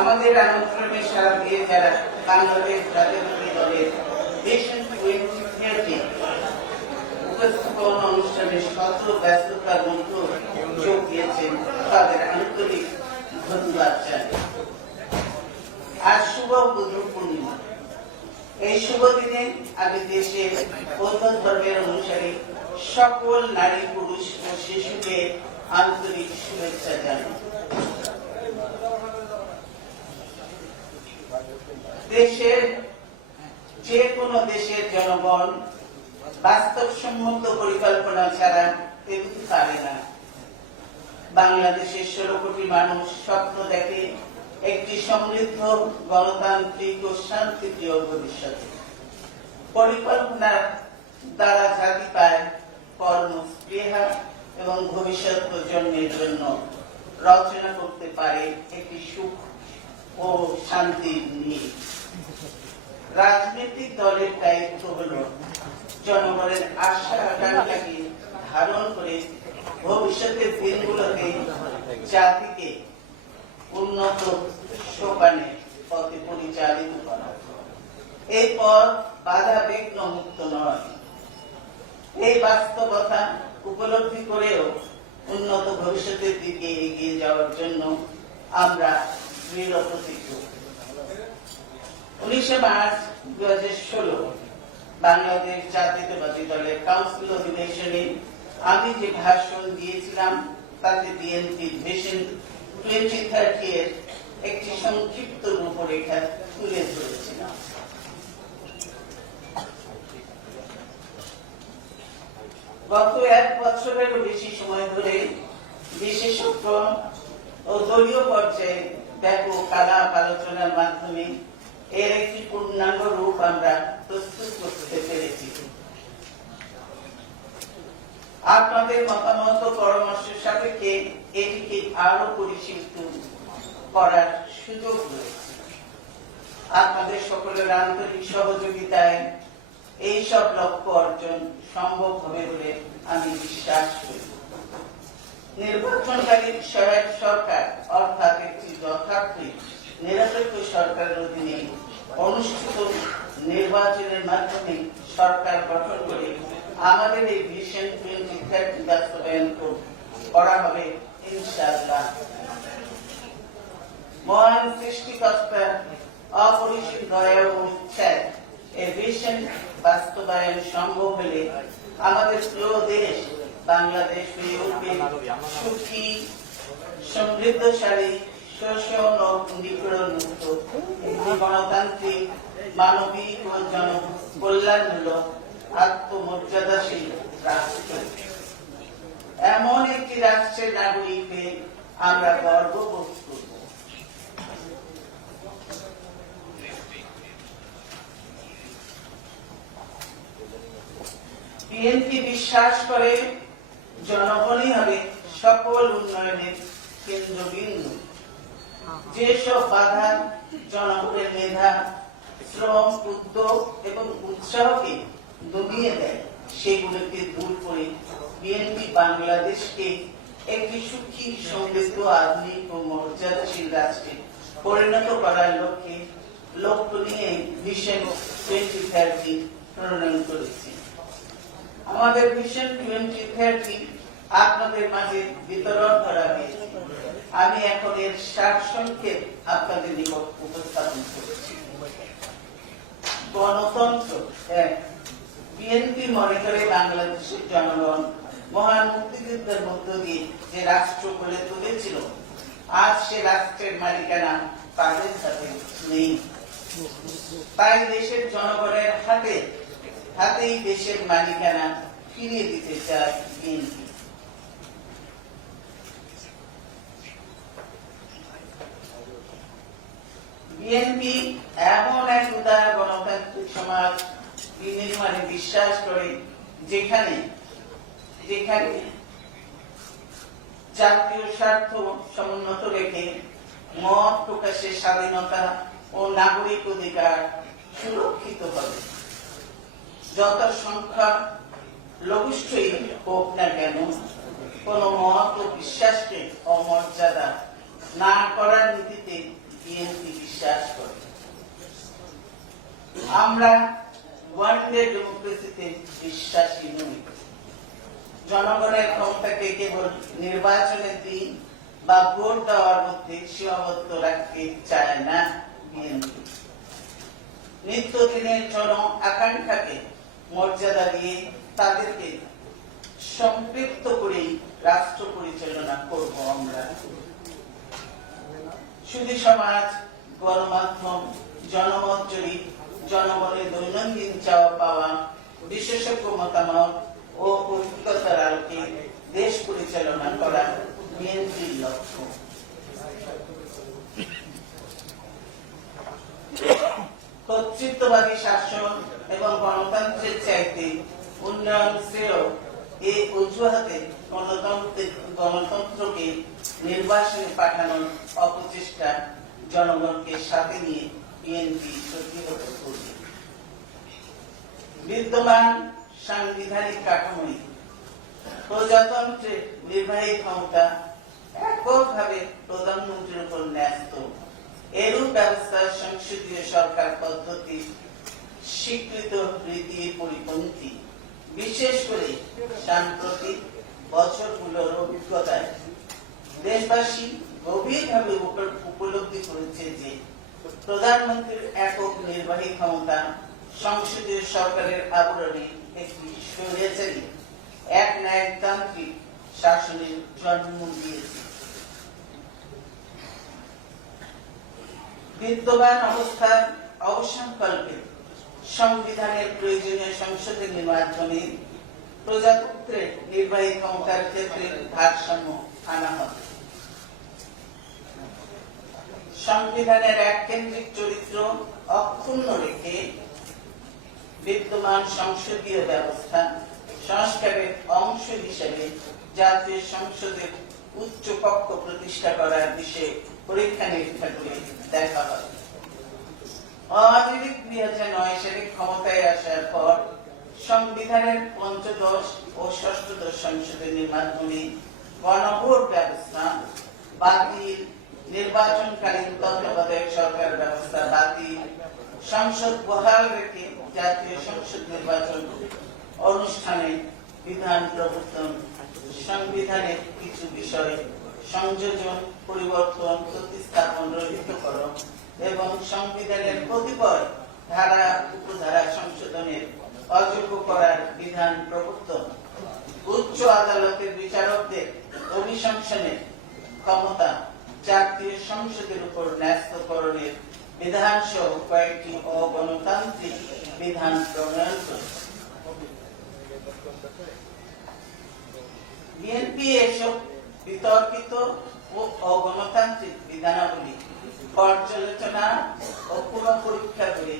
আমাদের আমন্ত্রণে সাড়া দিয়ে যারা বাংলাদেশ জাতীয়তাবাদী দলের ভিশন 2030 উপস্থাপন অনুষ্ঠানে শত ব্যস্ততার মধ্যে যোগ দিয়েছেন, তাদের আন্তরিক ধন্যবাদ জানাই। আজ শুভ বুদ্ধ পূর্ণিমা। এই শুভ দিনে আমি দেশের বৌদ্ধ ধর্মের অনুসারী সকল নারী, পুরুষ ও শিশুকে আন্তরিক শুভেচ্ছা জানাই। দেশের যে কোনো দেশের জনগণ বাস্তবসম্মত পরিকল্পনা ছাড়া এগোতে পারে না। বাংলাদেশের 16 কোটি মানুষ স্বপ্ন দেখে একটি সমৃদ্ধ, গণতান্ত্রিক ও শান্তিপ্রিয় ভবিষ্যতে। পরিকল্পনার দ্বারা জাতি পায় কর্মস্পৃহা এবং ভবিষ্যৎ প্রজন্মের জন্য রচনা করতে পারে একটি সুখ ও শান্তির নীড়। রাজনৈতিক দলের দায়িত্ব হল জনগণের আশা আকাঙ্ক্ষাকে ধারণ করে ভবিষ্যতের দিনগুলোতে জাতিকে উন্নত সোপানের পথে পরিচালিত করা। এই পথ বাধা বিঘ্ন মুক্ত নয়। এই বাস্তবতা উপলব্ধি করেও উন্নত ভবিষ্যতের দিকে এগিয়ে যাওয়ার জন্য আমরা দৃঢ় প্রতিজ্ঞ। 19 মার্চ 2016 বাংলাদেশ জাতীয়তাবাদী দলের কাউন্সিল অধিবেশনে আমি যে ভাষণ দিয়েছিলাম তাতে বিএনপির ভিশন 2030 এর একটি সংক্ষিপ্ত রূপরেখা তুলে ধরেছিলাম। গত 1 বছরেরও বেশি সময় ধরে বিশেষজ্ঞ ও দলীয় পর্যায়ে ব্যাপক আলাপ আলোচনার মাধ্যমে এর একটি পূর্ণাঙ্গ রূপ আমরা প্রস্তুত করতে পেরেছি। আপনাদের মতামত ও পরামর্শ সাপেক্ষে এটিকে আরো পরিশীলিত করার সুযোগ রয়েছে। আপনাদের সকলের আন্তরিক সহযোগিতায় এই সব লক্ষ্য অর্জন সম্ভব হবে বলে আমি বিশ্বাস করি। নির্বাচনকারী সহায়ক সরকার অর্থাৎ একটি যথার্থ নিরপেক্ষ সরকারের অধীনে অনুষ্ঠিত নির্বাচনের মাধ্যমে সরকার গঠন করে আমাদের এই ভিশন 2030 বাস্তবায়ন করা হবে ইনশাআল্লাহ। মহান সৃষ্টিকর্তা অপরিসীম দয়া ও ইচ্ছায় এই ভিশন বাস্তবায়ন সম্ভব হলে আমাদের প্রিয় দেশ বাংলাদেশ হয়ে উঠবে সুখী, সমৃদ্ধশালী, শোষণ ও নিপীড়ন মুক্ত একটি গণতান্ত্রিক, মানবিক ও জনকল্যাণমূলক, আত্মমর্যাদাশীল রাষ্ট্র। এমন একটি রাষ্ট্রের নাগরিক হয়ে আমরা গর্ববোধ করব। বিএনপি বিশ্বাস করে জনগণই হবে সকল উন্নয়নের কেন্দ্রবিন্দু। যেসব বাধা জনগণের মেধা, শ্রম, উদ্যোগ এবং উৎসাহকে দমিয়ে দেয় সেগুলোকে দূর করে বিএনপি বাংলাদেশকে একটি সুখী, সমৃদ্ধ, আধুনিক ও মর্যাদাশীল রাষ্ট্রে পরিণত করার লক্ষ্য নিয়ে ভিশন 2030 প্রণয়ন করেছি। আমাদের ভিশন 2030 আপনাদের মাঝে বিতরণ করা হয়েছে। আমি এখন এর সারসংক্ষেপ আপনাদের নিকট উপস্থাপন করেছি। গণতন্ত্র। বিএনপি মনে করে বাংলাদেশের জনগণ মহান মুক্তিযুদ্ধের মধ্য দিয়ে যে রাষ্ট্র গড়ে তুলেছিল, আজ সে রাষ্ট্রের মালিকানা তাদের হাতে নেই। তাই দেশের জনগণের হাতেই দেশের মালিকানা ফিরিয়ে দিতে চায় বিএনপি। বিএনপি এমন এক উদার গণতান্ত্রিক সমাজ বিনির্মাণে বিশ্বাস করে যেখানে জাতীয় স্বার্থ সমুন্নত রেখে মত প্রকাশের স্বাধীনতা ও নাগরিক অধিকার সুরক্ষিত হবে। যত সংখ্যা লঘিষ্ঠই হোক না কেন, কোন মত ও বিশ্বাসকে অমর্যাদা না করার নীতিতে আমরা ওয়ান ডে ডেমোক্রেসিতে বিশ্বাসী নই। জনগণের ক্ষমতাকে কেবল নির্বাচনের দিন বা ভোট দেওয়ার মধ্যে সীমাবদ্ধ রাখতে চায় না বিএনপি। নিত্যদিনের জন আকাঙ্ক্ষাকে মর্যাদা দিয়ে তাদেরকে সম্পৃক্ত করেই রাষ্ট্র পরিচালনা করব আমরা। সুধী সমাজ, গণমাধ্যম, জনমত জরিপ, জনগণের দৈনন্দিন চাওয়া পাওয়া, বিশেষজ্ঞ মতামত ও অভিজ্ঞতার আলোকে দেশ পরিচালনা করা বিএনপির লক্ষ্য। কর্তৃত্ববাদী শাসন এবং গণতন্ত্রের চাইতে উন্নয়ন শ্রেয় এই অজুহাতে গণতন্ত্রকে নির্বাচনে পাঠানোর অপচেষ্টা জনগণকে সাথে নিয়ে বিএনপি প্রতিহত করবে। বিদ্যমান সাংবিধানিক কাঠামোয় প্রজাতন্ত্রের নির্বাহী ক্ষমতা এককভাবে প্রধানমন্ত্রীর উপর ন্যস্ত। এরূপ ব্যবস্থা সংসদীয় সরকার পদ্ধতি স্বীকৃত রীতির পরিপন্থী। বিশেষ করে সাম্প্রতিক বছরগুলোর অভিজ্ঞতায় দেশবাসী গভীরভাবে উপলব্ধি করেছে যে প্রধানমন্ত্রীর একক নির্বাহী ক্ষমতা সংসদীয় সরকারের আবরণে একটি স্বৈরাচারী এক ন্যায়তান্ত্রিক শাসনের জন্ম দিয়েছে। বিদ্যমান অবস্থার অবসানকল্পে সংবিধানের প্রয়োজনীয় সংশোধনের মাধ্যমে প্রজাতন্ত্রের নির্বাহী ক্ষমতার ক্ষেত্রে ভারসাম্য আনা হবে। সংবিধানের এককেন্দ্রিক চরিত্র অক্ষুণ্ণ রেখে বিদ্যমান সংসদীয় ব্যবস্থা সংস্কারের অংশ হিসেবে জাতীয় সংসদের উচ্চ কক্ষ প্রতিষ্ঠা করার বিষয়ে পরীক্ষা নিরীক্ষা করে দেখা হয়। আওয়ামী লীগ 2009 সালে ক্ষমতায় আসার পর সংবিধানের পঞ্চদশ ও ষষ্ঠদশ সংশোধনের মাধ্যমে গণভোট ব্যবস্থা বাতিল, নির্বাচনকালীন তত্ত্বাবধায়ক সরকার ব্যবস্থা বাতিল, সংসদ বহাল রেখে জাতীয় সংসদ নির্বাচন অনুষ্ঠানে বিধান প্রবর্তন, সংবিধানের কিছু বিষয়ে সংযোজন, পরিবর্তন, প্রতিস্থাপন, রহিতকরণ এবং সংবিধানের কতিপয় ধারা উপধারা সংশোধনের অযোগ্য করার বিধান প্রবর্তন, উচ্চ আদালতের বিচারকদের অভিশংসনের ক্ষমতা জাতীয় সংসদের উপর ন্যস্তকরণের বিধান সহ কয়েকটি অগণতান্ত্রিক বিধান প্রণয়ন করেছে। বিএনপি এসব বিতর্কিত ও অগণতান্ত্রিক বিধানাবলী পর্যালোচনা ও পুনঃপরীক্ষা করে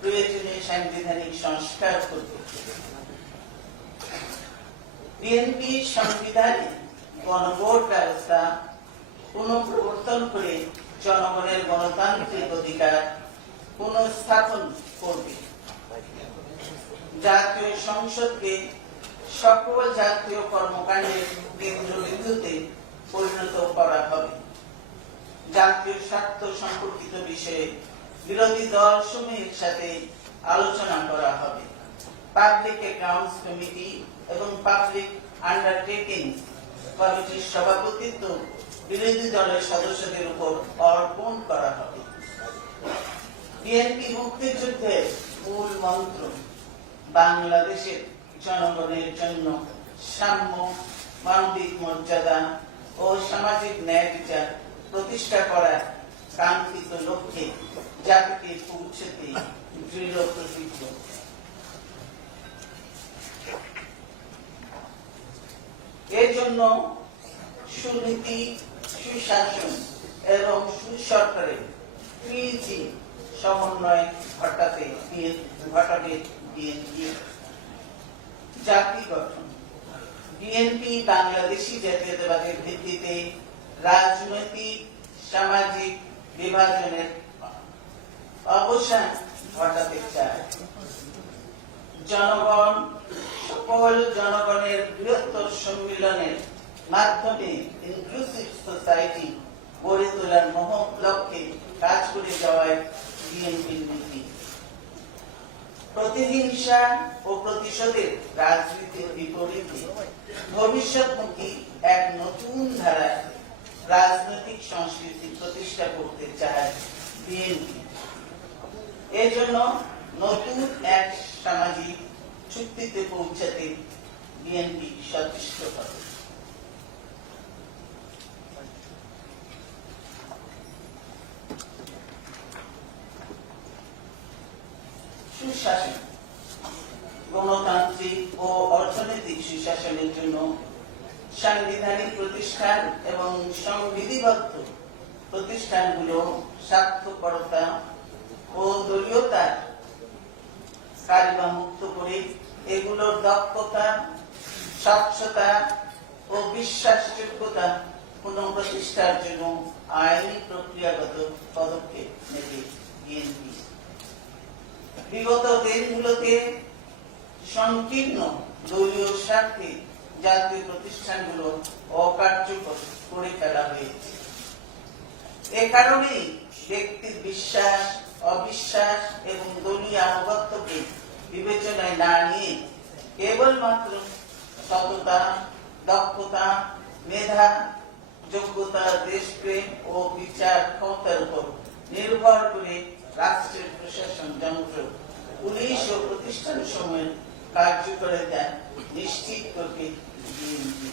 প্রয়োজনীয় সাংবিধানিক সংস্কার করবে। বিএনপি সংবিধানে গণভোট ব্যবস্থা পুনঃপ্রবর্তন করে জনগণের গণতান্ত্রিক অধিকার পুনঃস্থাপন করবে। জাতীয় সংসদকে সকল জাতীয় কর্মকাণ্ডের কেন্দ্রবিন্দুতে পরিণত করা হবে। জাতীয় স্বার্থ সম্পর্কিত বিষয়ে বিরোধী দল সমূহের সাথে আলোচনা করা হবে। পাবলিক অ্যাকাউন্টস কমিটি এবং পাবলিক আন্ডারটেকিং কমিটির সভাপতিত্ব বিরোধী দলের সদস্যদের উপর অর্পণ করা হবে। বিএনপি মুক্তিযুদ্ধের মূল মন্ত্র বাংলাদেশের জনগণের জন্য সাম্য, মানবিক মর্যাদা ও সামাজিক ন্যায় বিচার প্রতিষ্ঠা করার কাঙ্ক্ষিত লক্ষ্যে জাতিকে পৌঁছতে দৃঢ় প্রতিজ্ঞ। এর জন্য সুনীতি, সুশাসন এবং সুসরকারের 3G সমন্বয় ঘটাবে বিএনপি। জাতি গঠন। বিএনপি বাংলাদেশী জাতীয়তাবাদের ভিত্তিতে রাজনৈতিক সামাজিক বিভাজনের অবসান ঘটাতে চায়। জনগণ সকল জনগণের বৃহত্তর সম্মিলনের মাধ্যমে ইনক্লুসিভ সোসাইটি গড়ে তোলার মহৎ লক্ষ্যে কাজ করে যাওয়ায় বিএনপির নীতি। প্রতিহিংসা ও প্রতিশোধের রাজনীতির বিপরীতে ভবিষ্যৎমুখী এক নতুন ধারার রাজনৈতিক সংস্কৃতি প্রতিষ্ঠা করতে চায় বিএনপি। এজন্য নতুন এক সামাজিক চুক্তিতে পৌঁছাতে বিএনপি সচেষ্ট হবে। সুশাসন, গণতান্ত্রিক ও অর্থনৈতিক সুশাসনের জন্য সাংবিধানিক প্রতিষ্ঠান এবং সংবিধিবদ্ধ প্রতিষ্ঠানগুলো স্বার্থপরতা ও দলীয়তার কালিমা মুক্ত করে এগুলোর দক্ষতা, স্বচ্ছতা ও বিশ্বাসযোগ্যতা পুনঃপ্রতিষ্ঠার জন্য আইনি প্রক্রিয়াগত পদক্ষেপ নেবে বিএনপি। বিগত দিনগুলোতে সংকীর্ণ দলীয় স্বার্থে জাতীয় প্রতিষ্ঠানগুলো অকার্যকর করে ফেলা হয়েছে। এ কারণেই ব্যক্তির বিশ্বাস, অবিশ্বাস এবং দলীয় আনুগত্যকে বিবেচনায় না নিয়ে কেবলমাত্র সততা, দক্ষতা, মেধা, যোগ্যতা, দেশপ্রেম ও বিচার ক্ষমতার উপর নির্ভর করে রাষ্ট্রের প্রশাসন যন্ত্র, পুলিশ ও প্রতিষ্ঠান সমূহের কার্যকারিতা নিশ্চিত করবে বিএনপি।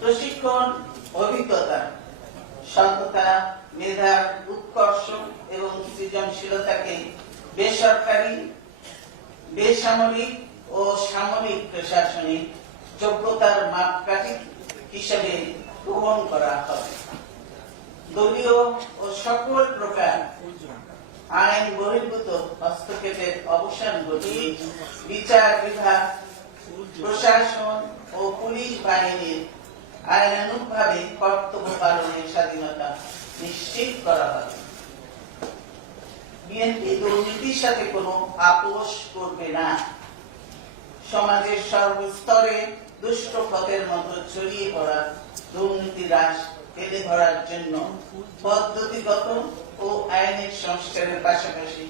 প্রশিক্ষণ, অভিজ্ঞতা, সততা, মেধার উৎকর্ষ এবং সৃজনশীলতাকে বেসরকারি, বেসামরিক ও সামরিক প্রশাসনিক যোগ্যতার মাপকাঠি হিসেবে গ্রহণ করা হবে। দলীয় ও সকল প্রকার আইন বহির্ভূত হস্তক্ষেপের অবসান ঘটিয়ে বিচার বিভাগ, প্রশাসন ও পুলিশ বাহিনীর আইনানুগভাবে কর্তব্য পালনের স্বাধীনতা নিশ্চিত করা হবে। বিএনপি দুর্নীতির সাথে কোনো আপোষ করবে না। সমাজের সর্বস্তরে দুষ্ট পথের মতো ছড়িয়ে পড়া দুর্নীতি হ্রাস ফেলে ধরার জন্য পদ্ধতিগত ও আইনের সংস্কারের পাশাপাশি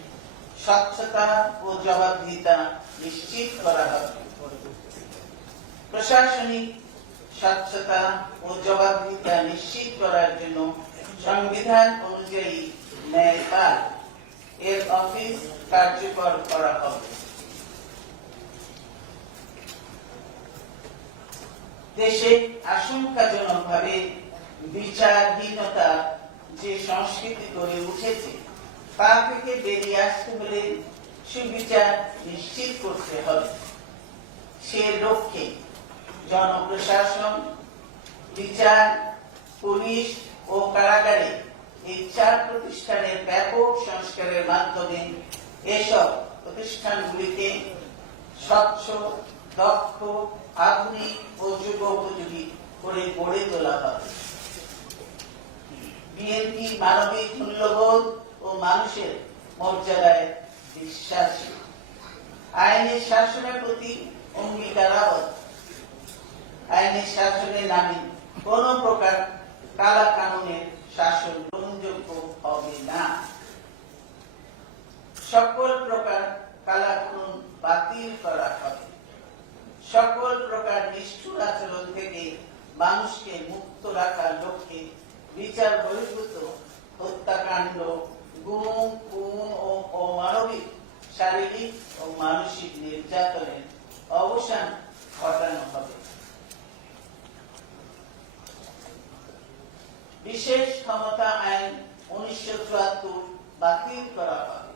স্বচ্ছতা ও জবাবদিহিতা নিশ্চিত করা হবে। প্রশাসনিক স্বচ্ছতা ও জবাবদিহিতা নিশ্চিত করার জন্য সংবিধান অনুযায়ী ন্যায়পাল এর অফিস কার্যকর করা হবে। দেশে আশঙ্কাজনকভাবে বিচারহীনতা যে সংস্কৃতি গড়ে উঠেছে তা থেকে বেরিয়ে আসতে হলে সুবিচার নিশ্চিত করতে হবে। সে লক্ষ্যে জনপ্রশাসন, বিচার, পুলিশ ও কারাগারে এই 4 প্রতিষ্ঠানের ব্যাপক সংস্কারের মাধ্যমে এসব প্রতিষ্ঠানগুলিকে স্বচ্ছ, দক্ষ, আধুনিক ও যুগোপযোগী করে গড়ে তোলা হবে। বিএনপি মানবিক মূল্যবোধ ও মানুষের মর্যাদায় বিশ্বাসী, আইনের শাসনের প্রতি অঙ্গীকারাবদ্ধ। আইনের শাসনের নামে কোন প্রকার কালা কানুনের শাসন গ্রহণযোগ্য হবে না। সকল প্রকার কালা কানুন বাতিল করা হবে। সকল প্রকার নিষ্ঠুর আচরণ থেকে মানুষকে মুক্ত রাখার লক্ষ্যে বিচার বহির্ভূত হত্যাকাণ্ড, গুম, খুন ও অমানবিক শারীরিক ও মানসিক নির্যাতনের অবসান ঘটানো হবে। বিশেষ ক্ষমতা আইন 1974 বাতিল করা হবে।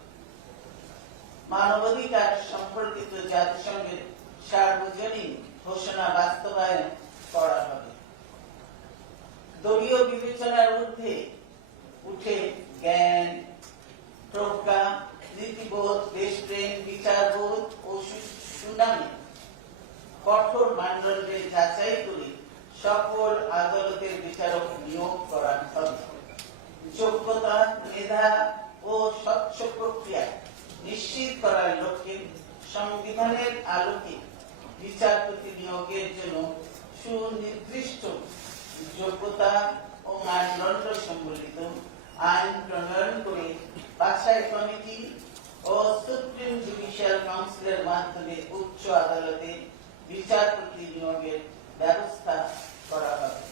মানবাধিকার সম্পর্কিত জাতিসংঘের সার্বজনীন ঘোষণা বাস্তবায়ন করা হবে। দলীয় বিবেচনার ঊর্ধ্বে উঠে জ্ঞান, প্রজ্ঞা, নীতিবোধ, দেশপ্রেম, বিচারবোধ ও সুনামে কঠোর মানদণ্ডে যাচাই করে সকল আদালতের বিচারক নিয়োগ করা হবে। যোগ্যতা, মেধা ও স্বচ্ছ প্রক্রিয়া নিশ্চিত করার লক্ষ্যে সংবিধানের আলোকে বিচারপতি নিয়োগের জন্য সুনির্দিষ্ট যোগ্যতা ও মানদণ্ড সম্বলিত আইন প্রণয়ন করে বাছাই কমিটি ও সুপ্রিম জুডিশিয়াল কাউন্সিলের মাধ্যমে উচ্চ আদালতে বিচারপতি নিয়োগের ব্যবস্থা করা হবে।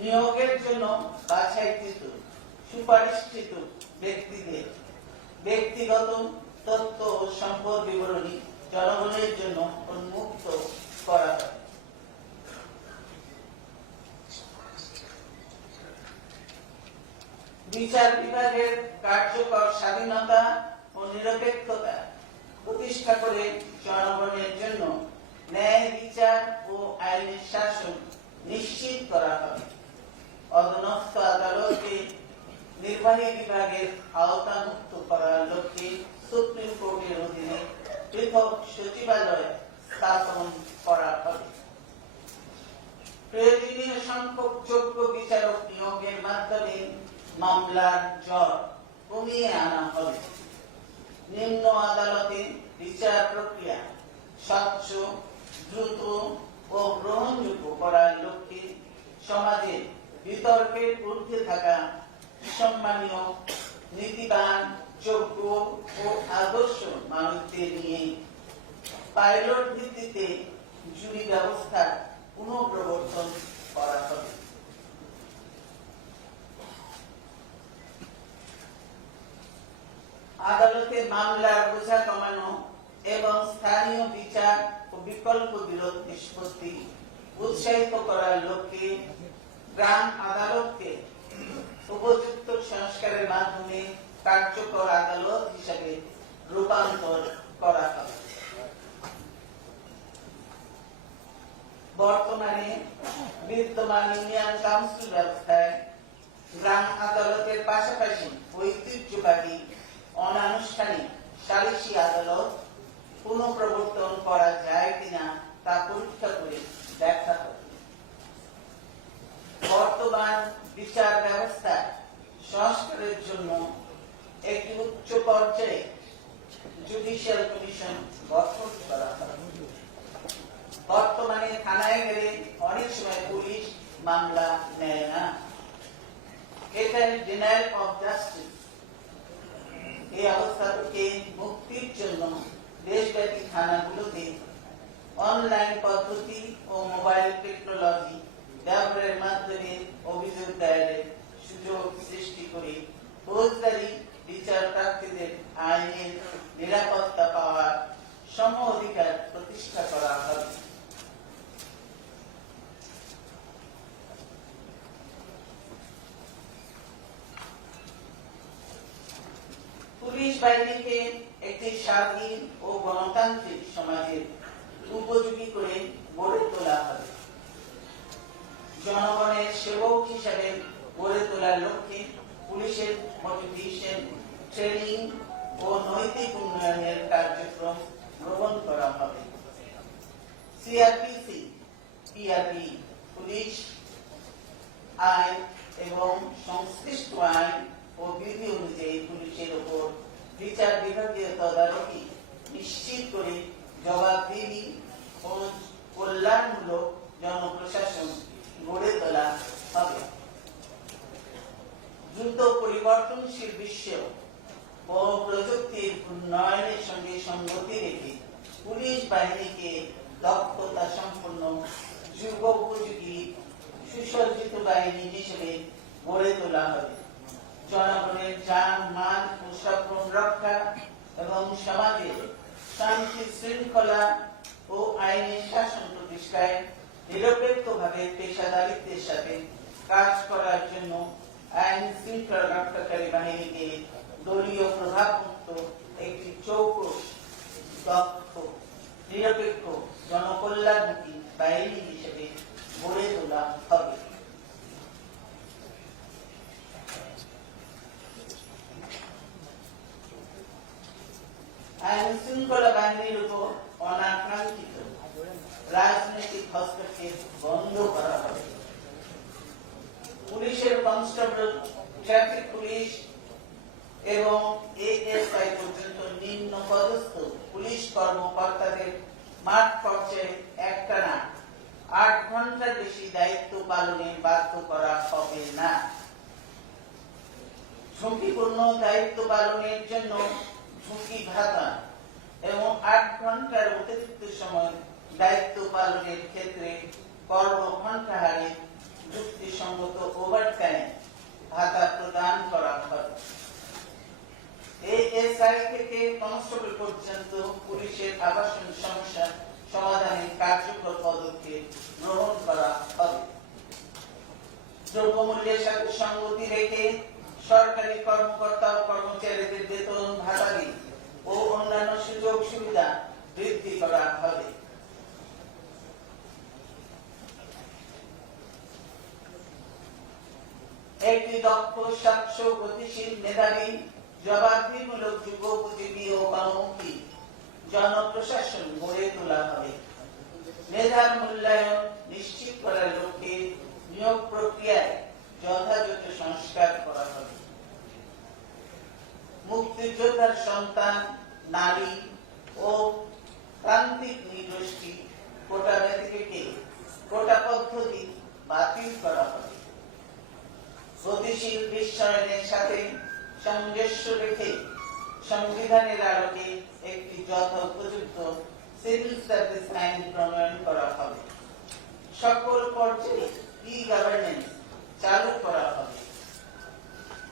নিয়োগের জন্য বাছাইকৃত সুপারিশকৃত ব্যক্তিদের ব্যক্তিগত তথ্য ও সম্পদ বিবরণী জনগণের জন্য উন্মুক্ত করা হবে। বিচার বিভাগের কার্যকর স্বাধীনতা ও নিরপেক্ষতা প্রতিষ্ঠা করে জনগণের জন্য ন্যায় বিচার ও আইনের শাসন নিশ্চিত করা হবে। অধীনস্থ আদালতকে নির্বাহী বিভাগের আওতামুক্ত করার লক্ষ্যে সুপ্রিম কোর্টের অধীনে পৃথক সচিবালয় স্থাপন করা হবে। প্রয়োজনীয় সংখ্যক যোগ্য বিচারক নিয়োগের মাধ্যমে মামলার জট কমিয়ে আনা হবে। নিম্ন আদালতে বিচার প্রক্রিয়া স্বচ্ছ, দ্রুত ও গ্রহণযোগ্য করার লক্ষ্যে সমাজে বিতর্কের ঊর্ধ্বে থাকা সম্মানীয়, নীতিবান, যোগ্য ও আদর্শ মানুষদের নিয়ে পাইলট ভিত্তিতে জুরি ব্যবস্থা পুনঃপ্রবর্তন করা হবে। আদালতে মামলার বোঝা কমানো এবং স্থানীয় বিচার ও বিকল্প বিরোধ নিষ্পত্তি উৎসাহিত করার লক্ষ্যে গ্রাম আদালতকে উপযুক্ত সংস্কারের মাধ্যমে কার্যকর আদালত হিসাবে রূপান্তর করা হবে। বর্তমানে বিদ্যমান ইউনিয়ন কাউন্সিল ব্যবস্থায় গ্রাম আদালতের পাশাপাশি ঐতিহ্যবাহী অনানুষ্ঠানিক সালিসি আদালত পুনঃপ্রবর্তন করা যায় কিনা তা পরীক্ষা করে দেখা হবে। বর্তমান বিচার ব্যবস্থা সংস্কারের জন্য একটি উচ্চ পর্যায়ে জুডিশিয়াল কমিশন গঠন করা হবে। বর্তমানে থানায় গেলে অনেক সময় পুলিশ মামলা নেয় না, এটা ডিনায়াল অফ জাস্টিস। এই অবস্থা থেকে মুক্তির জন্য দেশব্যাপী থানাগুলোতে অনলাইন পদ্ধতি ও মোবাইল টেকনোলজি ব্যবহারের মাধ্যমে অভিযোগ দায়েরের সুযোগ সৃষ্টি করে ফৌজদারি বিচার প্রার্থীদের আইনের নিরাপত্তা পাওয়ার সম অধিকার প্রতিষ্ঠা করা হবে। পুলিশ বাহিনীকে একটি স্বাধীন ও গণতান্ত্রিক সমাজের উপযোগী করে গড়ে তোলা হবে। জনগণের সেবক হিসাবে গড়ে তোলার লক্ষ্যে পুলিশের মোটিভেশন, ট্রেনিং ও নৈতিক উন্নয়নের কার্যক্রম গ্রহণ করা হবে। সিআরপিসি, পিআরপি, পুলিশ আইন এবং সংশ্লিষ্ট আইন ও বিধি অনুযায়ী পুলিশের উপর বিচার বিভাগীয় তদারকি নিশ্চিত করে জবাবদিহি ও কল্যাণমূলক জনপ্রশাসন গড়ে তোলা হবে। দ্রুত পরিবর্তনশীল বিশ্ব ও প্রযুক্তির উন্নয়নের সঙ্গে সঙ্গতি রেখে পুলিশ বাহিনীকে দক্ষতা সম্পন্ন, যুগোপযোগী, সুসজ্জিত বাহিনী হিসেবে গড়ে তোলা হবে। জনগণের যান, মান ও সম্পদ রক্ষা এবং সমাজের শান্তি শৃঙ্খলা ও আইনের শাসন প্রতিষ্ঠায় নিরপেক্ষভাবে পেশাদারিত্বের সাথে কাজ করার জন্য আইন শৃঙ্খলা রক্ষাকারী বাহিনীকে দলীয় প্রভাবমুক্ত একটি চৌকস, দক্ষ, নিরপেক্ষ, জনকল্যাণমুখী বাহিনী হিসেবে গড়ে তোলা হবে। আইন শৃঙ্খলা বাহিনীর উপর অনাকাঙ্ক্ষিত রাজনৈতিক হস্তক্ষেপ বন্ধ করা হবে। পুলিশের কনস্টেবল, ট্রাফিক পুলিশ এবং এএসআই পর্যন্ত নিম্ন পদস্থ পুলিশ কর্মকর্তাদের মাঠ পর্যায়ে একটানা 8 ঘন্টার বেশি দায়িত্ব পালনে বাধ্য করা হবে না। ঝুঁকিপূর্ণ দায়িত্ব পালনের জন্য ঝুঁকি ভাতা এবং 8 ঘন্টার অতিরিক্ত সময় দায়িত্ব পালনের ক্ষেত্রে কর্মঘণ্টা হারে যুক্তিসঙ্গত ওভারটাইম ভাতা প্রদান করা হবে। এএসআই থেকে কনস্টেবল পর্যন্ত পুলিশের আবাসন সমস্যা সমাধানে কার্যকর পদক্ষেপ গ্রহণ করা হবে। দ্রব্যমূল্যের সাথে সঙ্গতি রেখে সরকারি কর্মকর্তা ও কর্মচারীদের বেতন ভাতাদি ও অন্যান্য সুযোগ সুবিধা বৃদ্ধি করা হবে। একটি দক্ষ, স্বচ্ছ, গতিশীল, মেধাবী, জবাবদিহিমূলক, যুগোপযোগী ও কর্মমুখী জনপ্রশাসন গড়ে তোলা হবে। মেধার মূল্যায়ন নিশ্চিত করার লক্ষ্যে নিয়োগ প্রক্রিয়ায় যথাযথ সংস্কার করা হবে। মুক্তিযোদ্ধার সন্তান, নারী ও প্রান্তিক নৃগোষ্ঠী কোটা নীতিকে কোটা পদ্ধতি বাতিল করা হবে। গতিশীল বিশ্বায়নের সাথে সামঞ্জস্য রেখে সংবিধানের আলোকে একটি যথোপযুক্ত সিভিল সার্ভিস আইন প্রণয়ন করা হবে। সকল পর্যায়ে ই-গভর্নেন্স চালু করা হবে।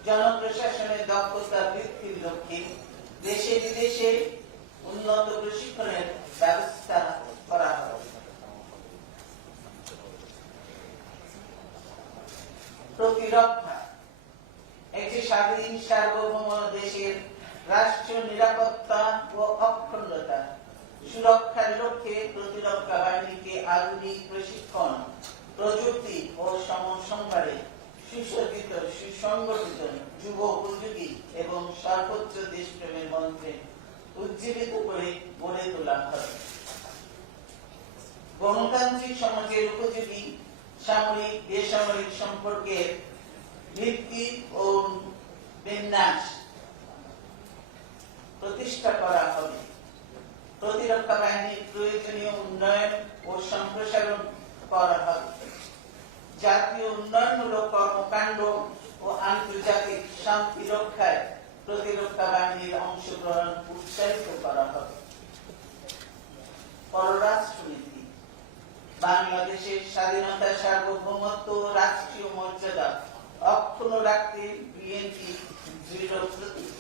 জনপ্রশাসনের দক্ষতা বৃদ্ধির লক্ষ্যে দেশে বিদেশে উন্নত প্রশিক্ষণের ব্যবস্থা করা হবে। প্রতিরক্ষা একটি স্বাধীন সার্বভৌম দেশের রাষ্ট্রীয় নিরাপত্তা ও অখণ্ডতা সুরক্ষার লক্ষ্যে প্রতিরক্ষা বাহিনীকে আধুনিক প্রশিক্ষণ, প্রযুক্তি ও সমসম্ভারে সুসজ্জিত, সুসংগঠিত, যুগোপযোগী এবং সর্বোচ্চ দেশপ্রেমের মন্ত্রে উজ্জীবিত করে গড়ে তোলা হবে। গণতান্ত্রিক সমাজের উপযোগী সামরিক বেসামরিক সম্পর্কের ভিত্তি ও বিন্যাস প্রতিষ্ঠা করা হবে। প্রতিরক্ষা বাহিনীর প্রয়োজনীয় উন্নয়ন ও সম্প্রসারণ করা হবে। জাতীয় উন্নয়নমূলক কর্মকাণ্ড ও আন্তর্জাতিক শান্তি রক্ষায় প্রতিরক্ষা বাহিনীর অংশগ্রহণ উৎসাহিত করা হবে। পররাষ্ট্রনীতি বাংলাদেশের স্বাধীনতা, সার্বভৌমত্ব ও রাষ্ট্রীয় মর্যাদা অক্ষুণ্ণ রাখতে বিএনপি দৃঢ় প্রতিজ্ঞ।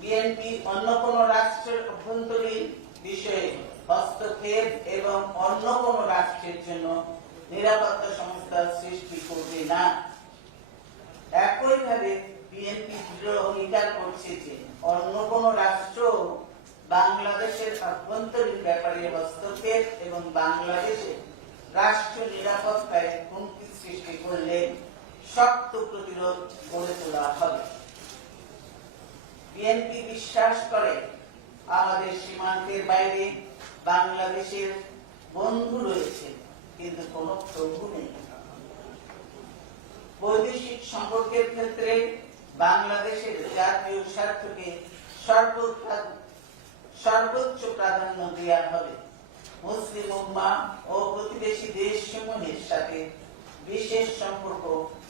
বিএনপি অন্য কোন রাষ্ট্রের অভ্যন্তরীণ বিষয়ে হস্তক্ষেপ এবং অন্য কোন রাষ্ট্রের জন্য নিরাপত্তা সংস্থা সৃষ্টি করবে না। একইভাবে বিএনপি দৃঢ় অঙ্গীকার করছে যে অন্য কোন রাষ্ট্র বাংলাদেশের অভ্যন্তরীণ ব্যাপারে হস্তক্ষেপ এবং বাংলাদেশের রাষ্ট্রীয় নিরাপত্তায় হুমকি সৃষ্টি করলে শক্ত প্রতিরোধ গড়ে তোলা হবে। বিএনপি বিশ্বাস করে আমাদের সীমান্তের বাইরে বাংলাদেশের বন্ধু রয়েছে, কিন্তু কোন প্রভু নেই। বৈদেশিক সম্পর্কের ক্ষেত্রে বাংলাদেশের জাতীয় স্বার্থকে সর্বোচ্চ প্রাধান্য দেওয়া হবে। মুসলিম উম্মাহ ও প্রতিবেশী দেশসমূহের সাথে বিশেষ সম্পর্ক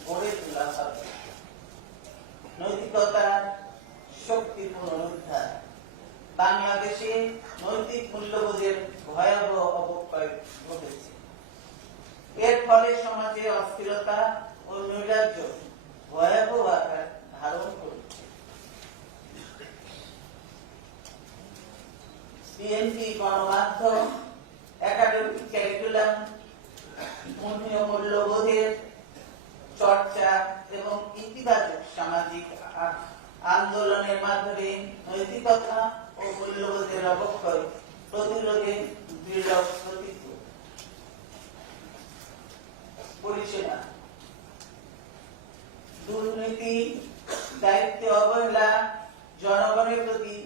গড়ে তোলা হবে। নৈতিকতার শক্তি পুনরুদ্ধার বাংলাদেশে নৈতিক মূল্যবোধের ভয়াবহ অবক্ষয় ঘটেছে। এর ফলে সমাজে অস্থিরতা ও নৈরাজ্য ভয়াবহ আকার ধারণ করেছে। বিএনপি গণমাধ্যম, একাডেমিক ক্যারিকুলাম, মূল্যবোধের চর্চা এবং ইতিবাচক সামাজিক আন্দোলনের মাধ্যমে নৈতিকতা ও মূল্যবোধের অবক্ষয় প্রতিরোধে দৃঢ় প্রতিজ্ঞ। পরিষেবা দুর্নীতি, দায়িত্বে অবহেলা, জনগণের প্রতি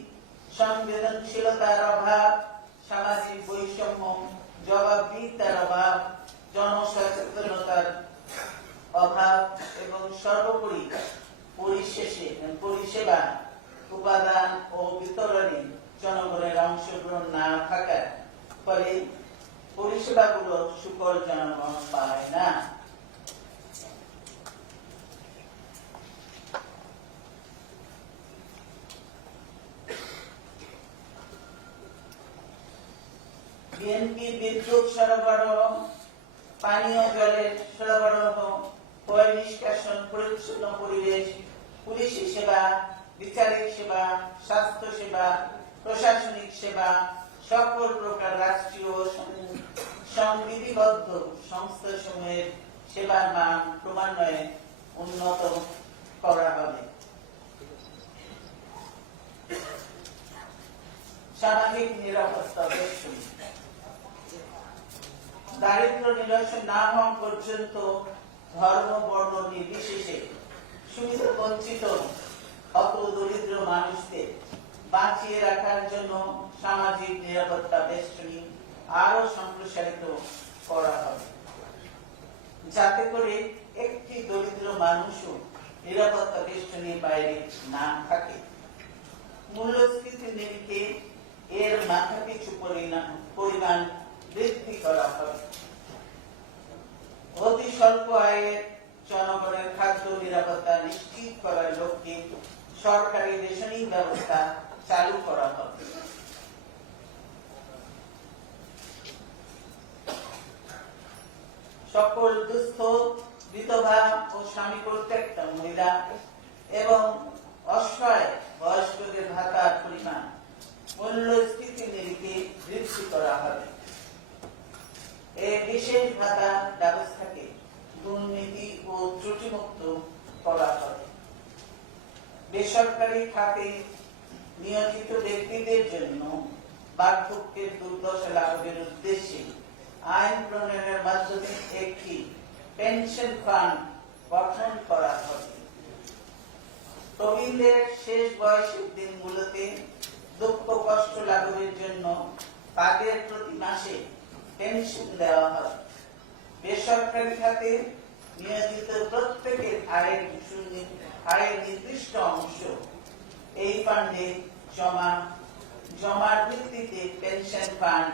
সংবেদনশীলতার অভাব, সামাজিক বৈষম্য, জবাবদিহিতার অভাব, জনসচেতনতার অভাব এবং সর্বোপরি পরিষেবা উপাদান ও বিতরণে জনগণের অংশগ্রহণ না থাকার ফলে পরিষেবাগুলো সুফল জনগণ পায় না। বিএনপি বিদ্যুৎ সরবরাহ, পানীয় জলের সরবরাহ, পয় নিষ্কাশন, পরিচ্ছন্ন পরিবেশ, পুলিশি সেবা, বিচারিক সেবা, স্বাস্থ্য সেবা, প্রশাসনিক সেবা, সকল প্রকার রাষ্ট্রীয় ও সংবিধিবদ্ধ সংস্থাসমূহের সেবার মান ক্রমান্বয়ে উন্নত করা হবে। সামাজিক নিরাপত্তা বেষ্টনী, দারিদ্র নিরসন না হওয়া পর্যন্ত ধর্ম বর্ণ নির্বিশেষে সুবিধা বঞ্চিত অত দরিদ্র মানুষদের বাঁচিয়ে রাখার জন্য সামাজিক নিরাপত্তা বেষ্টনী আরো সম্প্রসারিত করা হবে, যাতে করে একটি দরিদ্র মানুষও নিরাপত্তা বেষ্টনীর বাইরে না থাকে। মূল্যস্ফীতি নিরিখে এর মাথাপিছু পরিমাণ বৃদ্ধি করা হবে। অতি স্বল্প আয়ের জনগণের খাদ্য নিরাপত্তা নিশ্চিত করার লক্ষ্যে সরকারি রেশনিং ব্যবস্থা চালু করা হবে। সকল দুস্থ, বিধবা ও স্বামী প্রত্যেকটা মহিলা এবং অসহায় বয়স্কদের ভাতার পরিমাণ মূল্যস্ফীতি নিরিখে বৃদ্ধি করা হবে। এই বিশেষ ভাতা ব্যবস্থাকে দুর্নীতি ও ত্রুটিমুক্ত করা হবে। বেসরকারি খাতে নিয়োজিত ব্যক্তিদের জন্য বার্ধক্যের দুর্দশা লাঘবের উদ্দেশ্যে আইন প্রণয়নের মাধ্যমে একটি পেনশন ফান্ড গঠন করা হবে। প্রবীণদের শেষ বয়সের দিনগুলোতে দুঃখ কষ্ট লাঘবের জন্য তাদের প্রতি মাসে পেনশন দেওয়া হবে। বেসরকারি খাতে নিয়োজিত প্রত্যেকের আয়ের নির্দিষ্ট অংশ এই ফান্ডে জমার ভিত্তিতে পেনশন ফান্ড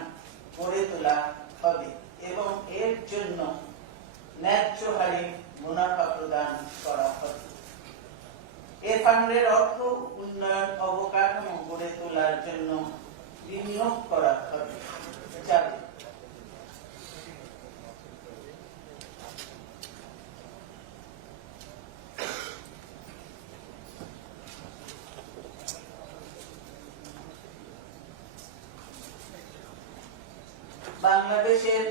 গড়ে তোলা হবে এবং এর জন্য ন্যায্য হারে মুনাফা প্রদান করা হবে। এ ফান্ডের অর্থ উন্নয়ন অবকাঠামো গড়ে তোলার জন্য বিনিয়োগ করা হবে। বাংলাদেশের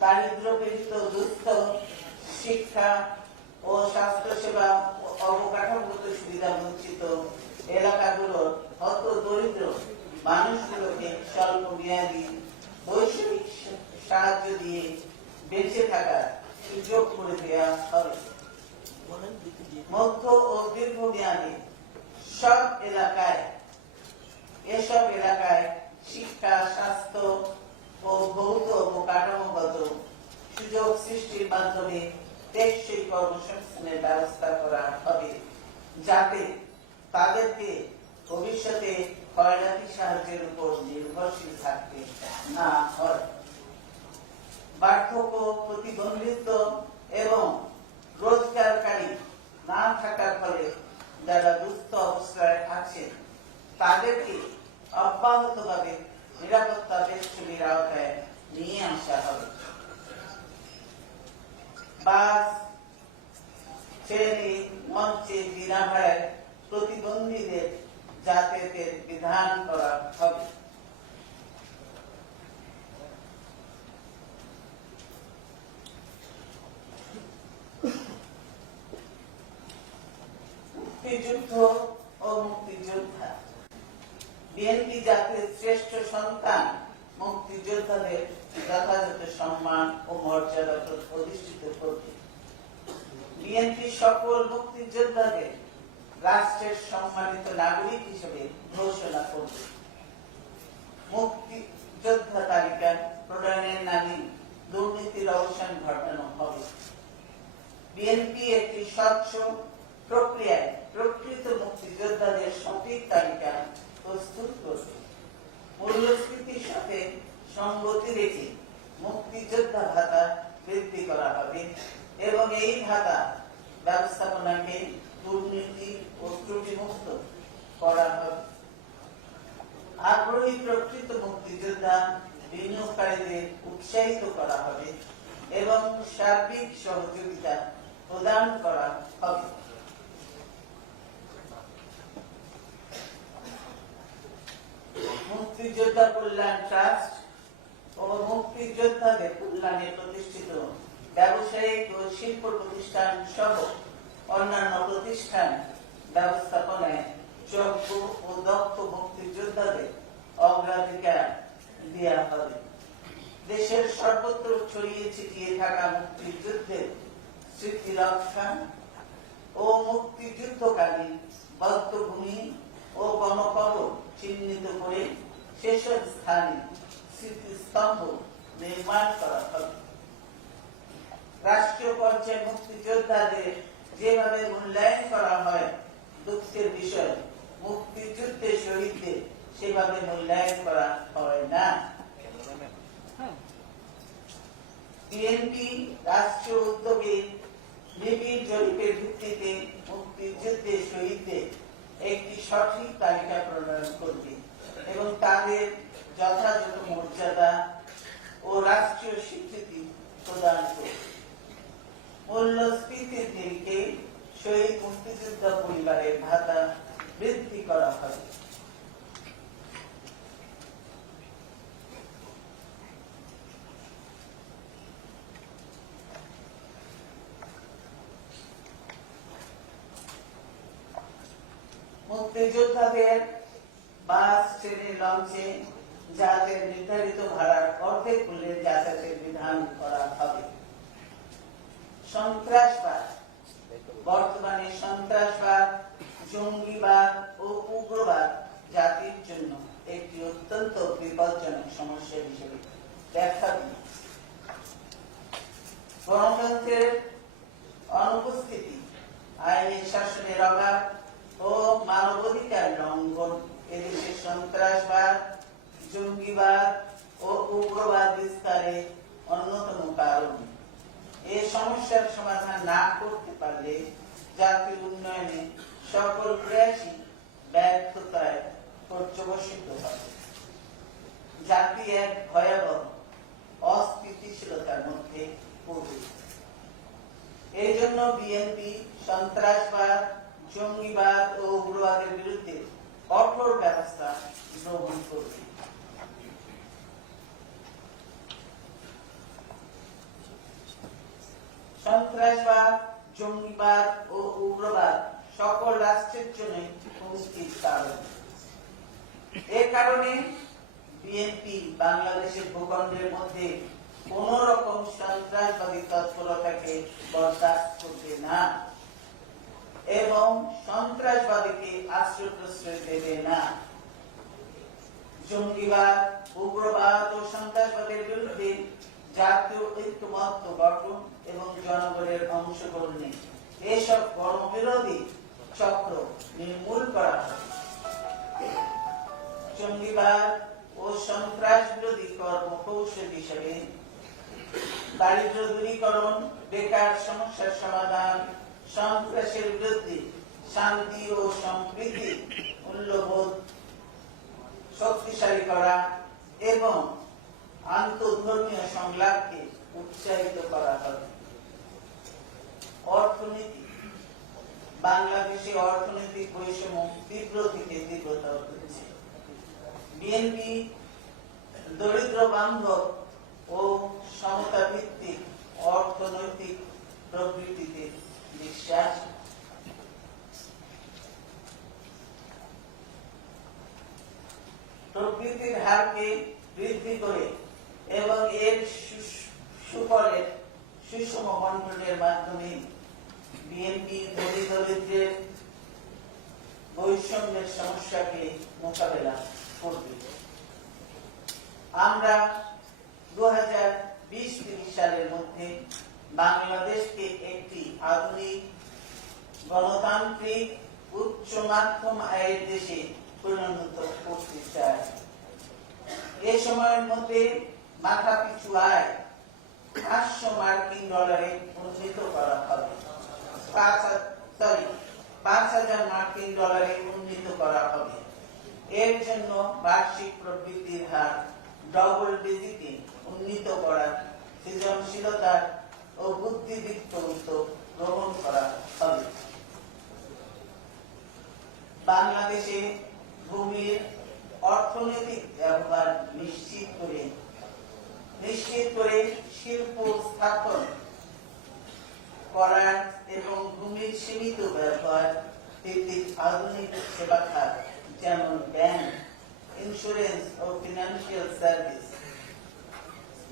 দারিদ্র পীড়িত, দুস্থ, শিক্ষা ও স্বাস্থ্য সেবা অবকাঠামোগত সুবিধা বঞ্চিত এলাকাগুলোর হত দরিদ্র মানুষগুলোকে স্বল্প মেয়াদী বৈষয়িক সাহায্য দিয়ে বেঁচে থাকার সুযোগ করে দেওয়া হবে। মধ্য ও দীর্ঘ মেয়াদে এসব এলাকায় শিক্ষা, স্বাস্থ্য ও ভৌত অবকাঠামোগত সুযোগ সৃষ্টির মাধ্যমে টেকসই কর্মসংস্থানের ব্যবস্থা করা হবে, যাতে তাদেরকে ভবিষ্যতে খয়রাতি সাহায্যের উপর নির্ভরশীল থাকতে না হয়। বার্ধক্য, প্রতিবন্ধিত্ব এবং রোজগারকারী না থাকার ফলে যারা দুস্থ অবস্থায় আছেন তাদেরকে অব্যাহতভাবে নিরাপত্তা বেষ্টনীর আওতায় নিয়ে আসা হবে। বাস, ট্রেনে, মঞ্চে বিনা ভাড়ায় প্রতিবন্ধীদের যাতায়াতের বিধান করা হবে। মুক্তিযুদ্ধ ও মুক্তিযোদ্ধা, বিএনপি জাতির শ্রেষ্ঠ সন্তান মুক্তিযোদ্ধাদের যথাযথ সম্মান ও মর্যাদা প্রতিষ্ঠিত করবে। বিএনপি সকল মুক্তিযোদ্ধাদের রাষ্ট্রের সম্মানিত নাগরিক হিসেবে ঘোষণা করবে। মুক্তিযোদ্ধা তালিকা প্রণয়নের নামে দুর্নীতির অবসান ঘটানো হবে। বিএনপি একটি স্বচ্ছ প্রক্রিয়ায় প্রকৃত মুক্তিযোদ্ধাদের সঠিক তালিকা প্রস্তুত সুবিধা বিনিয়োগকারীদের উৎসাহিত করা হবে এবং সার্বিক সহযোগিতা প্রদান করা হবে। মুক্তিযোদ্ধা কল্যাণ ট্রাস্ট ও মুক্তিযোদ্ধাদের কল্যাণে প্রতিষ্ঠিত ব্যবসায়িক ও শিল্প প্রতিষ্ঠান সহ অন্যান্য প্রতিষ্ঠান ব্যবস্থাপনায় যোগ্য ও দক্ষ মুক্তিযোদ্ধাদের অগ্রাধিকার দেওয়া হবে। দেশের সর্বত্র ছড়িয়ে ছিটিয়ে থাকা মুক্তিযুদ্ধের স্মৃতি রক্ষা ও মুক্তিযুদ্ধকালীন বদ্ধভূমি ও গণকবর চিহ্নিত করে সেসব স্থানে স্মৃতিস্তম্ভ নির্মাণ করা হবে। রাষ্ট্রীয় পর্যায়ে মুক্তিযোদ্ধাদের যেভাবে মূল্যায়ন করা হয়, দুঃখের বিষয় মুক্তিযুদ্ধে শহীদদের সেভাবে মূল্যায়ন করা হয় না। বিএনপি রাষ্ট্রীয় উদ্যোগে নিবিড় জরিপের ভিত্তিতে মুক্তিযুদ্ধে শহীদদের একটি সঠিক তালিকা প্রণয়ন করবে এবং তাদের যথাযথ মর্যাদা ও রাষ্ট্রীয় স্বীকৃতি প্রদান করবে। মূল্যস্ফীতির নিরিখে শহীদ মুক্তিযোদ্ধা পরিবারের ভাতা বৃদ্ধি করা হবে। মুক্তিযোদ্ধাদের বাস, ট্রেনে, লঞ্চে যাতায়াতের নির্ধারিত ভাড়ার অর্ধেক মূল্যে যাতায়াতের বিধান করা হবে। সন্ত্রাসবাদ, বর্তমানে সন্ত্রাসবাদ, জঙ্গিবাদ ও উগ্রবাদ জাতির জন্য একটি অত্যন্ত বিপজ্জনক সমস্যা হিসেবে দেখা দিচ্ছে। গণতন্ত্রের অনুপস্থিতি, আইনি শাসনের অভাব ও মানবাধিকার লঙ্ঘন এদেশে সন্ত্রাসবাদ, জঙ্গিবাদ ও উগ্রবাদ বিস্তারে অন্যতম কারণ। এই সমস্যার সমাধান না করতে পারলে জাতির উন্নয়নে সকল প্রয়াসই ব্যর্থতায় পর্যবসিত হবে। জাতি এক ভয়াবহ অস্থিতিশীলতার মধ্যে পড়বে। এই জন্য বিএনপি সন্ত্রাসবাদ, জঙ্গিবাদ ও উগ্রবাদের বিরুদ্ধে কঠোর ব্যবস্থা গ্রহণ করবে। সন্ত্রাসবাদ, জঙ্গিবাদ ও উগ্রবাদ সকল রাষ্ট্রের জন্য হুমকির কারণ। এ কারণে বিএনপি বাংলাদেশের ভূখণ্ডের মধ্যে কোন রকম সন্ত্রাসবাদী তৎপরতাকে বরদাস্ত করবে না এবং সন্ত্রাসবাদীকে আশ্রয় প্রশ্রয় দেবে না। জঙ্গিবাদ, উগ্রবাদ ও সন্ত্রাসবাদের বিরুদ্ধে জাতীয় ঐক্যমত্য গঠন এবং জনগণের অংশগ্রহণে এসব গণবিরোধী চক্র নির্মূল করা হবে। জঙ্গিবাদ ও সন্ত্রাস বিরোধী কর্মকৌশল হিসেবে দারিদ্র দূরীকরণ, বেকার সমস্যার সমাধান, সন্ত্রাসের বিরুদ্ধে শান্তি ও সম্প্রীতি মূল্যবোধ শক্তিশালী করা এবং আন্তঃধর্মীয় সংলাপকে উৎসাহিত করা হবে। অর্থনীতি, বাংলাদেশে অর্থনৈতিক বৈষম্য তীব্র থেকে তীব্রতর হচ্ছে। বিএনপি দরিদ্র বান্ধব ও সমতা ভিত্তিক অর্থনৈতিক প্রবৃত্তিতে বিশ্বাস। প্রবৃত্তির হারকে বৃদ্ধি করে এবং এর সুফলের সুষম বন্টনের মাধ্যমে বিএনপি ধনী দরিদ্রের বৈষম্যের সমস্যাকে মোকাবেলা করবে। আমরা 2020-30 সালের মধ্যে বাংলাদেশকে একটি আধুনিক গণতান্ত্রিক উচ্চ মাধ্যম আয়ের দেশে পরিণত করতে চাই। এ সময়ের মধ্যে মাথা পিছু আয় 500 মার্কিন ডলারে উন্নীত করা হবে। 5,000 মার্কিন ডলারে উন্নীত করা হবে। এর জন্য বার্ষিক প্রবৃদ্ধির হার ডবল ডিজিটে উন্নীত করার সৃজনশীলতার ও বুদ্ধিদীপ্ত উদ্যোগ গ্রহণ করা হবে। বাংলাদেশে ভূমির অর্থনৈতিক ব্যবহার নিশ্চিত করে শিল্প স্থাপন করার এবং ভূমির সীমিত ব্যবহার ভিত্তিক আধুনিক সেবা খাত যেমন ব্যাংক, ইন্স্যুরেন্স ও financial service,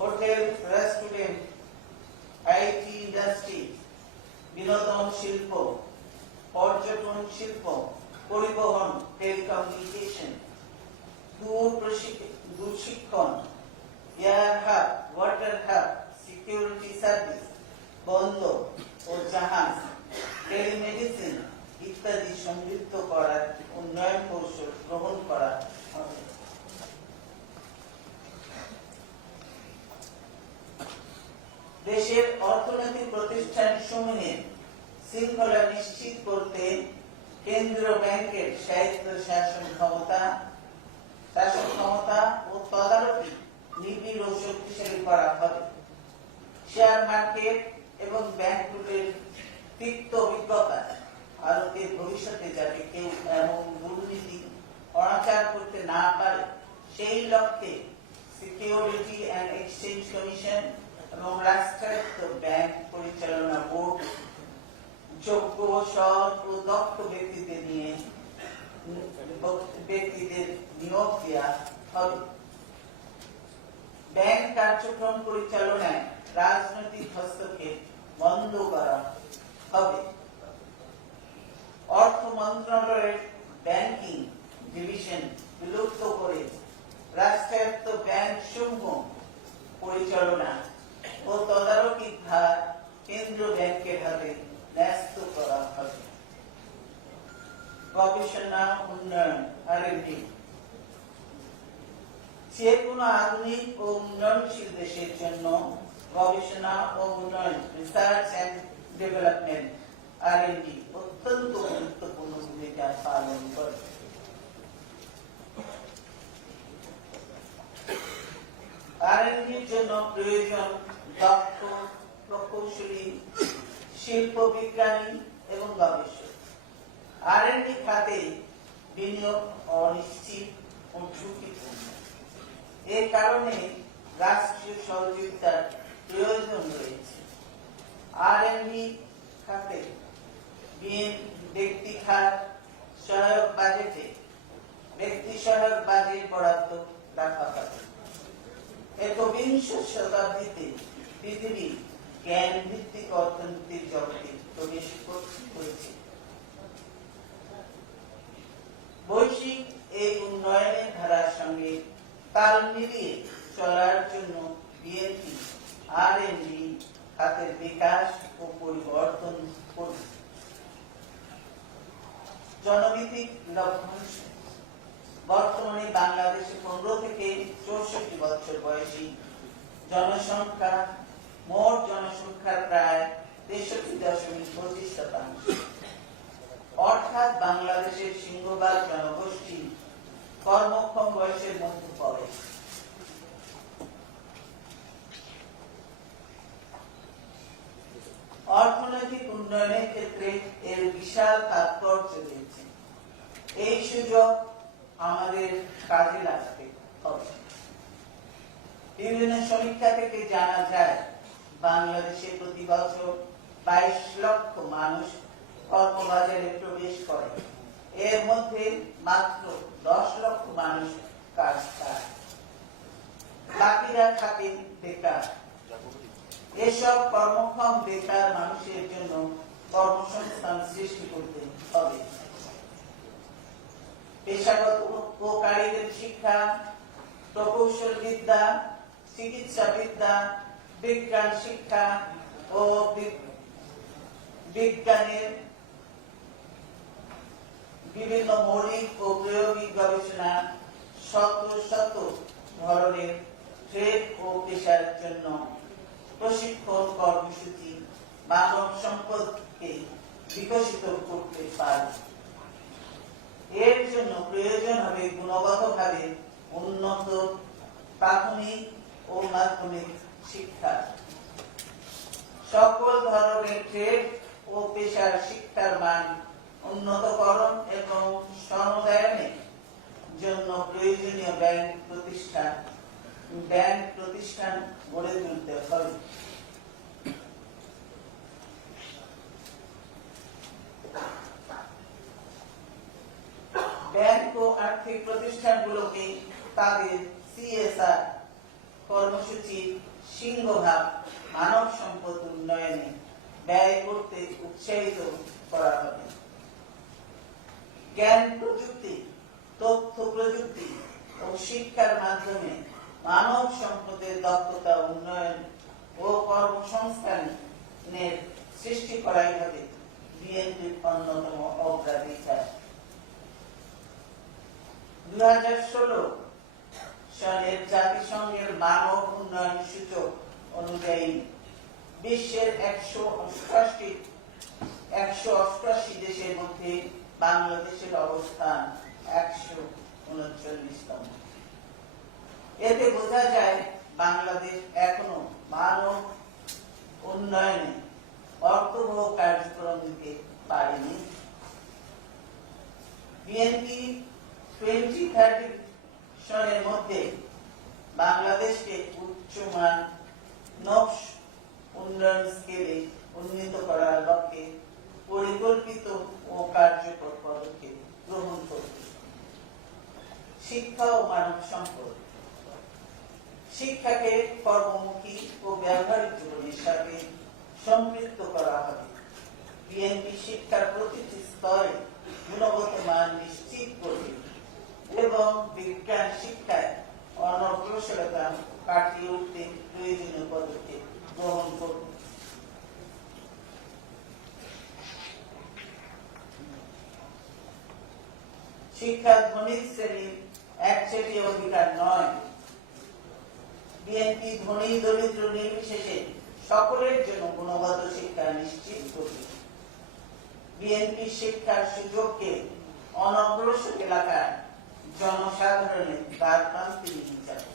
hotel, restaurant, IT industry, বিনোদন শিল্প, পর্যটন শিল্প, পরিবহন, টেলিকমিউনিকেশন, দূরশিক্ষণ, air hub, water hub, security service, বন্দর ও জাহাজ, টেলিমেডিসিন ইত্যাদি সমৃদ্ধ করার উন্নয়ন কৌশল গ্রহণ করা হবে। দেশের অর্থনৈতিক প্রতিষ্ঠান সমূহের শৃঙ্খলা নিশ্চিত করতে কেন্দ্রীয় ব্যাংকের স্বায়ত্ত শাসন ক্ষমতা ও তদারকি নিবিড় ও শক্তিশালী করা হবে। শেয়ার মার্কেট এবং ব্যাংকগুলির তিক্ত অভিজ্ঞতা ভারতে ভবিষ্যতে যাতে কেউ এমন দুর্নীতি অনাচার করতে না পারে সেই লক্ষ্যে সিকিউরিটি অ্যান্ড এক্সচেঞ্জ কমিশন এবং রাষ্ট্রায়ত্ত ব্যাংক পরিচালনা বোর্ড যোগ্য, সৎ ও দক্ষ ব্যক্তিদের নিয়োগ দেওয়া হবে। ব্যাংক কার্যক্রম পরিচালনায় রাজনৈতিক হস্তক্ষেপ বন্ধ করা হবে। অর্থ মন্ত্রণালয়ের ব্যাংকিং ডিভিশন বিলুপ্ত করে রাষ্ট্রায়ত্ত ব্যাংক সমূহ পরিচালনা ও তদারকির ভার কেন্দ্রীয় ব্যাংকের হাতে ন্যস্ত করা হবে। গবেষণা উন্নয়ন R&D যে কোনো আধুনিক ও উন্নয়নশীল দেশের জন্য গবেষণা ও উন্নয়ন রিসার্চ এন্ড ডেভেলপমেন্ট R&D অত্যন্ত গুরুত্বপূর্ণ ভূমিকা পালন করে। R&Dর জন্য প্রয়োজন দক্ষ প্রকৌশলী, শিল্প বিজ্ঞানী এবং গবেষক। R&D খাতে বিনিয়োগ অনিশ্চিত ও ঝুঁকিপূর্ণ। এ কারণে রাষ্ট্রীয় সহযোগিতার প্রয়োজন রয়েছে। R&D খাতে ব্যক্তি সহায়ক বাজেট বরাদ্দ রাখা হবে। একবিংশ শতাব্দীতে পৃথিবী জ্ঞান ভিত্তিক অর্থনীতির জগতে প্রবেশ করেছে। বৈশ্বিক এই উন্নয়নের ধারার সঙ্গে তাল মিলিয়ে চলার জন্য বিএনপি R&D খাতের বিকাশ ও পরিবর্তন করবে। জনভিত্তিক লভ্যাংশ বর্তমানে বাংলাদেশে 15 থেকে 64 বছর বয়সী জনসংখ্যা মোট জনসংখ্যার প্রায় 63.25%, অর্থাৎ বাংলাদেশের সিংহভাগ জনগোষ্ঠী কর্মক্ষম বয়সের মধ্যে পড়ে। অর্থনৈতিক উন্নয়নের ক্ষেত্রে এর বিশাল তাৎপর্য রয়েছে। এই সুযোগ আমাদের কাজে লাগাতে হবে। বিভিন্ন সমীক্ষা থেকে জানা যায় বাংলাদেশে প্রতি বছর 22 লক্ষ মানুষ কর্মবাজারে প্রবেশ করে। এর মধ্যে মাত্র 10 লক্ষ মানুষ কাজ পায়, বাকিরা থাকে বেকার। এসব কর্মক্ষম বেকার মানুষের জন্য কর্মসংস্থান সৃষ্টি করতে হবে। পেশাগত ও কারিগরি শিক্ষা, প্রকৌশল বিদ্যা, চিকিৎসা বিদ্যা, বিজ্ঞান শিক্ষা ও বিজ্ঞানের বিভিন্ন মৌলিক ও প্রায়োগিক গবেষণা, শত ধরনের ট্রেড ও পেশার জন্য প্রশিক্ষণ কর্মসূচি মানব সম্পদকে বিকশিত করতে পারে। এর জন্য প্রয়োজন হবে গুণগতভাবে উন্নত প্রাথমিক ও মাধ্যমিক শিক্ষা, সকল ধরনের ট্রেড ও পেশার শিক্ষার মান উন্নতকরণ এবং সনোদায়নের জন্য প্রয়োজনীয় ব্যাংক প্রতিষ্ঠান গড়ে তুলতে হবে। ব্যাংক ও আর্থিক প্রতিষ্ঠানগুলোকে তাদের CSR কর্মসূচি সিংহভাগ মানব সম্পদ উন্নয়নে ব্যয় করতে উৎসাহিত করা হবে। জ্ঞান প্রযুক্তি, তথ্য প্রযুক্তি ও শিক্ষার মাধ্যমে মানব সম্পদের দক্ষতা উন্নয়ন ও কর্মসংস্থানের সৃষ্টি করাই হবে বিএনপির অন্যতম অগ্রাধিকার। 2016 সালের জাতিসংঘের মানব উন্নয়ন সূচক অনুযায়ী বিশ্বের 188 দেশের মধ্যে বাংলাদেশের অবস্থান 139তম। এতে বোঝা যায় বাংলাদেশ এখনো মানব উন্নয়নে অর্থবহ কার্যক্রম দিতে পারেনি। বিএনপি 2030 সনের মধ্যে বাংলাদেশকে উচ্চমান নকশ উন্নয়ন স্কেলে উন্নীত করার লক্ষ্যে পরিকল্পিত ও কার্যকর পদক্ষেপ গ্রহণ করবে। শিক্ষা ও মানব সম্পদ, শিক্ষাকে কর্মমুখী ও ব্যবহারিক জীবনের সাথে সম্পৃক্ত করা হবে। বিএনপি শিক্ষার প্রতিটি স্তরে গুণগত মান নিশ্চিত করবে এবং বিজ্ঞান শিক্ষায় অনগ্রসরতা কাটিয়ে উঠতে প্রয়োজনীয় পদক্ষেপ গ্রহণ করবে। শিক্ষা ধনী শ্রেণীর একচেটিয়া অধিকার নয়। বিএনপি ধনী দরিদ্র নির্বিশেষে সকলের জন্য গুণগত শিক্ষা নিশ্চিত করবে। বিএনপি শিক্ষার সুযোগকে অনগ্রসর এলাকার জনসাধারণের দ্বারপ্রান্তে নিয়ে যাবে।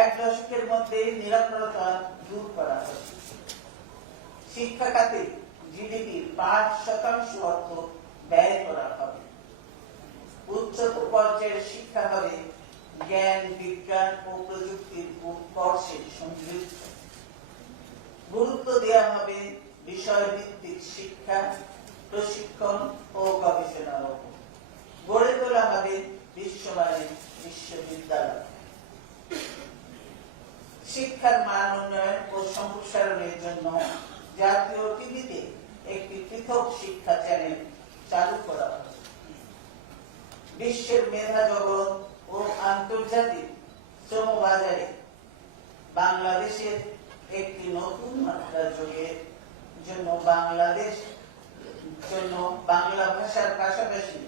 1 দশকের মধ্যে নিরক্ষরতা দূর করা হবে। শিক্ষা খাতে জিডিপির 5% অর্থ ব্যয় করা হবে। উচ্চতর পর্যায়ের শিক্ষা হবে জ্ঞান, বিজ্ঞান ও প্রযুক্তির উৎকর্ষে সমৃদ্ধ। গুরুত্ব দেওয়া হবে বিষয়ভিত্তিক শিক্ষা, প্রশিক্ষণ ও গবেষণার উপর। গড়ে তোলা হবে বিশ্বমানের বিশ্ববিদ্যালয়। শিক্ষার মান উন্নয়ন ও সম্প্রসারণের জন্য জাতীয় টিভিতে একটি পৃথক শিক্ষা চ্যানেল চালু করা হবে। বিশ্বের মেধা জগৎ ও আন্তর্জাতিক শ্রমবাজারে বাংলাদেশের একটি নতুন মাত্রা যোগের জন্য বাংলা ভাষার পাশাপাশি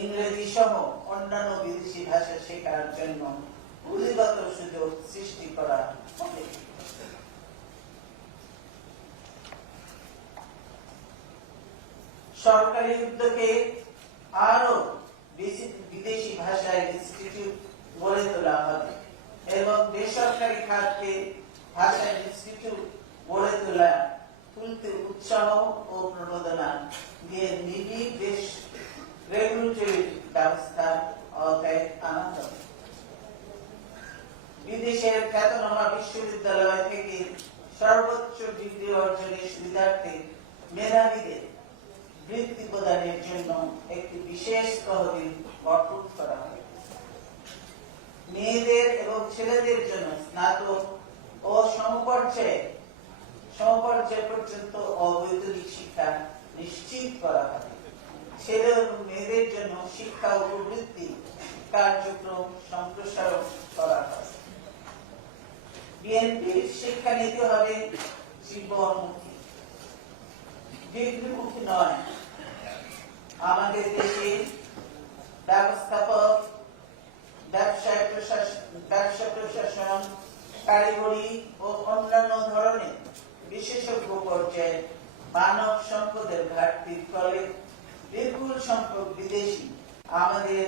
ইংরেজি সহ অন্যান্য বিদেশি ভাষা শেখার জন্য পুঁজিগত সুযোগ সৃষ্টি করা হবে। সরকারি উদ্যোগে আরো বিদেশি ভাষায় ইনস্টিটিউট গড়ে তোলা হবে এবং বেসরকারি খাতে ভাষা ইনস্টিটিউট গড়ে তুলতে উৎসাহ ও প্রণোদনা দিয়ে নিবিড় রেগুলেটরি ব্যবস্থা আওতায় আনা হবে। বিদেশের খ্যাতনামা বিশ্ববিদ্যালয় থেকে সর্বোচ্চ ডিগ্রি অর্জনের সুবিধার্থে মেধাবীদের বৃত্তি প্রদানের জন্য একটি বিশেষ তহবিল গঠন করা হবে। মেয়েদের এবং ছেলেদের জন্য স্নাতক ও সমপর্যায় পর্যন্ত অবৈতনিক শিক্ষা নিশ্চিত করা হবে। ছেলে এবং মেয়েদের জন্য শিক্ষা ও প্রবৃত্তি কার্যক্রম সম্প্রসারণ করা হবে। বিএনপির শিক্ষানীতি হবে জীবনমুখী, ডিগ্রিমুখী নয়। আমাদের দেশে ব্যবস্থাপক, ব্যবসা প্রশাসন, কারিগরি ও অন্যান্য ধরনের বিশেষজ্ঞ পর্যায়ে মানব সম্পদের ঘাটতির ফলে বিপুল সংখ্যক বিদেশি আমাদের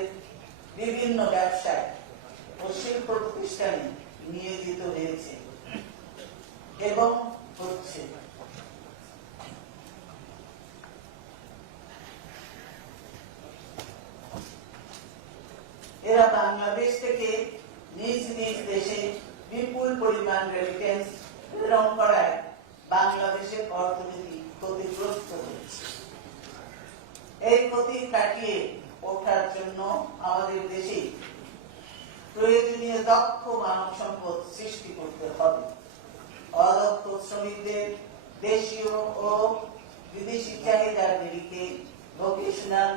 বিভিন্ন ব্যবসায় ও শিল্প প্রতিষ্ঠানে নিয়োজিত হয়েছে এবং হচ্ছে। এরা বাংলাদেশ থেকে নিজ নিজ দেশে বিপুল পরিমাণ রেমিটেন্স প্রেরণ করায় বাংলাদেশের অর্থনীতি ক্ষতিগ্রস্ত হয়েছে। এই ক্ষতি কাটিয়ে ওঠার জন্য আমাদের দেশে প্রয়োজনীয় দক্ষ মানব সম্পদ সৃষ্টি করতে হবে। অদক্ষ শ্রমিকদের দেশীয় ও বিদেশি চাহিদার নিরিখে ভোকেশনাল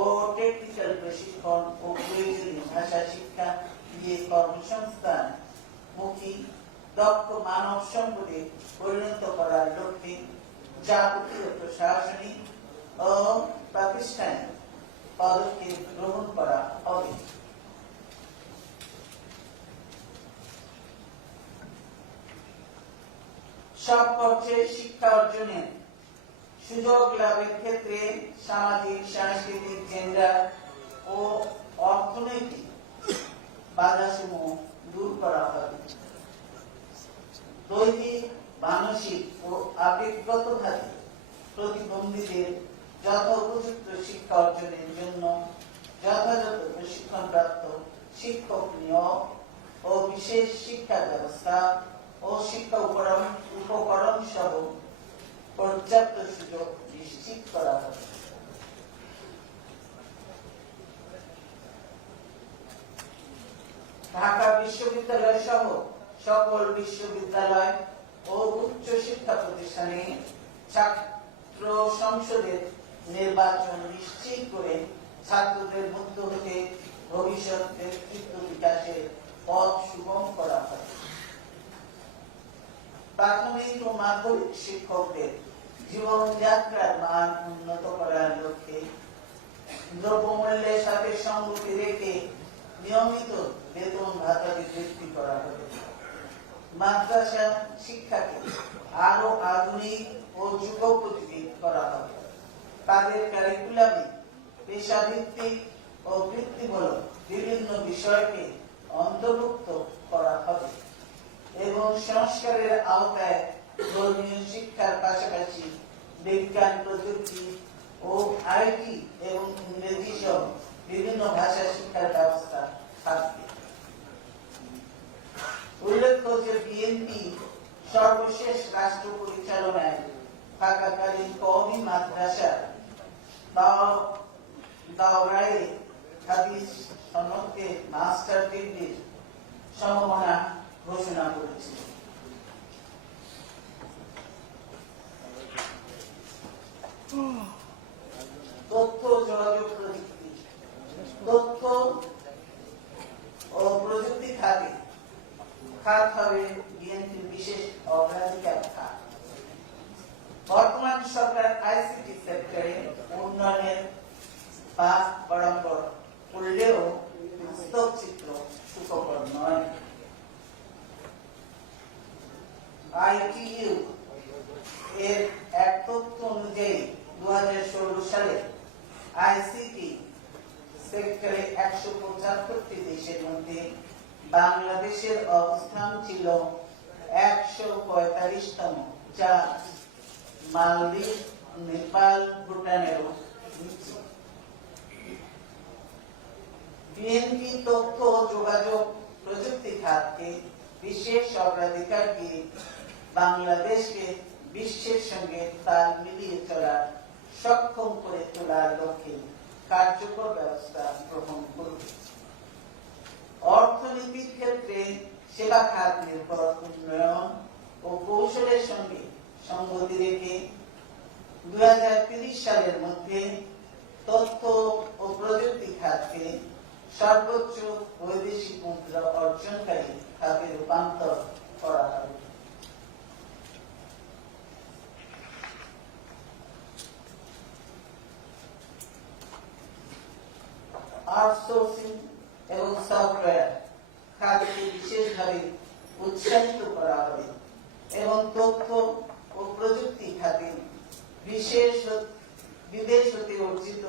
ও টেকনিক্যাল প্রশিক্ষণ ও প্রয়োজনীয় ভাষা শিক্ষা দিয়ে কর্মসংস্থান মুখী দক্ষ মানব সম্পদে পরিণত করার লক্ষ্যে যাবতীয় প্রশাসনিক ও প্রাতিষ্ঠানিক পদক্ষেপ গ্রহণ করা হবে। সব পর্যায়ে শিক্ষা অর্জনের সুযোগ লাভের ক্ষেত্রে সামাজিক, সাংস্কৃতিক, জেন্ডার ও অর্থনৈতিক বাধাসমূহ দূর করা হবে। দৈহিক, মানসিক ও আবেগগতভাবে প্রতিবন্ধীদের যথোপযুক্ত শিক্ষা অর্জনের জন্য যথাযথ প্রশিক্ষণপ্রাপ্ত শিক্ষক নিয়োগ ও বিশেষ শিক্ষা ব্যবস্থা ও শিক্ষা উপকরণ সহ পর্যাপ্ত সুযোগ নিশ্চিত করা হবে। ঢাকা বিশ্ববিদ্যালয় সহ সকল বিশ্ববিদ্যালয় ও উচ্চ শিক্ষা প্রতিষ্ঠানে ছাত্র সংসদের নির্বাচন নিশ্চিত করে ছাত্রদের মধ্য হতে ভবিষ্যৎ ব্যক্তিত্ব বিকাশের পথ সুগম করা হবে। প্রাথমিক ও মাধ্যমিক শিক্ষকদের জীবনযাত্রার মান উন্নত করার লক্ষ্যে দ্রব্যমূল্যের সাথে সঙ্গতি রেখে নিয়মিত বেতন ভাতা বৃদ্ধি করা হবে। মাদ্রাসা শিক্ষাকে আরো আধুনিক ও যুগোপযোগী করা হবে। তাদের কারিকুলামে পেশাভিত্তিক ও বৃত্তিমূলক বিভিন্ন বিষয়কে অন্তর্ভুক্ত করা হবে এবং সংস্কারের আওতায় ধর্মীয় শিক্ষার পাশাপাশি বিজ্ঞান, প্রযুক্তি ও আইটি এবং ইংরেজি সহ বিভিন্ন ভাষা শিক্ষার ব্যবস্থা থাকবে। উল্লেখ্য যে বিএনপি সর্বশেষ রাষ্ট্র পরিচালনায় থাকাকালীন কওমি মাদ্রাসা দাওরায়ে হাদিস সনদকে মাস্টার ডিগ্রির সম্মাননা ঘোষণা করেছিল। তথ্য যোগাযোগ প্রযুক্তি, তথ্য ও প্রযুক্তি খাত হবে বিএনপির বিশেষ অগ্রাধিকার খাত। বর্তমান সরকার আইসিটি সেক্টরে উন্নয়নের পাঁচ বরাবর করলেও বাস্তব চিত্র সুখকর নয়। আইটিইউ এর এক তথ্য অনুযায়ী 2016 সালে আইসিটি সেক্টরে 175টি দেশের মধ্যে বাংলাদেশের অবস্থান ছিল 145তম, যা মালদ্বীপ, নেপাল, ভুটানেরও নিচে। বিএনপি তথ্য ও যোগাযোগ প্রযুক্তি খাতকে বিশেষ অগ্রাধিকার দিয়ে বাংলাদেশকে বিশ্বের সঙ্গে তাল মিলিয়ে চলার সক্ষম করে তোলার লক্ষ্যে কার্যকর ব্যবস্থা গ্রহণ করবে। অর্থনীতির ক্ষেত্রে সেবা খাত নির্ভর উন্নয়ন ও কৌশলের সঙ্গে সঙ্গতি রেখে 2030 সালের মধ্যে তথ্য ও প্রযুক্তি খাতকে সর্বোচ্চ বৈদেশিক মুদ্রা অর্জনকারী খাতে রূপান্তর করা হবে। আউটসোর্সিং এবং সফটওয়্যার খাতকে বিশেষভাবে উৎসাহিত করা হবে এবং তথ্য ও প্রযুক্তি খাতে বিদেশ হতে অর্জিত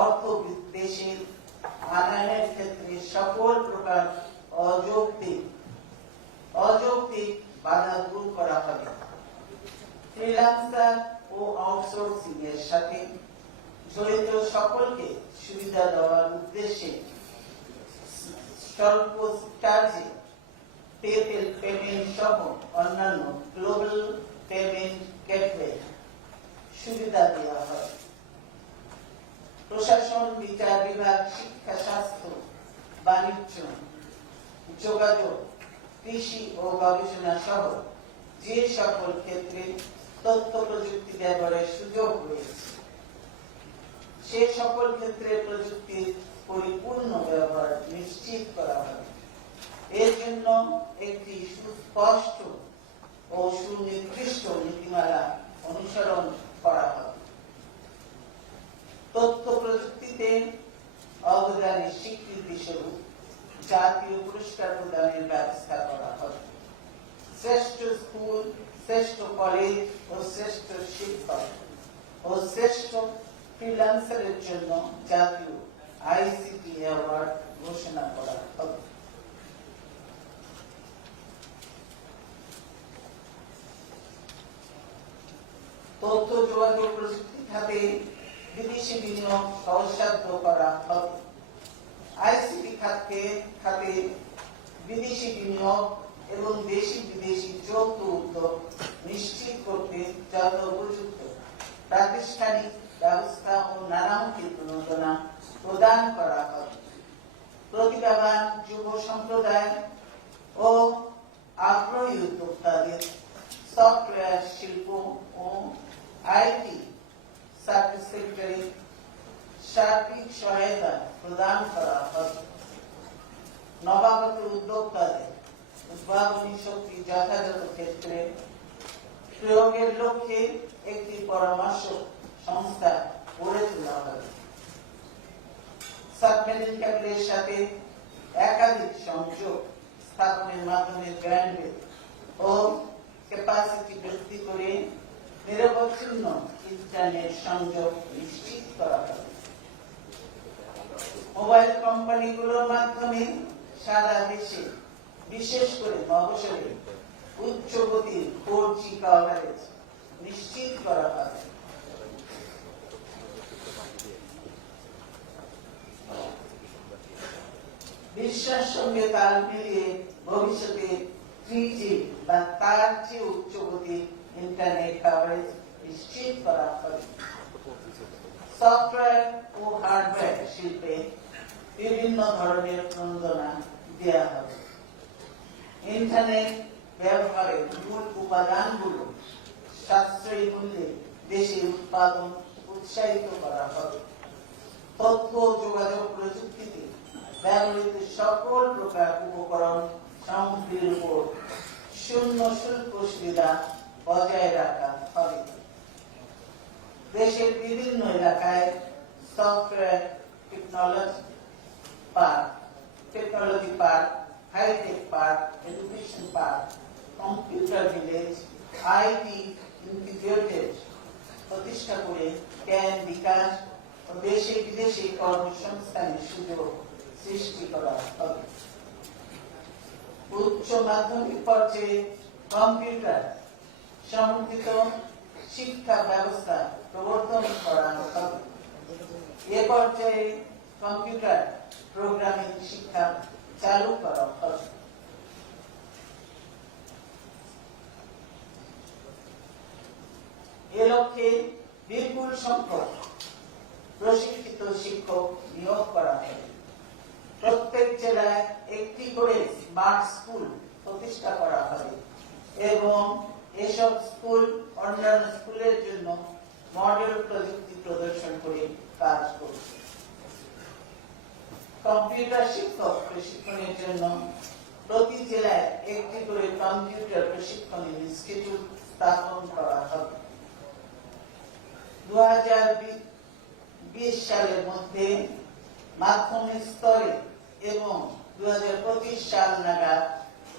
অর্থ দেশের আনয়নের ক্ষেত্রে সকল প্রকার অযৌক্তিক বাধা দূর করা হবে। ফ্রিল্যান্সার ও আউটসোর্সিং এর সাথে জড়িত সকলকে সুবিধা দেওয়ার উদ্দেশ্যে স্বল্প চার্জে পেপ্যাল পেমেন্ট সহ অন্যান্য গ্লোবাল পেমেন্ট গেটওয়ে সুবিধা দেওয়া হয়। প্রশাসন, বিচার বিভাগ, শিক্ষা, স্বাস্থ্য, বাণিজ্য, যোগাযোগ, কৃষি ও গবেষণা সহ যে সকল ক্ষেত্রে তথ্য প্রযুক্তি ব্যবহারের সুযোগ রয়েছে সে সকল ক্ষেত্রে প্রযুক্তির পরিপূর্ণ ব্যবহার নিশ্চিত করা হবে। এর জন্য একটি সুস্পষ্ট ও সুনির্দিষ্ট নীতিমালা অনুসরণ করা হবে। তথ্য প্রযুক্তিতে অবদানের স্বীকৃতি স্বরূপ জাতীয় পুরস্কার প্রদানের ব্যবস্থা করা হবে। শ্রেষ্ঠ স্কুল, শ্রেষ্ঠ কলেজ ও শ্রেষ্ঠ শিক্ষক ও শ্রেষ্ঠ ফ্রিল্যান্সারের জন্য জাতীয় আইসিটি অ্যাওয়ার্ড ঘোষণা করা হবে। তথ্য যোগাযোগ প্রযুক্তি খাতে বিদেশি বিনিয়োগ সহজসাধ্য করা হবে। আইসিটি খাতে বিদেশি বিনিয়োগ এবং দেশি বিদেশি যৌথ উদ্যোগ নিশ্চিত করতে যত উপযুক্ত প্রাতিষ্ঠানিক ব্যবস্থা ও নানামুখী প্রণোদনা প্রদান করা হবে। প্রতিভাবান যুব সম্প্রদায় ও আগ্রহী উদ্যোক্তাদের সফটওয়্যার শিল্প ও আইটি সার্ভিস সেক্টরে সার্বিক সহায়তা প্রদান করা হবে। নবাগত উদ্যোক্তাদের উদ্ভাবনী শক্তি যথাযথ ক্ষেত্রে প্রয়োগের লক্ষ্যে একটি পরামর্শ সংস্থা গড়ে তোলা হবে। সাবমেরিন ক্যাবলের সাথে একাধিক সংযোগ স্থাপনের মাধ্যমে ব্যান্ডউইথ ও ক্যাপাসিটি বৃদ্ধি করে নিরবচ্ছিন্ন ইন্টারনেট সংযোগ নিশ্চিত করা হবে। মোবাইল কোম্পানিগুলোর মাধ্যমে সারা দেশে বিশেষ করে মফস্বলে উচ্চ গতির 4G কভারেজ নিশ্চিত করা হবে। বিশ্বের সঙ্গে তাল মিলিয়ে ভবিষ্যতে 3G বা তার চেয়ে উচ্চ গতির ইন্টারনেট কভারেজ নিশ্চিত করা হবে। সফটওয়্যার ও হার্ডওয়্যার শিল্পে বিভিন্ন ধরনের প্রণোদনা দেওয়া হবে। ইন্টারনেট ব্যবহারের মূল উপাদানগুলো সাশ্রয়ী মূল্যে দেশে উৎপাদন উৎসাহিত করা হবে। তথ্য যোগাযোগ প্রযুক্তিতে ব্যবহৃত সকল প্রকার উপকরণ সামগ্রীর উপর শূন্য শুল্ক সুবিধা বজায় রাখা হবে। দেশের বিভিন্ন এলাকায় software technology park, hi tech park, education park, computer village, IT incubator প্রতিষ্ঠা করে জ্ঞান বিকাশ ও দেশে বিদেশে কর্মসংস্থানের সুযোগ সৃষ্টি করা হবে। উচ্চ মাধ্যমিক পর্যায়ে কম্পিউটার সমন্বিত শিক্ষা ব্যবস্থা প্রবর্তন করা হবে। এ পর্যায়ে কম্পিউটার প্রোগ্রামিং শিক্ষা চালু করা হবে। এ লক্ষ্যে বিপুল সংখ্যক প্রশিক্ষিত শিক্ষক নিয়োগ করা হবে। প্রত্যেক জেলায় একটি করে স্মার্ট স্কুল প্রতিষ্ঠা করা হবে এবং এসব স্কুল অন্যান্য স্কুলের জন্য মডেল প্রযুক্তি প্রদর্শন করে কাজ করবে। কম্পিউটার শিক্ষক প্রশিক্ষণের জন্য প্রতি জেলায় একটি করে কম্পিউটার প্রশিক্ষণ ইনস্টিটিউট স্থাপন করা হবে। 2020 সালের মধ্যে মাধ্যমিক স্তরে এবং 2025 সাল নাগাদ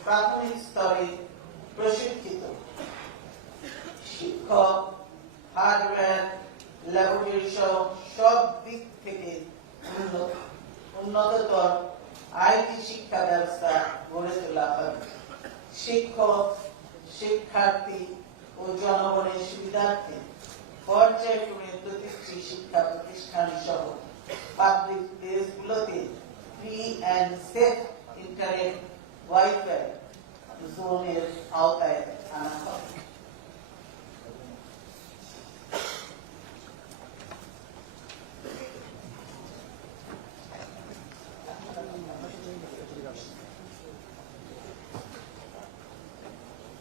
প্রাথমিক স্তরে প্রশিক্ষিত শিক্ষক, হার্ডওয়্যার, ল্যাবরেটরি সহ সব দিক থেকে উন্নত উন্নততর আইটি শিক্ষা ব্যবস্থা গড়ে তোলা হবে। শিক্ষক, শিক্ষার্থী ও জনগণের সুবিধার্থে পর্যায়ক্রমে প্রতিটি শিক্ষা প্রতিষ্ঠান সহ পাবলিক প্লেসগুলোতে free and safe internet wifi জোনের আওতায় আনা হবে।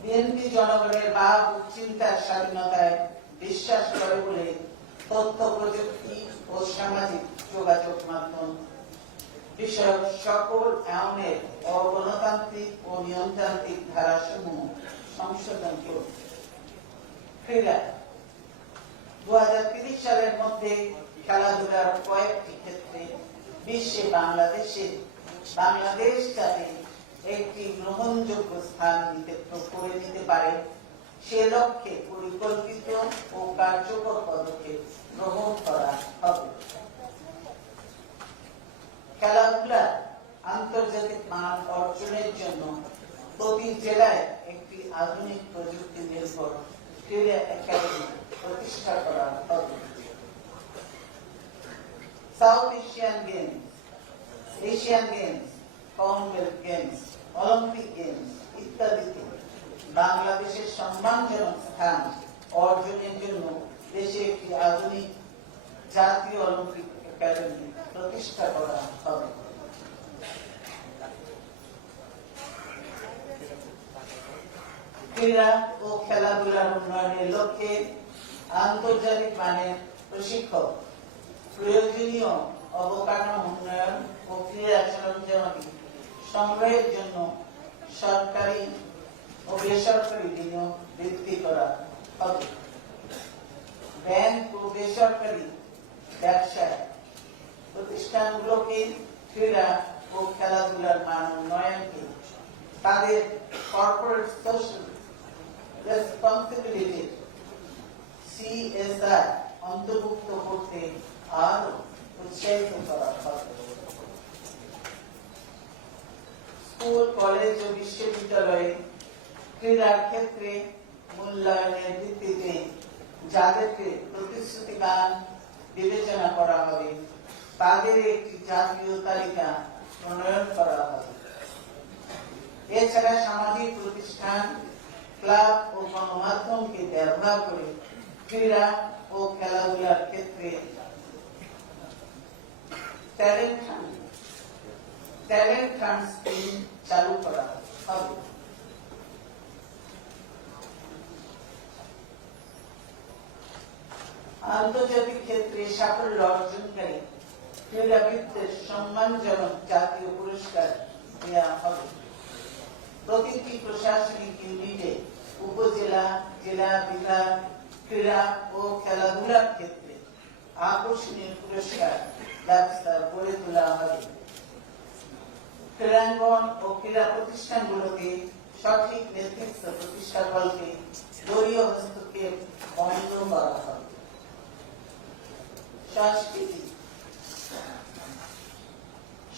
বিএনপি জনগণের ভাব ও চিন্তার স্বাধীনতায় বিশ্বাস করে বলে তথ্য প্রযুক্তি ও সামাজিক যোগাযোগ মাধ্যম বিষয়ক সকল আইনের অগণতান্ত্রিক ও নিয়মতান্ত্রিক ধারাসমূহ সংশোধন করবে। ক্রীড়া 2030 সালের মধ্যে খেলাধুলার কয়েকটি ক্ষেত্রে বিশ্বে বাংলাদেশ যাতে একটি গ্রহণযোগ্য স্থান করে নিতে পারে সে লক্ষ্যে পরিকল্পিত ও কার্যকর পদক্ষেপ গ্রহণ করা হবে। খেলাধুলার আন্তর্জাতিক মান অর্জনের জন্য প্রতি জেলায় একটি আধুনিক প্রযুক্তি নির্ভর ক্রীড়া একাডেমি প্রতিষ্ঠা করা হবে। South Asian games, Asian games, Commonwealth games, Olympic games ইত্যাদিতে বাংলাদেশের সম্মানজনক স্থান অর্জনের জন্য দেশে একটি আধুনিক জাতীয় অলিম্পিক একাডেমি প্রতিষ্ঠা করা হবে। ক্রীড়া ও খেলাধুলার উন্নয়নের লক্ষ্যে আন্তর্জাতিক মানের প্রশিক্ষক, প্রয়োজনীয় অবকাঠামো উন্নয়ন ও ক্রীড়া সরঞ্জামাদি সংগ্রহের জন্য সরকারি ও বেসরকারি বিনিয়োগ বৃদ্ধি করা হবে। ব্যাংক ও বেসরকারি ব্যবসায় প্রতিষ্ঠানগুলোকে ক্রীড়া ও খেলাধুলার মান উন্নয়নকে তাদের কর্পোরেট সোশ্যাল রেসপন্সিবিলিটি CSR অন্তর্ভুক্ত করতে আরো উৎসাহিত করা হবে। স্কুল, কলেজ ও বিশ্ববিদ্যালয়ে ক্রীড়ার ক্ষেত্রে মূল্যায়নের ভিত্তিতে যাদেরকে প্রতিশ্রুতিবান বিবেচনা করা হবে তাদের একটি জাতীয় তালিকা প্রণয়ন করা হবে। এছাড়া সামাজিক প্রতিষ্ঠান, ক্লাব ও গণমাধ্যমকে ব্যবহার করে ক্রীড়া ও খেলাধুলার ক্ষেত্রে ট্যালেন্ট হান্ট স্কিম চালু করা হবে। আন্তর্জাতিক ক্ষেত্রে সাফল্য অর্জনকারী ক্রীড়াবিদদের সম্মানজনক জাতীয় পুরস্কার দেওয়া হবে। প্রতিটি প্রশাসনিক ইউনিটে উপজেলা, জেলা, বিভাগ ক্রীড়া ও খেলাধুলার ক্ষেত্রে আকর্ষণীয় পুরস্কার ব্যবস্থা গড়ে তোলা হবে। ক্রীড়াঙ্গন ও ক্রীড়া প্রতিষ্ঠানগুলোকে সঠিক নেতৃত্ব প্রতিষ্ঠাকল্পে দলীয় হস্তক্ষেপ বন্ধ করা হবে।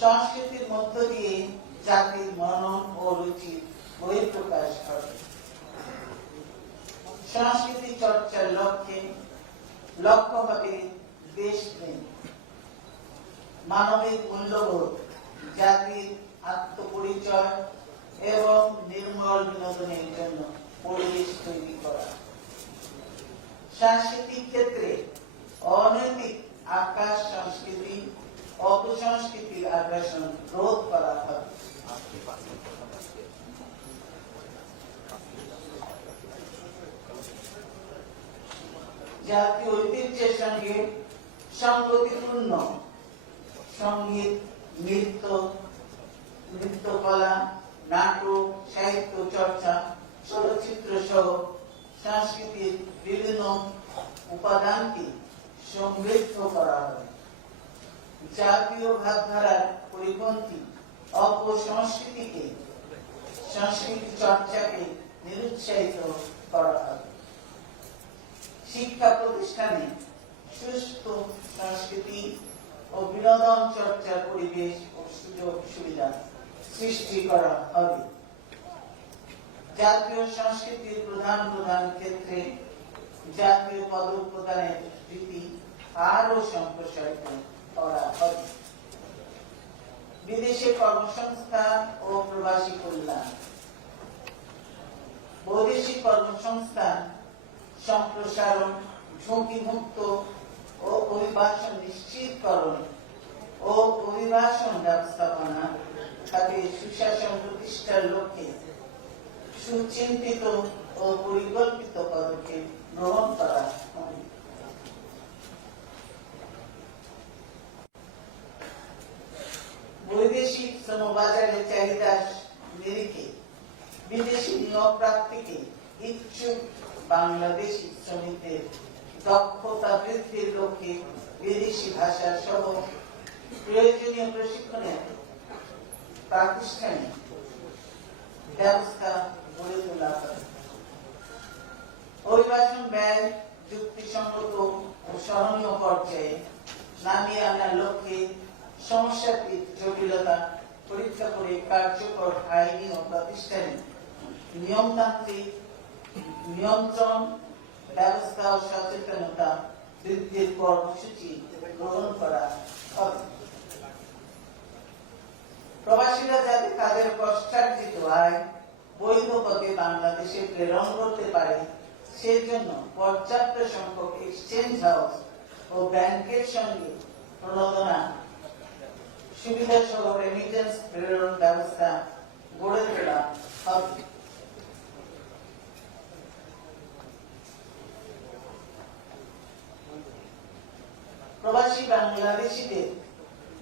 সংস্কৃতির মধ্য দিয়ে জাতির মনন ও রুচির বহিঃপ্রকাশ হবে। সংস্কৃতি চর্চার লক্ষ্য হবে দেশপ্রেম, মানবিক মূল্যবোধ, জাতির আত্মপরিচয় এবং নির্মল বিনোদনের জন্য পরিবেশ তৈরি করা। সাংস্কৃতিক ক্ষেত্রে অনৈতিক আকাশ সংস্কৃতি, অপসংস্কৃতির আগ্রাসন রোধ করা হবে। জাতীয় ঐতিহ্যের সঙ্গে সংগতিপূর্ণ সঙ্গীত, নৃত্যকলা, নাটক, সাহিত্য চর্চা, চলচ্চিত্র সহ সংস্কৃতির বিভিন্ন উপাদানকে সমৃদ্ধ করা হবে। জাতীয় ভাবধারার পরিপন্থী অপসংস্কৃতিকে, সংস্কৃতি চর্চাকে নিরুৎসাহিত করা হবে। শিক্ষা প্রতিষ্ঠানে সুস্থ সংস্কৃতি ও বিনোদন চর্চার পরিবেশ ও সুযোগ সুবিধা সৃষ্টি করা হবে। জাতীয় সংস্কৃতির প্রধান প্রধান ক্ষেত্রে জাতীয় পদক প্রদানের রীতি আরো সম্প্রসারিত করা হবে। বিদেশে কর্মসংস্থান ও প্রবাসী কল্যাণ। বৈদেশিক কর্মসংস্থান সম্প্রসারণ, ঝুঁকিমুক্ত ও অভিবাসন নিশ্চিতকরণ ও অভিবাসন ব্যবস্থাপনা খাতে সুশাসন প্রতিষ্ঠার লক্ষ্যে সুচিন্তিত ও পরিকল্পিত পদক্ষেপ গ্রহণ করা হবে। বৈদেশিক শ্রমবাজারের চাহিদার নিরিখে বিদেশি নিয়োগ প্রাপ্তিকে ইচ্ছুক বাংলাদেশি শ্রমিকদের দক্ষতা বৃদ্ধির লক্ষ্যে বিদেশি ভাষা সহ প্রয়োজনীয় প্রশিক্ষণের প্রাতিষ্ঠানিক ব্যবস্থা গড়ে তোলা হবে। অভিবাসন ব্যয় যুক্তিসঙ্গত ও সহনীয় পর্যায়ে নামিয়ে আনার লক্ষ্যে সমস্যাটির জটিলতা পরীক্ষা করে কার্যকর আইনি ও প্রাতিষ্ঠানিক নিয়মতান্ত্রিক নিয়ন্ত্রণ ব্যবস্থা ও সচেতনতা বৃদ্ধির কর্মসূচি গ্রহণ করা হবে। প্রবাসীরা যাতে তাদের কষ্টার্জিত আয় বৈধ পথে বাংলাদেশে প্রেরণ করতে পারে সেজন্য পর্যাপ্ত সংখ্যক এক্সচেঞ্জ হাউস ও ব্যাংকের সঙ্গে প্রণোদনা সুবিধা সহ রেমিটেন্স প্রেরণ ব্যবস্থা গড়ে তোলা হবে। প্রবাসী বাংলাদেশীদের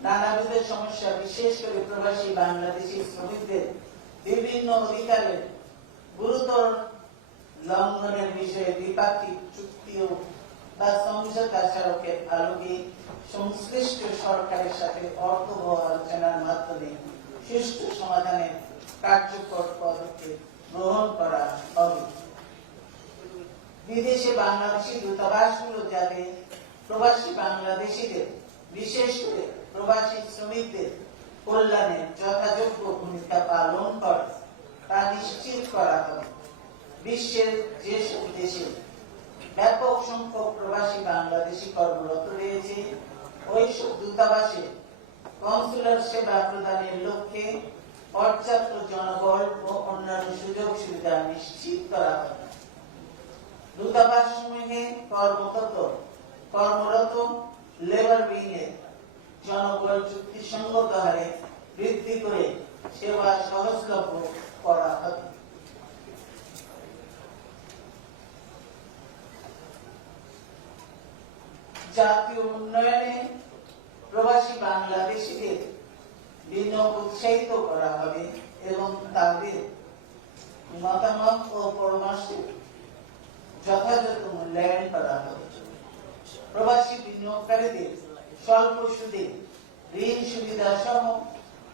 নানাবিধ সমস্যা, বিশেষ করে প্রবাসী বাংলাদেশী শ্রমিকদের বিভিন্ন অধিকারের গুরুতর লঙ্ঘনের বিষয়ে দ্বিপাক্ষিক চুক্তি বা সমঝোতা স্মারকের আলোকে সংশ্লিষ্ট সরকারের সাথে অর্থবহ আলোচনার মাধ্যমে সুষ্ঠু সমাধানের কার্যকর পদক্ষেপ গ্রহণ করা হবে। বিদেশে বাংলাদেশি দূতাবাসগুলো যাতে প্রবাসী বাংলাদেশীদের, বিশেষ করে প্রবাসী শ্রমিকদের কল্যাণে যথাযোগ্য ভূমিকা পালন করে তা নিশ্চিত করা হবে। বিশ্বের যেসব দেশে ব্যাপক সংখ্যক প্রবাসী বাংলাদেশী কর্মরত রয়েছে ওইসব দূতাবাসে কনসুলার সেবা প্রদানের লক্ষ্যে পর্যাপ্ত জনবল ও অন্যান্য সুযোগ সুবিধা নিশ্চিত করা হবে। দূতাবাস সমূহে কর্মরত লেবার উইং এর জনবল চুক্তিসঙ্গত হারে বৃদ্ধি করে সেবা সহজলভ্য করা হবে। জাতীয় উন্নয়নে প্রবাসী বাংলাদেশীদের বিনিয়োগ উৎসাহিত করা হবে এবং তাদের মতামত ও পরামর্শের যথাযথ মূল্যায়ন করা হবে। প্রবাসী বিনিয়োগকারীদের স্বল্প সুদে ঋণ সুবিধা সহ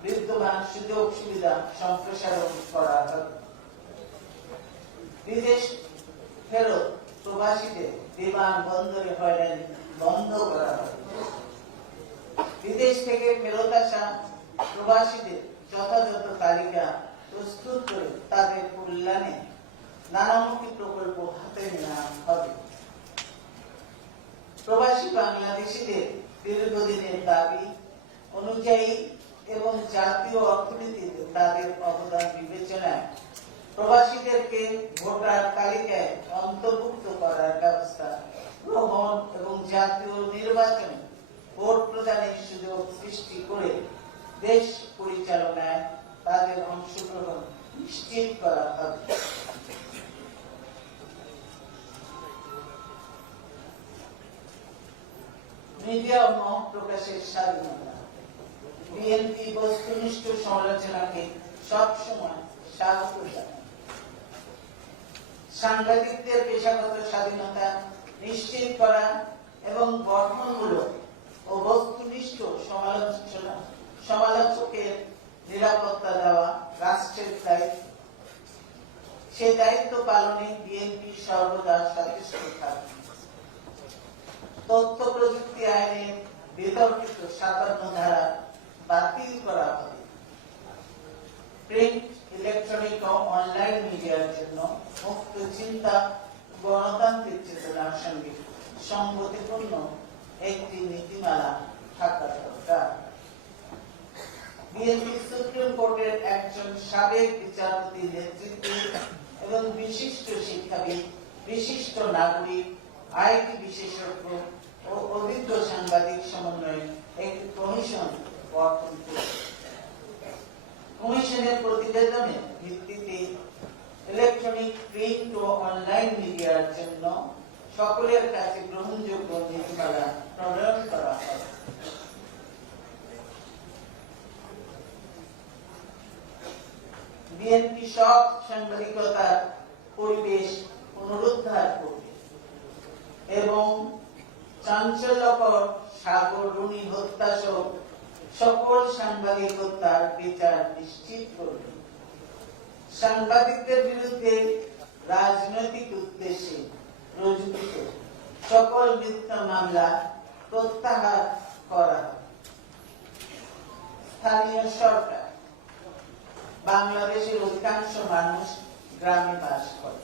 বিদ্যমান সুযোগ সুবিধা সম্প্রসারণ করা হবে। বিদেশ ফেরত প্রবাসীদের বিমান বন্দরে হয়রানি বন্ধ করা হবে। বিদেশ থেকে ফেরত আসা প্রবাসীদের যথাযথ তালিকা প্রস্তুত করে তাদের কল্যাণে নানামুখী প্রকল্প হাতে নেওয়া হবে। প্রবাসী বাংলাদেশীদের দীর্ঘদিনের দাবি অনুযায়ী এবং জাতীয় অর্থনীতিতে তাদের অবদান বিবেচনায় প্রবাসীদেরকে ভোটার তালিকায় অন্তর্ভুক্ত করার ব্যবস্থা গ্রহণ এবং জাতীয় নির্বাচনে ভোট প্রদানের সুযোগ সৃষ্টি করে দেশ পরিচালনায় তাদের অংশগ্রহণ নিশ্চিত করা হবে। মিডিয়া ও মত প্রকাশের স্বাধীনতা। বিএনপি বস্তুনিষ্ঠ সমালোচনাকে সবসময় স্বাগত জানায়। সাংবাদিকদের পেশাগত স্বাধীনতা নিশ্চিত করা এবং গঠনমূলক ও বস্তুনিষ্ঠ সমালোচকের নিরাপত্তা দেওয়া রাষ্ট্রের দায়িত্ব। সে দায়িত্ব পালনে বিএনপি সর্বদা সচেষ্ট থাকবে। তথ্য প্রযুক্তি আইনের বিতর্কিত ৭৭ অন্যান্য ধারা বাতিল করা হবে। প্রিন্ট, ইলেকট্রনিক ও অনলাইন মিডিয়ার জন্য মুক্ত চিন্তা, গণতান্ত্রিক চেতনার সঙ্গে সংগতিপূর্ণ একটি নীতিমালা থাকা দরকার। বিএনপি সুপ্রিম কোর্টের একজন সাবেক বিচারপতির নেতৃত্বে এবং বিশিষ্ট শিক্ষাবিদ, বিশিষ্ট নাগরিক, আইটি বিশেষজ্ঞ ও অভিজ্ঞ সাংবাদিক সমন্বয়ে একটি কমিশন গঠন করেছে। কমিশনের প্রতিবেদনের ভিত্তিতে ইলেকট্রনিক, প্রিন্ট ও অনলাইন মিডিয়ার জন্য সকলের কাছে গ্রহণযোগ্য নীতিমালা প্রণয়ন করা হয়। বিএনপি সব সাংবাদিকতার পরিবেশ পুনরুদ্ধার করবে এবং চাঞ্চল্যকর সাগর রুনি হত্যা সহ সকল সাংবাদিক হত্যার বিচার নিশ্চিত করবে। সাংবাদিকদের বিরুদ্ধে রাজনৈতিক উদ্দেশ্যে রচিত সকল মিথ্যা মামলা প্রত্যাহার করা। স্থানীয় সরকার, বাংলাদেশের অধিকাংশ মানুষ গ্রামে বাস করে।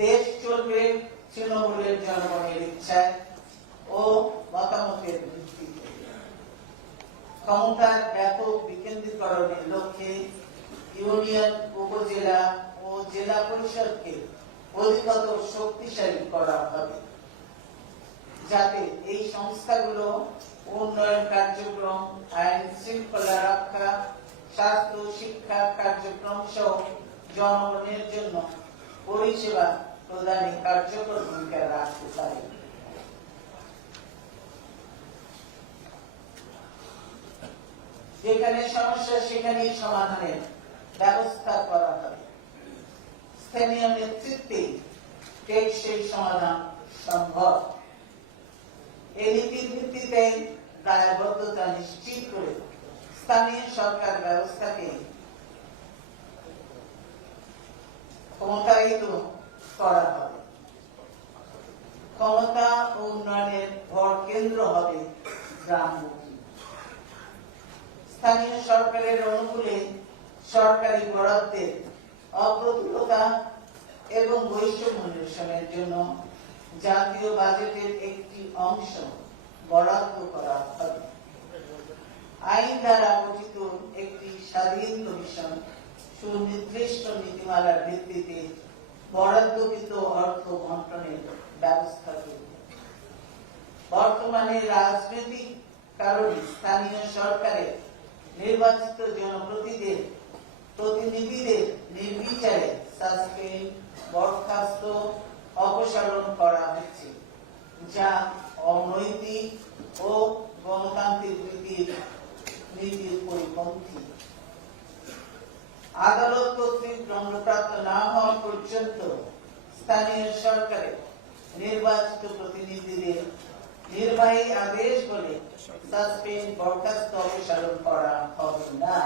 দেশ চলবে তৃণমূলের জনগণের ইচ্ছায় ও মতামতের ভিত্তিতে। ক্ষমতার ব্যাপক বিকেন্দ্রীকরণের লক্ষ্যে ইউনিয়ন, উপজেলা ও জেলা পরিষদকে অধিকতর শক্তিশালী করা হবে, যাতে এই সংস্থাগুলো উন্নয়ন কার্যক্রম, আইন শৃঙ্খলা রক্ষা, স্বাস্থ্য, শিক্ষা কার্যক্রম সহ জনগণের জন্য পরিষেবা প্রদানে কার্যকর ভূমিকা রাখতে পারে। যেখানে সমস্যা সেখানেই সমাধানের ব্যবস্থা করা হবে। স্থানীয় নেতৃত্বে টেকসই সমাধান সম্ভব। এই নীতির ভিত্তিতে দায়বদ্ধতা নিশ্চিত করে স্থানীয় সরকার ব্যবস্থাকে ক্ষমতায়িত করা হবে। ক্ষমতা ও উন্নয়নের ভর কেন্দ্র হবে গ্রামমুখী। স্থানীয় সরকারের অনুকূলে সরকারি বরাদ্দের অপ্রতুলতা এবং বৈষম্য নিরসনের জন্য জাতীয় বাজেটের একটি অংশ বরাদ্দ করা হবে। আইন দ্বারা গঠিত একটি স্বাধীন কমিশন সুনির্দিষ্ট নীতিমালার ভিত্তিতে বরাদ্দকৃত অর্থ বণ্টনের ব্যবস্থা করবে। বর্তমানে রাজনৈতিক কারণে স্থানীয় সরকারের নির্বাচিত জনপ্রতিনিধিদের নির্বিচারে সাসপেন্ড, বরখাস্ত, অপসারণ করা হচ্ছে, যা অনৈতিক ও গণতান্ত্রিক নীতির পরিপন্থী। আদালত কর্তৃক দণ্ডপ্রাপ্ত না হওয়া পর্যন্ত স্থানীয় সরকারের নির্বাচিত প্রতিনিধিদের নির্বাহী আদেশ বলে সাসপেন্ড, বরখাস্ত, অপসারণ করা হবে না।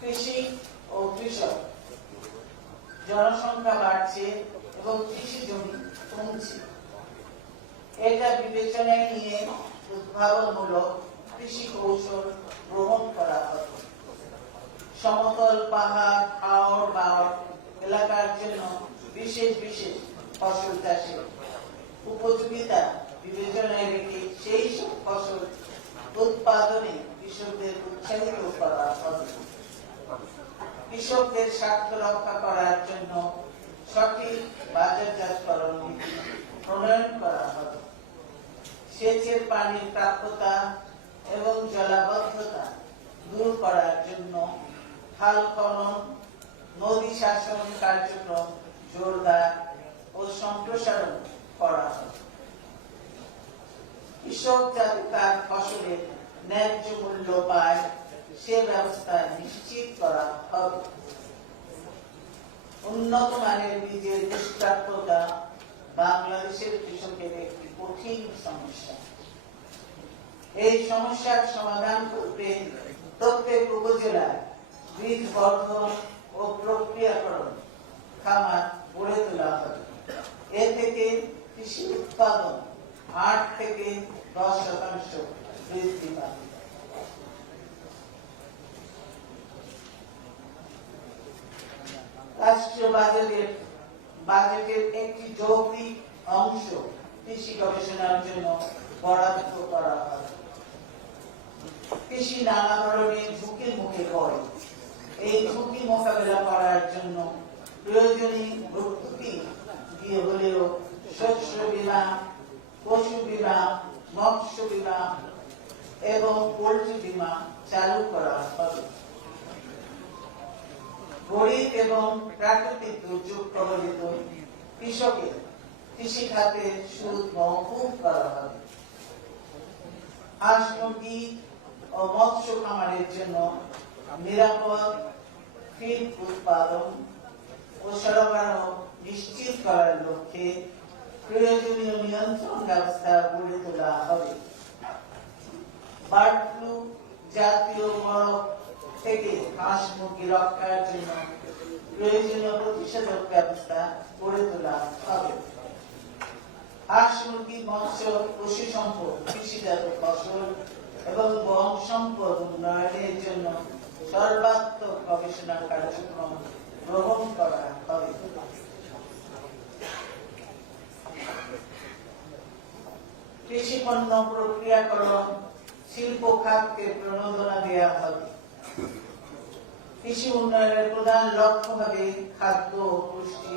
কৃষি ও কৃষক, জনসংখ্যা বাড়ছে এবং কৃষি জমি কমছে। এটা বিবেচনায় নিয়ে উদ্ভাবনমূলক কৃষি কৌশল গ্রহণ করা হবে। সমতল, পাহাড়, হাওর, বাওড় এলাকার জন্য বিশেষ বিশেষ ফসল চাষের উপযোগিতা বিবেচনায় রেখে সেই সব ফসল উৎপাদনে কৃষকদের উৎসাহিত করা হবে। কৃষকদের স্বার্থ রক্ষা করার জন্য সঠিক বাজারজাতকরণ নীতি প্রণয়ন করা হবে। সেচের পানির প্রাপ্যতা এবং জলাবদ্ধতা দূর করার জন্য খাল খনন, নদী শাসন কার্যক্রম জোরদার ও সম্প্রসারণ করা হবে। কৃষক যাতে তার ফসলের ন্যায্য মূল্য পায় সে ব্যবস্থা নিশ্চিত করা হবে। উন্নত মানের বীজের দুষ্প্রাপ্যতা বাংলাদেশের কৃষকের একটি কঠিন সমস্যা। এই সমস্যার সমাধান করতে প্রত্যেক উপজেলায় বীজ বর্ধন ও প্রক্রিয়াকরণ খামার গড়ে তোলা হবে। এ থেকে কৃষি উৎপাদন 8 থেকে 10% বৃদ্ধি পাবে। রাষ্ট্রীয় বাজেটের একটি যৌক্তিক অংশ কৃষি গবেষণার জন্য বরাদ্দ করা হয়। কৃষি নানা ধরনের ঝুঁকির মুখে পড়ে। এই ঝুঁকি মোকাবেলা করার জন্য প্রয়োজনীয় ভর্তুকি দিয়ে হলেও শস্য বীমা, পশু বীমা, মৎস্য বীমা এবং পোল্ট্রি বীমা চালু করা হবে। গরিব এবং প্রাকৃতিক দুর্যোগ কবলিত কৃষকের কৃষি খাতে সুদ মওকুফ করা হবে। হাঁস মুরগি ও মৎস্য খামারের জন্য নিরাপদ ফিড উৎপাদন ও সরবরাহ নিশ্চিত করার লক্ষ্যে প্রয়োজনীয় নিয়ন্ত্রণ ব্যবস্থা গড়ে তোলা হবে। বার্ড ফ্লু জাতীয় মরক থেকে হাঁস মুরগি রক্ষার জন্য প্রয়োজনীয় প্রতিষেধক ব্যবস্থা গড়ে তোলা হবে। হাঁস মুরগি, মৎস্য, পশু সম্পদ, কৃষিজাত ফসল এবং বন সম্পদ উন্নয়নের জন্য সর্বাত্মক গবেষণা কার্যক্রম গ্রহণ করা হবে। কৃষি পণ্য প্রক্রিয়াকরণ শিল্প খাতকে প্রণোদনা দেওয়া হবে। কৃষি উন্নয়নের প্রধান লক্ষ্য হবে খাদ্য ও পুষ্টি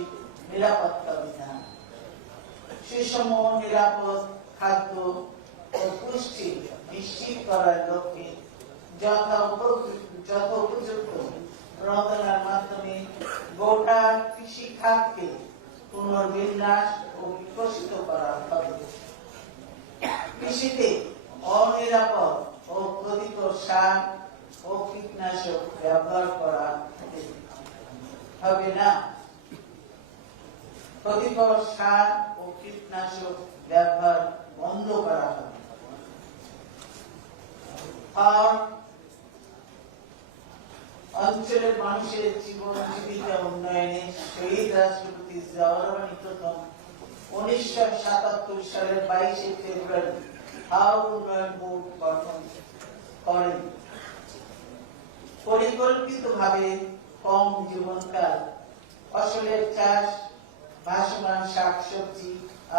নিরাপত্তা বিধান। সুষম নিরাপদ খাদ্য ও পুষ্টি নিশ্চিত করার লক্ষ্যে যথোপযুক্ত প্রণোদনার মাধ্যমে গোটা কৃষি খাতকে পুনর্বিন্যাস ও বিকশিত করা হবে। কৃষিতে অনিরাপদ ও ক্ষতিকর সার ও কীটনাশক ব্যবহার করা হবে না। ক্ষতিকর সার ও কীটনাশক ব্যবহার বন্ধ করা হবে। অঞ্চলের মানুষের জীবন জীবিকা উন্নয়নে শহীদ রাষ্ট্রপতি জিয়াউর রহমান প্রথম 1977 সালের 22 ফেব্রুয়ারি হাওড় উন্নয়ন বোর্ড গঠন করেন। পরিকল্পিতভাবে কম জীবনকাল, ফসলের চাষ, ভাসমান শাকসবজি,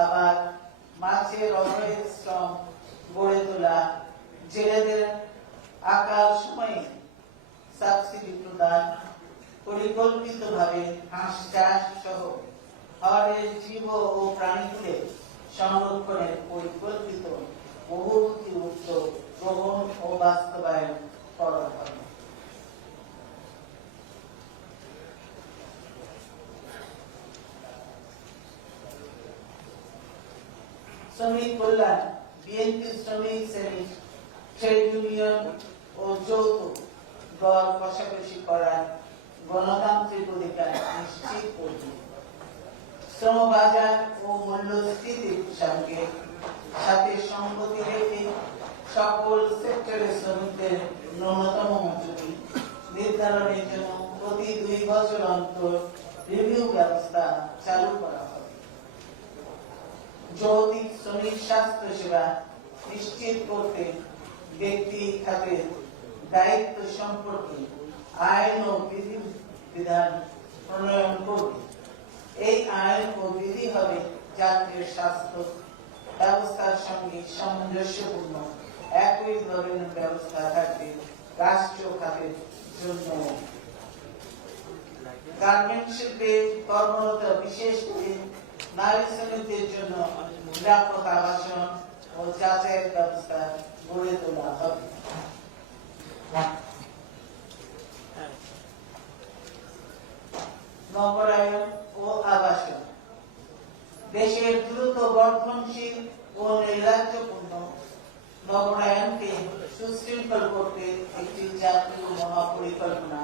আবার মাছের অবৈধ শ্রম গড়ে তোলা, জেলেদের আকাল সময়ে সাবসিডি প্রদান, পরিকল্পিতভাবে হাঁস চাষ সহ হাওরের জীব ও প্রাণীগুলোর সংরক্ষণের পরিকল্পিত বহুমুখী উদ্যোগ গ্রহণ ও বাস্তবায়ন করা হবে। শ্রমিক কল্যাণ বিএনপি শ্রমিক শ্রেণী, ট্রেড ইউনিয়ন ও যৌথ দল কষাকষি করার গণতান্ত্রিক অধিকার নিশ্চিত করবে। শ্রম বাজার ও মূল্যস্ফীতির সঙ্গে সাথে সংগতি রেখে সকল সেক্টরের শ্রমিকদের ন্যূনতম মজুরি নির্ধারণের জন্য প্রতি 2 বছর অন্তর রিভিউ ব্যবস্থা চালু করা হবে। যৌতিক শ্রমিক স্বাস্থ্য সেবা নিশ্চিত করতে ব্যক্তি খাতের দায়িত্ব সম্পর্কে আইন ও বিধিবিধান প্রণয়ন করবে। এই আইন ও বিধি হবে যাত্রীর স্বাস্থ্য ব্যবস্থার সঙ্গে সামঞ্জস্যপূর্ণ, একই ধরনের ব্যবস্থা থাকবে রাষ্ট্রীয় খাতের জন্য। গার্মেন্ট শিল্পে কর্মরত বিশেষ করে নারী শ্রমিকদের জন্য নিরাপদ আবাসন ও যাতায়াত ব্যবস্থা গড়ে তোলা হবে। নগরায়ন ও আবাসন দেশের দ্রুত বর্ধনশীল ও নির্লজ্জপূর্ণ নগরায়নকে সুশৃঙ্খল করতে একটি জাতীয় মহাপরিকল্পনা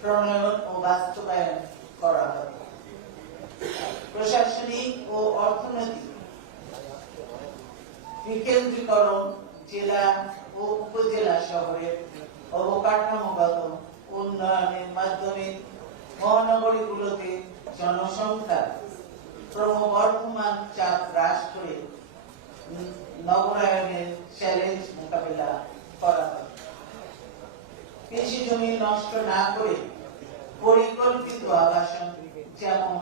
প্রণয়ন ও বাস্তবায়ন করা হবে। প্রশাসনিক ও অর্থনৈতিক বিকেন্দ্রীকরণ জেলা ও উপজেলা শহরের অবকাঠামোগত উন্নয়নের মাধ্যমে মহানগরীগুলোতে জনসংখ্যার ক্রমবর্ধমান চাপ হ্রাস করে নগরায়নের চ্যালেঞ্জ মোকাবেলা করা হয়। কৃষি জমি নষ্ট না করে পরিকল্পিত আবাসন যেমন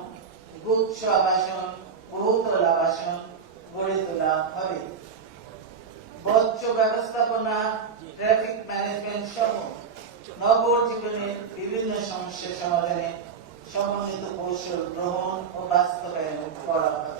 গুচ্ছ আবাসন, বহুতল আবাসন গড়ে তোলা হবে। বর্জ্য ব্যবস্থাপনা, ট্রাফিক ম্যানেজমেন্ট সহ নগর জীবনের বিভিন্ন সমস্যা সমাধানে সমন্বিত কৌশল গ্রহণ ও বাস্তবায়ন করা হবে।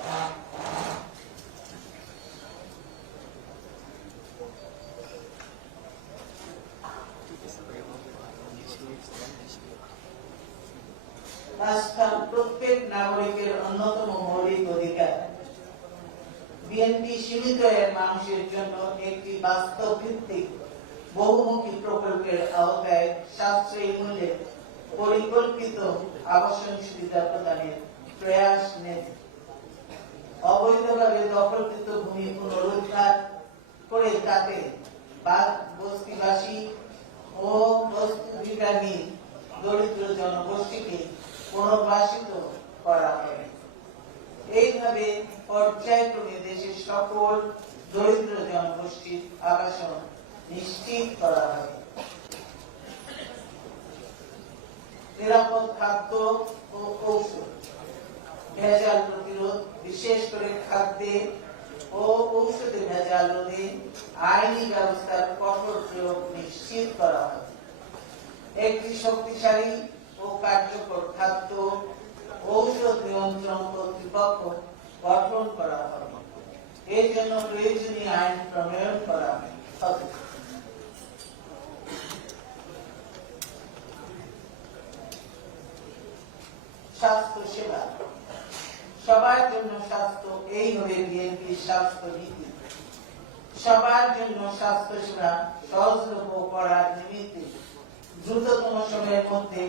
প্রত্যেক নাগরিকের অন্যতম মৌলিক অধিকার। বিএনপি সীমিত আয়ের মানুষের জন্য একটি বাস্তব ভিত্তিক বহুমুখী প্রকল্পের আওতায় সাশ্রয়ী মূল্যে পরিকল্পিত আবাসন সুবিধা প্রদানের প্রয়াস নেয়। অবৈধভাবে দখলকৃত ভূমি পুনরুদ্ধার করে তাতে বস্তিবাসী ও বস্তুবিজ্ঞানী দরিদ্র জনগোষ্ঠীকে পুনর্বাসিত করা হবে। এইভাবে পর্যায়ক্রমে দেশের সকল দরিদ্র জনগোষ্ঠীর আবাসন নিশ্চিত করা হবে। নিরাপদ খাদ্য ও ঔষধ, ভেজাল প্রতিরোধ, বিশেষ করে খাদ্যে ও ঔষধে ভেজাল রোধে আইনি ব্যবস্থার কঠোর প্রয়োগ নিশ্চিত করা হবে। একটি শক্তিশালী ও কার্যকর খাদ্য ঔষধ নিয়ন্ত্রণ কর্তৃপক্ষ গঠন করা হবে। এর জন্য প্রয়োজনীয় আইন প্রণয়ন করা হবে। স্বাস্থ্য সেবা, সবার জন্য স্বাস্থ্য, এই হবে বিএনপির স্বাস্থ্য নীতি। সবার জন্য স্বাস্থ্য সেবা সহজলভ্য করার নিমিত্তে দ্রুততম সময়ের মধ্যে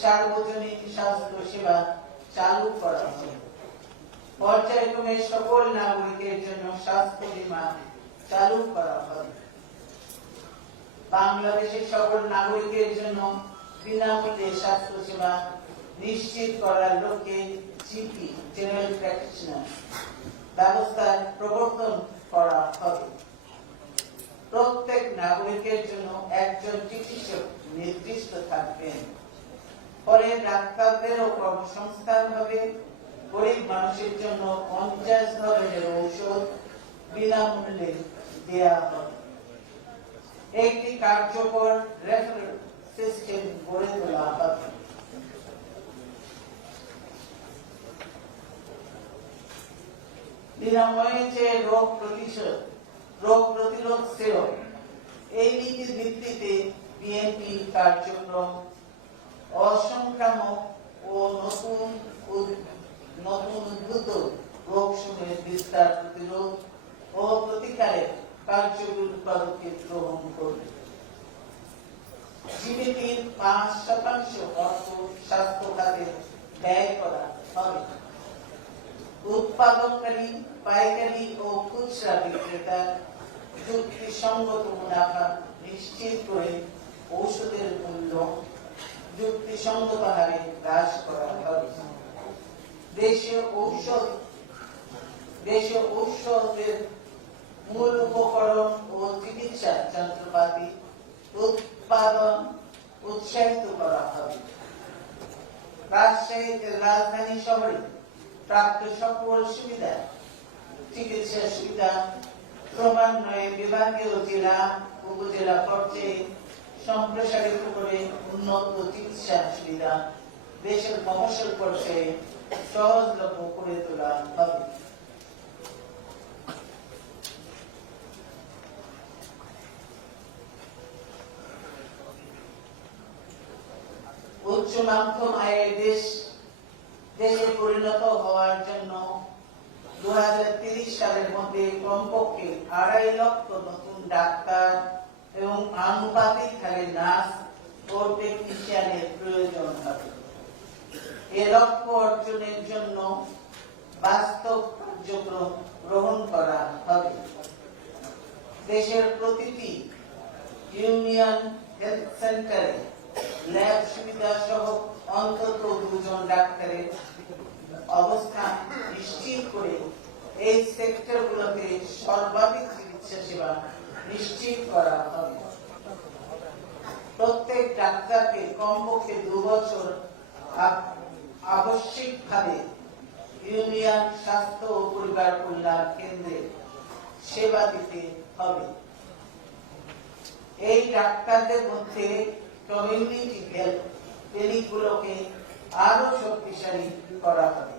সার্বজনীন স্বাস্থ্য সেবা চালু করা হবে। পর্যায়ক্রমে সকল নাগরিকের জন্য স্বাস্থ্য বীমা চালু করা হবে। বাংলাদেশের সকল নাগরিকের জন্য বিনামূল্যে স্বাস্থ্য সেবা নিশ্চিত করার লক্ষ্যে জিপি, জেনারেল প্র্যাকটিশনার ব্যবস্থার প্রবর্তন করা হবে। প্রত্যেক নাগরিকের জন্য একজন চিকিৎসক নির্দিষ্ট থাকবেন। পরে ডাক্তারদেরও কর্মসংস্থান হবে। গরিব মানুষের জন্য 50 ধরনের ঔষধ বিনামূল্যে দেওয়া হবে। একটি কার্যকর রেফারেল সিস্টেম গড়ে তোলা হবে। বিনামূল্যে যে রোগ প্রতিরোধ সেবা, এই নীতির ভিত্তিতে বিএনপি কার্যক্রম অসংক্রামক ও নতুন উদ্ভূত রোগসমূহের বিস্তার প্রতিরোধ ও প্রতিকারের কার্যকরী পদক্ষেপ গ্রহণ করবে। জিডিপির 5% অর্থ স্বাস্থ্য খাতে ব্যয় করা হবে। উৎপাদনকারী, পাইকারি ও খুচরা বিক্রেতার যুক্তিসঙ্গত মুনাফা নিশ্চিত করে ঔষধের মূল্য যুক্তিসঙ্গত হারে হ্রাস করা হবে। দেশীয় ঔষধের মূল উপকরণ ও চিকিৎসা যন্ত্রপাতি উৎপাদন উৎসাহিত করা হবে। রাজধানী শহরে প্রাপ্ত সকল সুবিধা, চিকিৎসা সুবিধা ক্রমান্বয়ে বিভাগীয় জেলা, উপজেলা পর্যায়ে সম্প্রসারিত করে উন্নত চিকিৎসা সুবিধা দেশের মফস্বল পর্যায়ে সহজলভ্য করে তোলা হবে। উচ্চ মাধ্যম আয়ের দেশে পরিণত হওয়ার জন্য 2030 সালের মধ্যে কমপক্ষে 2.5 লক্ষ নতুন ডাক্তার এবং আনুপাতিক হারে নার্স ও টেকনিশিয়ানের প্রয়োজন হবে। এ লক্ষ্য অর্জনের জন্য বাস্তব কার্যক্রম গ্রহণ করা হবে। দেশের প্রতিটি ইউনিয়ন হেলথ সেন্টারে ল্যাব সুবিধা সহ অন্তত 2 জন ডাক্তারের অবস্থান নিশ্চিত করে এই সেক্টরগুলোতে সর্বাধিক চিকিৎসা সেবা নিশ্চিত করা হবে। প্রত্যেক ডাক্তারকে কমপক্ষে 2 বছর আবশ্যিকভাবে ইউনিয়ন স্বাস্থ্য ও পরিবার কল্যাণ কেন্দ্রে সেবা দিতে হবে। এই ডাক্তারদের মধ্যে কমিউনিটি হেলথ ক্লিনিকগুলোকে আরো শক্তিশালী করা হবে।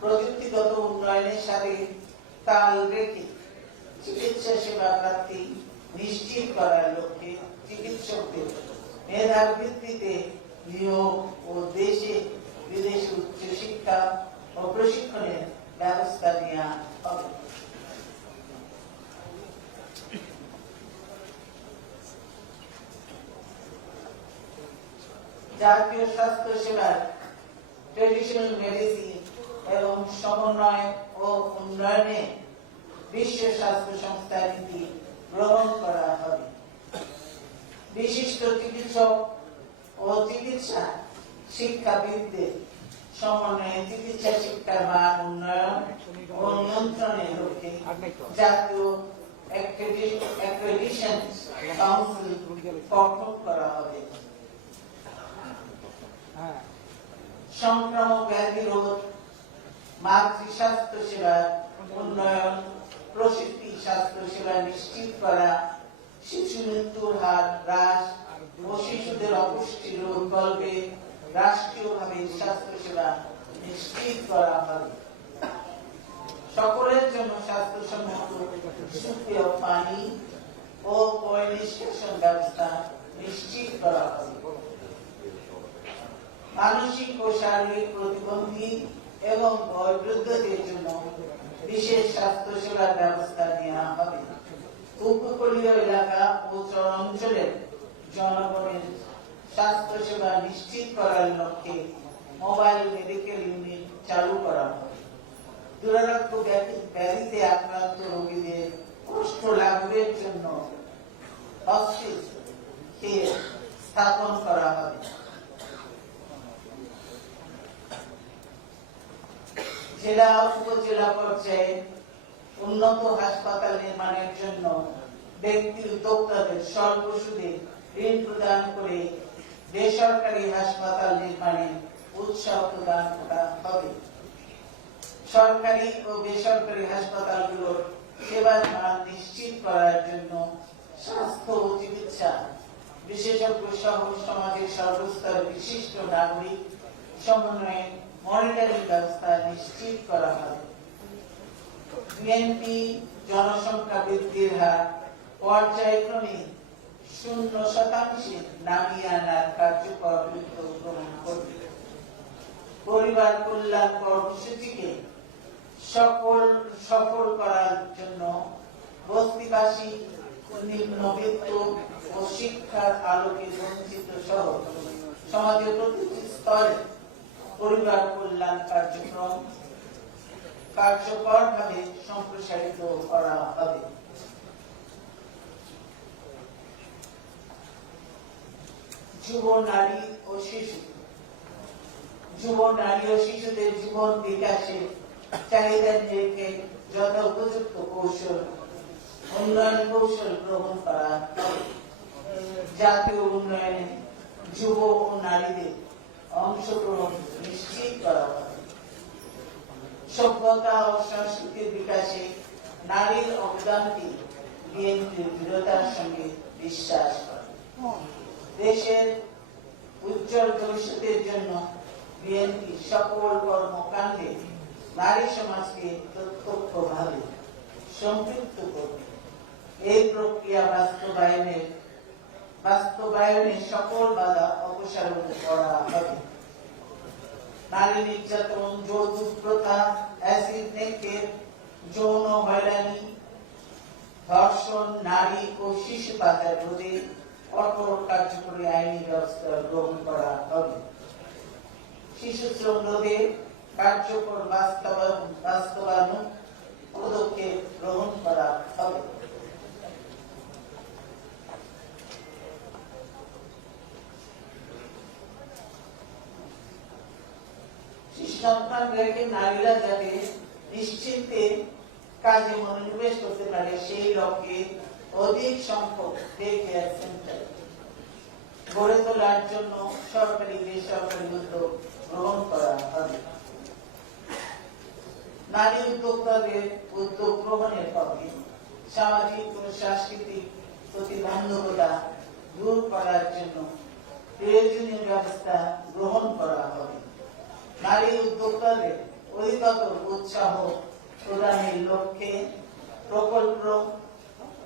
প্রযুক্তিগত উন্নয়নের সাথে তাল রেখে চিকিৎসা সেবা প্রাপ্তি নিশ্চিত করার লক্ষ্যে চিকিৎসকদের মেধার ভিত্তিতে নিয়োগ ও দেশে বিদেশে উচ্চ শিক্ষা ও প্রশিক্ষণের ব্যবস্থা নেওয়া হবে। জাতীয় স্বাস্থ্য সেবার ট্রেডিশনাল মেডিসিন এবং সমন্বয় ও উন্নয়নে বিশ্ব স্বাস্থ্য সংস্থা নীতি গ্রহণ করা হবে। বিশিষ্ট চিকিৎসক ও চিকিৎসা শিক্ষাবিদদের সমন্বয়ে চিকিৎসা শিক্ষার মান উন্নয়ন ও নিয়ন্ত্রণের লক্ষ্যে জাতীয় অ্যাক্রেডিটেশন কাউন্সিল গঠন করা হবে। সংক্রামক ব্যাধি রোধ, মাতৃস্বাস্থ্য সেবার উন্নয়ন, প্রসূতি স্বাস্থ্য সেবা নিশ্চিত করা, শিশু মৃত্যুর হার হ্রাস ও শিশুদের অপুষ্টি রোধ কল্পে রাষ্ট্রীয়ভাবে স্বাস্থ্য সেবা নিশ্চিত করা হবে। সকলের জন্য স্বাস্থ্যসম্মত সুপেয় পানি ও পয়ঃনিষ্কাশন ব্যবস্থা নিশ্চিত করা হবে। মানসিক ও শারীরিক প্রতিবন্ধী এবং বয়োবৃদ্ধদের জন্য বিশেষ স্বাস্থ্য সেবার ব্যবস্থা নেওয়া হবে। উপকূলীয় এলাকা ও চরাঞ্চলের জনগণের স্বাস্থ্য সেবা নিশ্চিত করার লক্ষ্যে মোবাইল মেডিকেল ইউনিট চালু করা হবে। দুরারোগ্য ব্যাধিতে আক্রান্ত রোগীদের কষ্ট লাঘবের জন্য হসপিস স্থাপন করা হবে। জেলা উপজেলা পর্যায়ে উন্নত হাসপাতাল নির্মাণের জন্য ব্যক্তি উদ্যোক্তাদের স্বল্প সুদে ঋণ প্রদান করে বেসরকারি হাসপাতাল নির্মাণে উৎসাহ প্রদান করা হবে। সরকারি ও বেসরকারি হাসপাতালগুলোর সেবার মান নিশ্চিত করার জন্য স্বাস্থ্য ও চিকিৎসা বিশেষজ্ঞ সহ সমাজের সর্বস্তরের বিশিষ্ট নাগরিক সমন্বয়ে মনিটরিং ব্যবস্থা নিশ্চিত করা হবে। বিএনপি জনসংখ্যা বৃদ্ধির হার পর্যায়ক্রমে 0% নামিয়ে আনার কার্যকর উদ্যোগ গ্রহণ করবে। পরিবার কল্যাণ কর্মসূচিকে সফল করার জন্য বস্তিবাসী, নিম্নবিত্ত ও শিক্ষার আলোকে বঞ্চিত সহ সমাজের প্রতিটি স্তরে পরিবার কল্যাণ কার্যক্রম কার্যকরভাবে সম্প্রসারিত করা হবে। যুব নারী ও শিশুদের জীবন বিকাশে চাহিদা নিয়ে যথোপযুক্ত কৌশল উন্নয়ন কৌশল গ্রহণ করা হবে। জাতীয় উন্নয়নে যুব ও নারীদের অংশগ্রহণ নিশ্চিত করা হবে। সভ্যতা ও সংস্কৃতির বিকাশে নারীর অবদানকে বিএনপি দৃঢ়তার সঙ্গে বিশ্বাস করে। দেশের উজ্জ্বল ভবিষ্যতের জন্য বিএনপি সকল কর্মকাণ্ডে নারী সমাজকে প্রত্যক্ষভাবে সম্পৃক্ত করবে। এই প্রক্রিয়া বাস্তবায়নে সকল বাধা অপসারণ করা হবে। নারী নির্যাতন, যৌতুক প্রথা, অ্যাসিড নিক্ষেপ, যৌন হয়রানি, ধর্ষণ, নারী ও শিশু পাচার রোধে কঠোর কার্যকরী আইনি ব্যবস্থা গ্রহণ করা হবে। শিশু শ্রম রোধে কার্যকর বাস্তবায়ন পদক্ষেপ গ্রহণ করা হবে। সন্তান রেখে নারীরা যাতে নিশ্চিন্তে কাজে মনোনিবেশ করতে পারে সেই লক্ষ্যে অধিক সংখ্যক ডে কেয়ার সেন্টার গড়ে তোলার জন্য সরকারি বেসরকারি উদ্যোগ গ্রহণ করা হবে। নারী উদ্যোক্তাদের উদ্যোগ গ্রহণের পক্ষে সামাজিক ও সাংস্কৃতিক প্রতিবন্ধকতা দূর করার জন্য প্রয়োজনীয় ব্যবস্থা গ্রহণ করা হবে। নারী উদ্যোক্তাদের অধিকতর উৎসাহ প্রদানের লক্ষ্যে প্রকল্প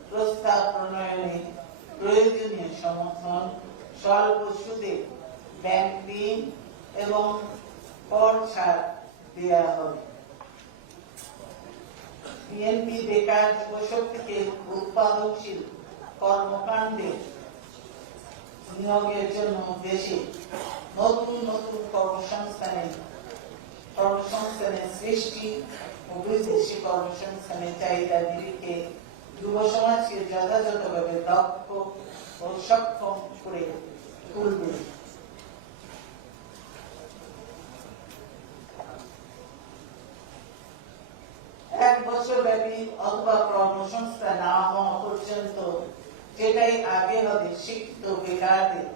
প্রস্তাব প্রণয়নে প্রয়োজনীয় সমর্থন, স্বল্প সুদে ব্যাংক ঋণ এবং কর ছাড় দেওয়া হবে। বিএনপি বেকার যুবশক্তিকে উৎপাদনশীল কর্মকাণ্ডে নিয়োগের জন্য দেশে নতুন নতুন কর্মসংস্থানের সৃষ্টি ও বিদেশি কর্মসংস্থানের চাহিদা নিরিখে যুব সমাজকে যথাযথভাবে দক্ষ ও সক্ষম করে তুলবে। এক বছর ব্যাপী অথবা কর্মসংস্থা না হওয়া পর্যন্ত যেটাই আগে হবে শিক্ষিত বেকারদের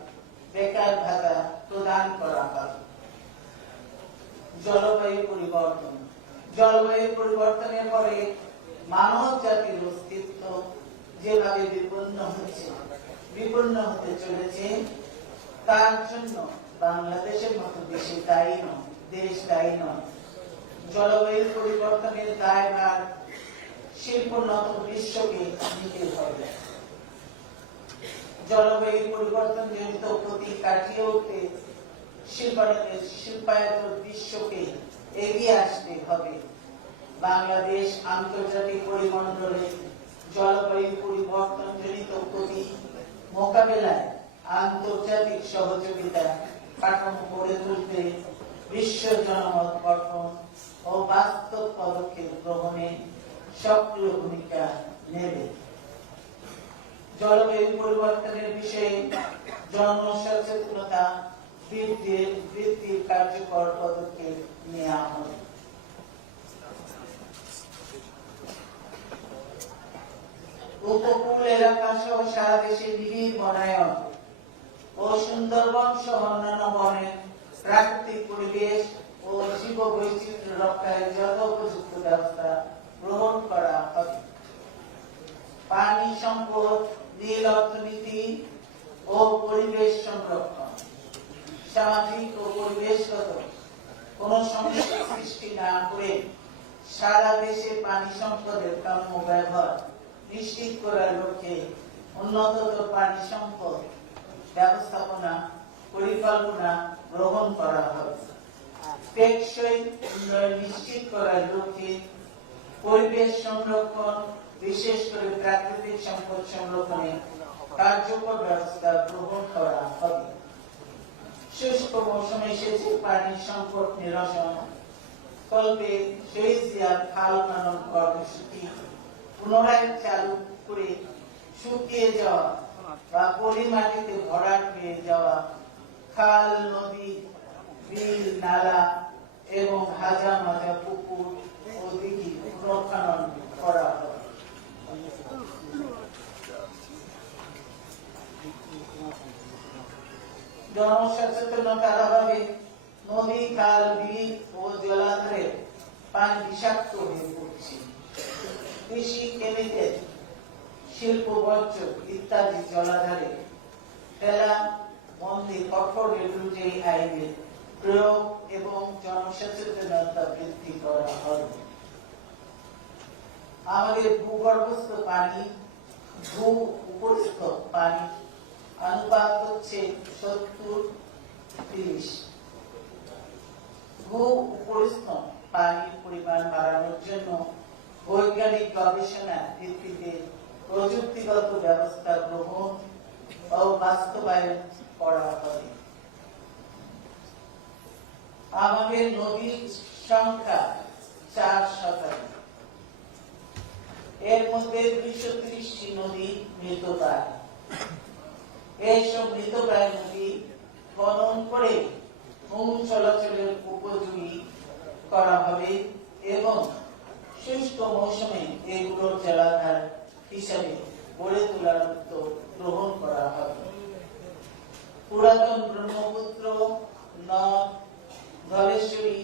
বেকার ভাতা প্রদান করা হবে। জলবায়ু পরিবর্তনের পরে মানব জাতির অস্তিত্ব যেভাবে বিপন্ন হতে চলেছে তার জন্য বাংলাদেশের মতো দেশ দায়ী নয়। জলবায়ু পরিবর্তনের দায়ভার শিল্পোন্নত বিশ্বকে নিতে হবে। জলবায়ু পরিবর্তন জনিত ক্ষতি কাটিয়ে উঠতে শিল্পায়ত বিশ্বকে এগিয়ে আসতে হবে। বাংলাদেশ আন্তর্জাতিক পরিমণ্ডলে জলবায়ু পরিবর্তন জনিত ক্ষতি মোকাবেলায় আন্তর্জাতিক সহযোগিতা কাঠামো গড়ে তুলতে বিশ্ব জনমত গঠন ও বাস্তব পদক্ষেপ গ্রহণে সক্রিয় ভূমিকা নেবে। জলবায়ু পরিবর্তনের বিষয়ে জনসচেতনতা বৃদ্ধির কার্যকর পদক্ষেপ নেওয়া হবে। উপকূল এলাকা সহ সারা দেশে নিবিড় বনায়ন ও সুন্দরবন সহ অন্যান্য বনের প্রাকৃতিক পরিবেশ ও জীব বৈচিত্র্য রক্ষায় যথোপযুক্ত ব্যবস্থা গ্রহণ করা হবে। পানি সম্পদ, নীল অর্থনীতি ও পরিবেশ সংরক্ষণ, সামাজিক ও পরিবেশগত কোন সমস্যা সৃষ্টি না করে সারা দেশে পানি সম্পদের কাম্য ব্যবহার নিশ্চিত করার লক্ষ্যে উন্নততর পানি সম্পদ ব্যবস্থাপনা পরিকল্পনা গ্রহণ করা হবে। টেকসই উন্নয়ন নিশ্চিত করার লক্ষ্যে পরিবেশ সংরক্ষণ, বিশেষ করে প্রাকৃতিক সম্পদ সংরক্ষণে কার্যকর ব্যবস্থা গ্রহণ করা হবে। শুষ্ক মৌসুমে সেচে পানির সংকট নিরসন কল্পে শহীদ জিয়ার খাল খনন কর্মসূচি পুনরায় চালু করে শুকিয়ে যাওয়া বা পলিমাটিতে ভরাট হয়ে যাওয়া খাল, নদী, বিল, নালা এবং হাজার মাজা পুকুর ও দিঘি পুনর্খনন করা হবে। জনসচেতনতার অভাবে নদী, খাল, বিল ও জলাধারে পানি বিষাক্ত হয়ে পড়ছে। কৃষি কেমিক্যাল, শিল্প বর্জ্য ইত্যাদি জলাধারে ফেলা বন্ধে কঠোর রেগুলেটরি আইনের প্রয়োগ এবং জনসচেতনতা বৃদ্ধি করা হবে। আমাদের ভূগর্ভস্থ পানি ভূ উপরিস্থ পানি অনুপাত হচ্ছে 70-30। ভূ উপরিস্থ পানির পরিমাণ বাড়ানোর জন্য বৈজ্ঞানিক গবেষণা ভিত্তিতে প্রযুক্তিগত ব্যবস্থা গ্রহণ ও বাস্তবায়ন করা হবে। আমাদের নদীর সংখ্যা 4%। এর মধ্যে 230টি নদী মৃতপ্রায়। এইসব মৃতপ্রায় নদী খনন করে নৌ চলাচলের উপযোগী ও করা হবে এবং শুষ্ক মৌসুমে এগুলোর জলাধার হিসাবে গড়ে তোলার উদ্যোগ গ্রহণ করা হবে। পুরাতন ব্রহ্মপুত্র, নদ, ধলেশ্বরী,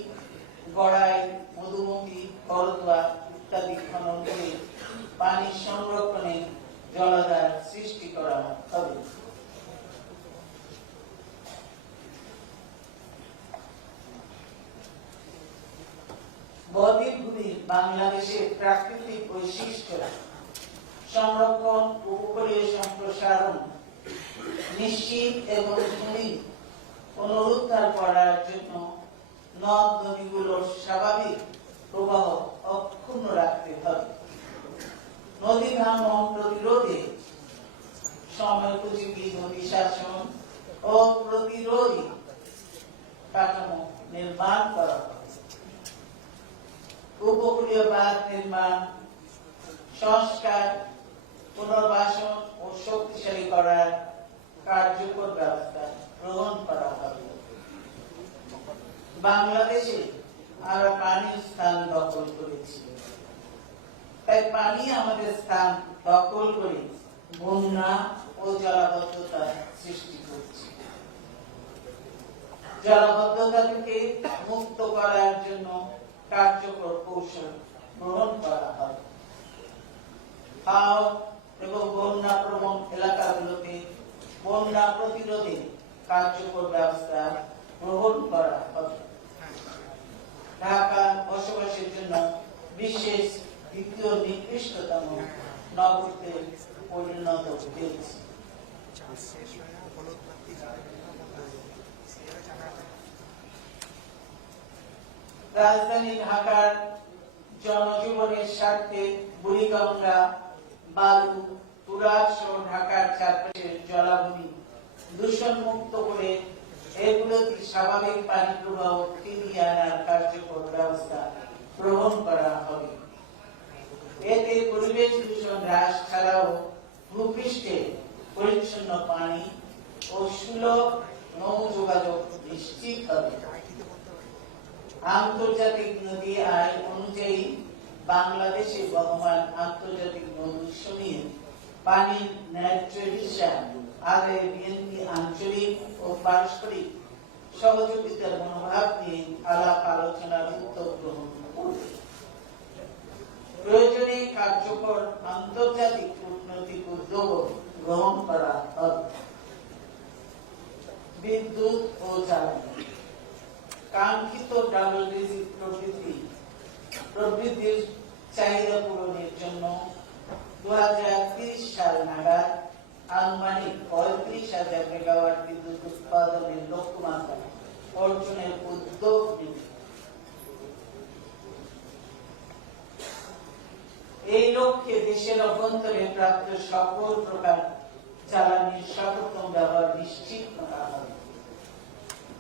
গড়াই, মধুমতি, করতোয়া ইত্যাদি খনন করে পানি সংরক্ষণে জলাধার সৃষ্টি করা হবে। বদ্বীপগুলির বাংলাদেশের প্রাকৃতিক বৈশিষ্ট্য সংরক্ষণ, উপকূলীয় সম্প্রসারণ নিশ্চিত এবং ভূমি পুনরুদ্ধার করার জন্য নদ নদীগুলোর স্বাভাবিক প্রবাহ অক্ষুণ্ণ রাখতে হবে। নদী ভাঙন প্রতিরোধে সময়োপযোগী নদী শাসন ও প্রতিরোধী কাঠামো নির্মাণ করা হবে। উপকূলীয় বাঁধ নির্মাণ, সংস্কার, পুনর্বাসন ও শক্তিশালী করার কার্যকর ব্যবস্থা গ্রহণ করা হবে। বাংলাদেশে আমরা পানির স্থান দখল করেছি, তাই পানি আমাদের স্থান দখল করে বন্যা ও জলাবদ্ধতা সৃষ্টি করছে। জলাবদ্ধতা থেকে মুক্ত করার জন্য কার্যকর কৌশল গ্রহণ করা হবে। হাওর এবং বন্যা প্রবণ এলাকাগুলোতে বন্যা প্রতিরোধে কার্যকর ব্যবস্থা গ্রহণ করা হবে। ঢাকা বসবাসের জন্য বিশেষ দ্বিতীয় নিকৃষ্টতম নগরীতে পরিণত হয়েছে। রাজধানী ঢাকার জনজীবনের স্বার্থে বুড়িগঙ্গা, বালু, তুরাগ সহ ঢাকার চারপাশের জলাভূমি দূষণ মুক্ত করে এগুলোতে স্বাভাবিক পানি প্রবাহ ফিরিয়ে আনার কার্যকর ব্যবস্থা গ্রহণ করা হবে। এতে পরিবেশ দূষণ হ্রাস ছাড়াও ভূপৃষ্ঠে পরিচ্ছন্ন পানি ও সুলভ নৌ যোগাযোগ নিশ্চিত হবে। আন্তর্জাতিক নদী আইন অনুযায়ী বাংলাদেশে বহমান আন্তর্জাতিক নদী সমূহে পানির ন্যায্য হিসাব আদায়ে বিএনপি আঞ্চলিক ও পারস্পরিক সহযোগিতার মনোভাব নিয়ে আলাপ আলোচনার উদ্যোগ গ্রহণ করবে। প্রয়োজনে কার্যকর আন্তর্জাতিক কূটনৈতিক উদ্যোগ গ্রহণ করা হবে। বিদ্যুৎ ও জ্বালানি কাঙ্ক্ষিত ডাবল ডিজিট প্রবৃদ্ধির চাহিদা পূরণের জন্য 2030 সাল নাগাদ আনুমানিক 35,000 মেগাওয়াট বিদ্যুৎ উৎপাদনের লক্ষ্যমাত্রা অর্জনের উদ্যোগ নেবে। এই লক্ষ্যে দেশের অভ্যন্তরে প্রাপ্ত সকল প্রকার জ্বালানির সর্বোত্তম ব্যবহার নিশ্চিত করা হবে।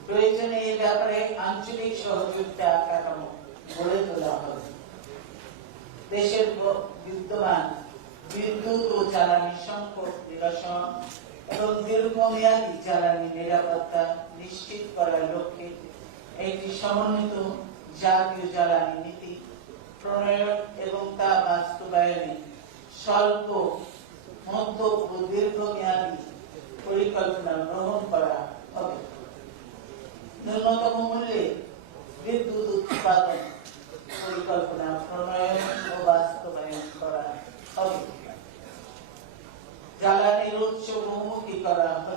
প্রয়োজনে এই ব্যাপারে আঞ্চলিক সহযোগিতা কাঠামো গড়ে তোলা হবে। দেশের বিদ্যমান বিদ্যুৎ ও জ্বালানি সংকট নিরসন এবং দীর্ঘমেয়াদী জ্বালানি নিরাপত্তা নিশ্চিত করার লক্ষ্যে একটি সমন্বিত জাতীয় জ্বালানি নীতি প্রণয়ন এবং তা বাস্তবায়নে স্বল্প, মধ্য ও দীর্ঘমেয়াদী পরিকল্পনা গ্রহণ করা হবে। ন্যূনতম মূল্যে বিদ্যুৎ উৎপাদন পরিকল্পনা প্রণয়ন ও বাস্তবায়ন করা হবে। জ্বালানির উৎস বহুমুখী করা হবে।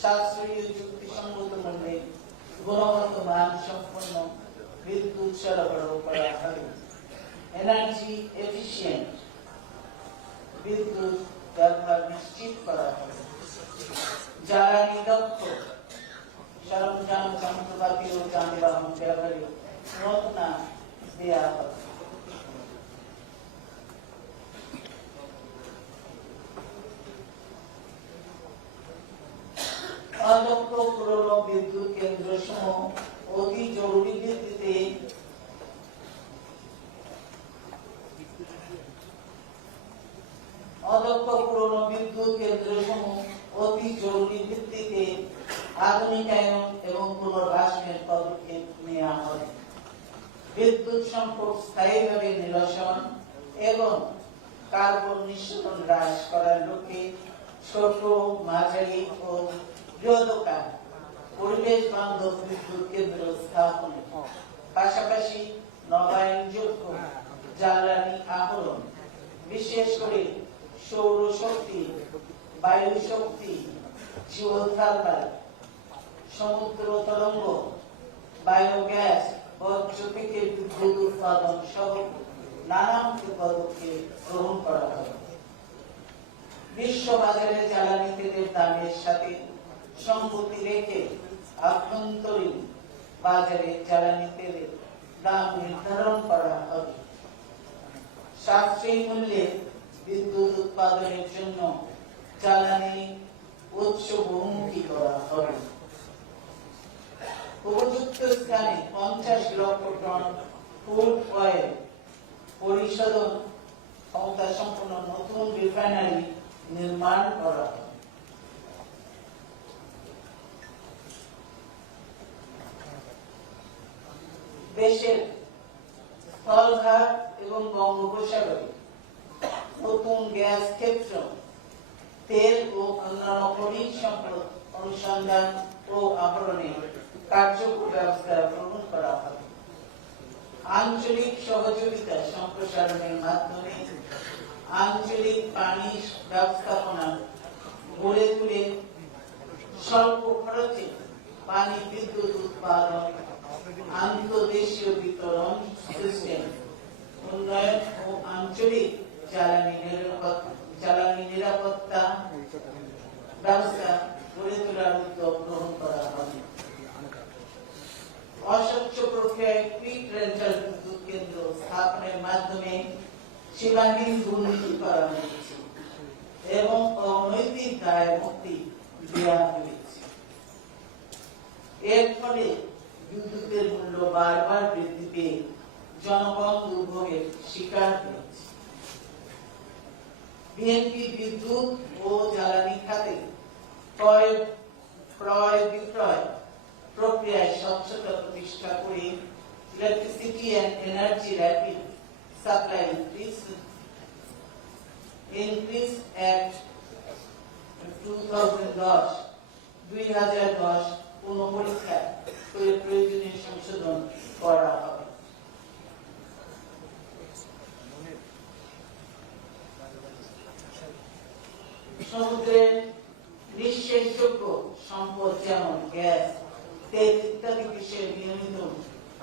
সাশ্রয়ী যুক্তিসঙ্গত মূল্যে গুণগত মান সম্পন্ন বিদ্যুৎ সরবরাহ করা হবে। এনার্জি এফিশিয়েন্ট বিদ্যুৎ ব্যবহার নিশ্চিত করা হবে। জ্বালানি দক্ষ সরঞ্জাম, যন্ত্রপাতি ও যানবাহন ব্যবহারে নতুনা দেওয়া হবে। অদক্ষ পুরনো বিদ্যুৎ কেন্দ্র সমূহ অতি জরুরি ভিত্তিতে আধুনিকায়ন এবং পুনর্বাসনের পদক্ষেপ নেওয়া হবে। বিদ্যুৎ সংকট স্থায়ীভাবে নিরসন এবং কার্বন নিঃসরণ হ্রাস করার লক্ষ্যে ছোট, মাঝারি ও বৃহদাকার পরিবেশ বান্ধব বিদ্যুৎ কেন্দ্র স্থাপনের পাশাপাশি নবায়নযোগ্য জ্বালানি আহরণ, বিশেষ করে সৌরশক্তি, বায়ু শক্তি, জিওথার্মাল, সমুদ্র তরঙ্গ, বায়োগ্যাস, বর্জ্য থেকে বিদ্যুৎ উৎপাদন সহ নানামুখী পদক্ষেপ গ্রহণ করা হবে। বিশ্ব বাজারে জ্বালানি তেলের দামের সাথে সংগতি রেখে আভ্যন্তরীণ বাজারে জ্বালানি তেলের দাম নির্ধারণ করা হবে। সাশ্রয়ী মূল্যে বিদ্যুৎ উৎপাদনের জন্য জ্বালানি উৎস বহুমুখী করা হবে। উপযুক্ত স্থানে 50 লক্ষ টন ক্রুড অয়েল পরিশোধন ক্ষমতা সম্পন্ন নতুন রিফাইনারি নির্মাণ করা হবে। দেশের স্থলভাগ এবং বঙ্গোপসাগরে নতুন গ্যাস ক্ষেত্র, তেল ও অন্যান্য খনিজ সম্পদ অনুসন্ধান ও আহরণে কার্যকর ব্যবস্থা গ্রহণ করা হবে। আঞ্চলিক সহযোগিতা সম্প্রসারণের মাধ্যমে আঞ্চলিক পানি ব্যবস্থাপনা গড়ে তুলে স্বল্প খরচে পানি বিদ্যুৎ উৎপাদন, আন্তর্দেশীয় বিতরণ সিস্টেম উন্নয়ন ও আঞ্চলিক জ্বালানি নিরাপত্তা ব্যবস্থা গড়ে তোলার উদ্যোগ গ্রহণ করা হবে। অস্বচ্ছ প্রক্রিয়ায় কুইক রেন্টাল বিদ্যুৎ কেন্দ্র স্থাপনের মাধ্যমে সীমাহীন দুর্নীতি করা হয়েছে এবং অনৈতিক দায় মুক্তি দেওয়া হয়েছে। এর ফলে বিদ্যুতের মূল্য বারবার বৃদ্ধি পেয়ে জনগণ দুর্ভোগের শিকার হয়েছে। বিএনপি বিদ্যুৎ ও জ্বালানি খাতে ক্রয় বিক্রয় প্রক্রিয়ায় স্বচ্ছতা প্রতিষ্ঠা করে electricity and energy rapid supply increase act 2010 পুনঃপরীক্ষা করে প্রয়োজনীয় সংশোধন করা হবে। সমুদ্রের নিঃশেষযোগ্য সম্পদ যেমন গ্যাস, তেল ইত্যাদি বিষয়ে নিয়মিত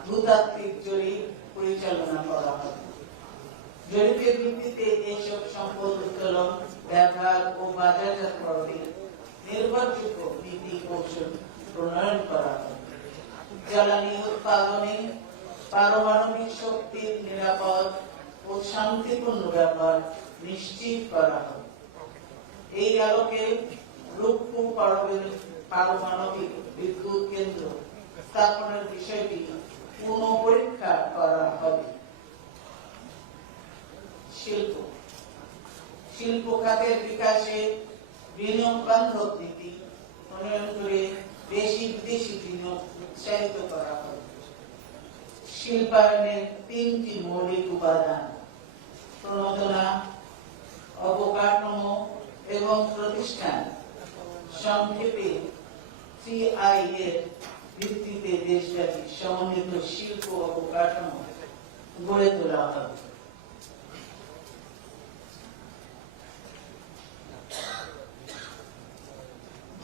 ভূতাত্ত্বিক জরিপ পরিচালনা করা হবে। জরিপের ভিত্তিতে এইসব সম্পদ উত্তোলন, ব্যবহার ও বাজারজাতকরণের নির্ভরযোগ্য নীতি কৌশল প্রণয়ন করা হবে। জ্বালানি উৎপাদনে পারমাণবিক শক্তির নিরাপদ ও শান্তিপূর্ণ ব্যবহার নিশ্চিত করা হবে। এই আলোকে রূপপুর পারমাণবিক বিদ্যুৎ কেন্দ্র স্থাপনের বিষয়টি পুনঃপরীক্ষা করা হবে। শিল্প খাতের বিকাশে বিনিয়োগ বান্ধব নীতি প্রণয়ন করে দেশি বিদেশি বিনিয়োগ উৎসাহিত করা হবে। শিল্পায়নের 3টি মৌলিক উপাদান প্রণোদনা, অবকাঠামো এবং প্রতিষ্ঠান, সংক্ষেপে 3I এর ভিত্তিতে দেশব্যাপী সমন্বিত শিল্প অবকাঠামো গড়ে তোলা হবে।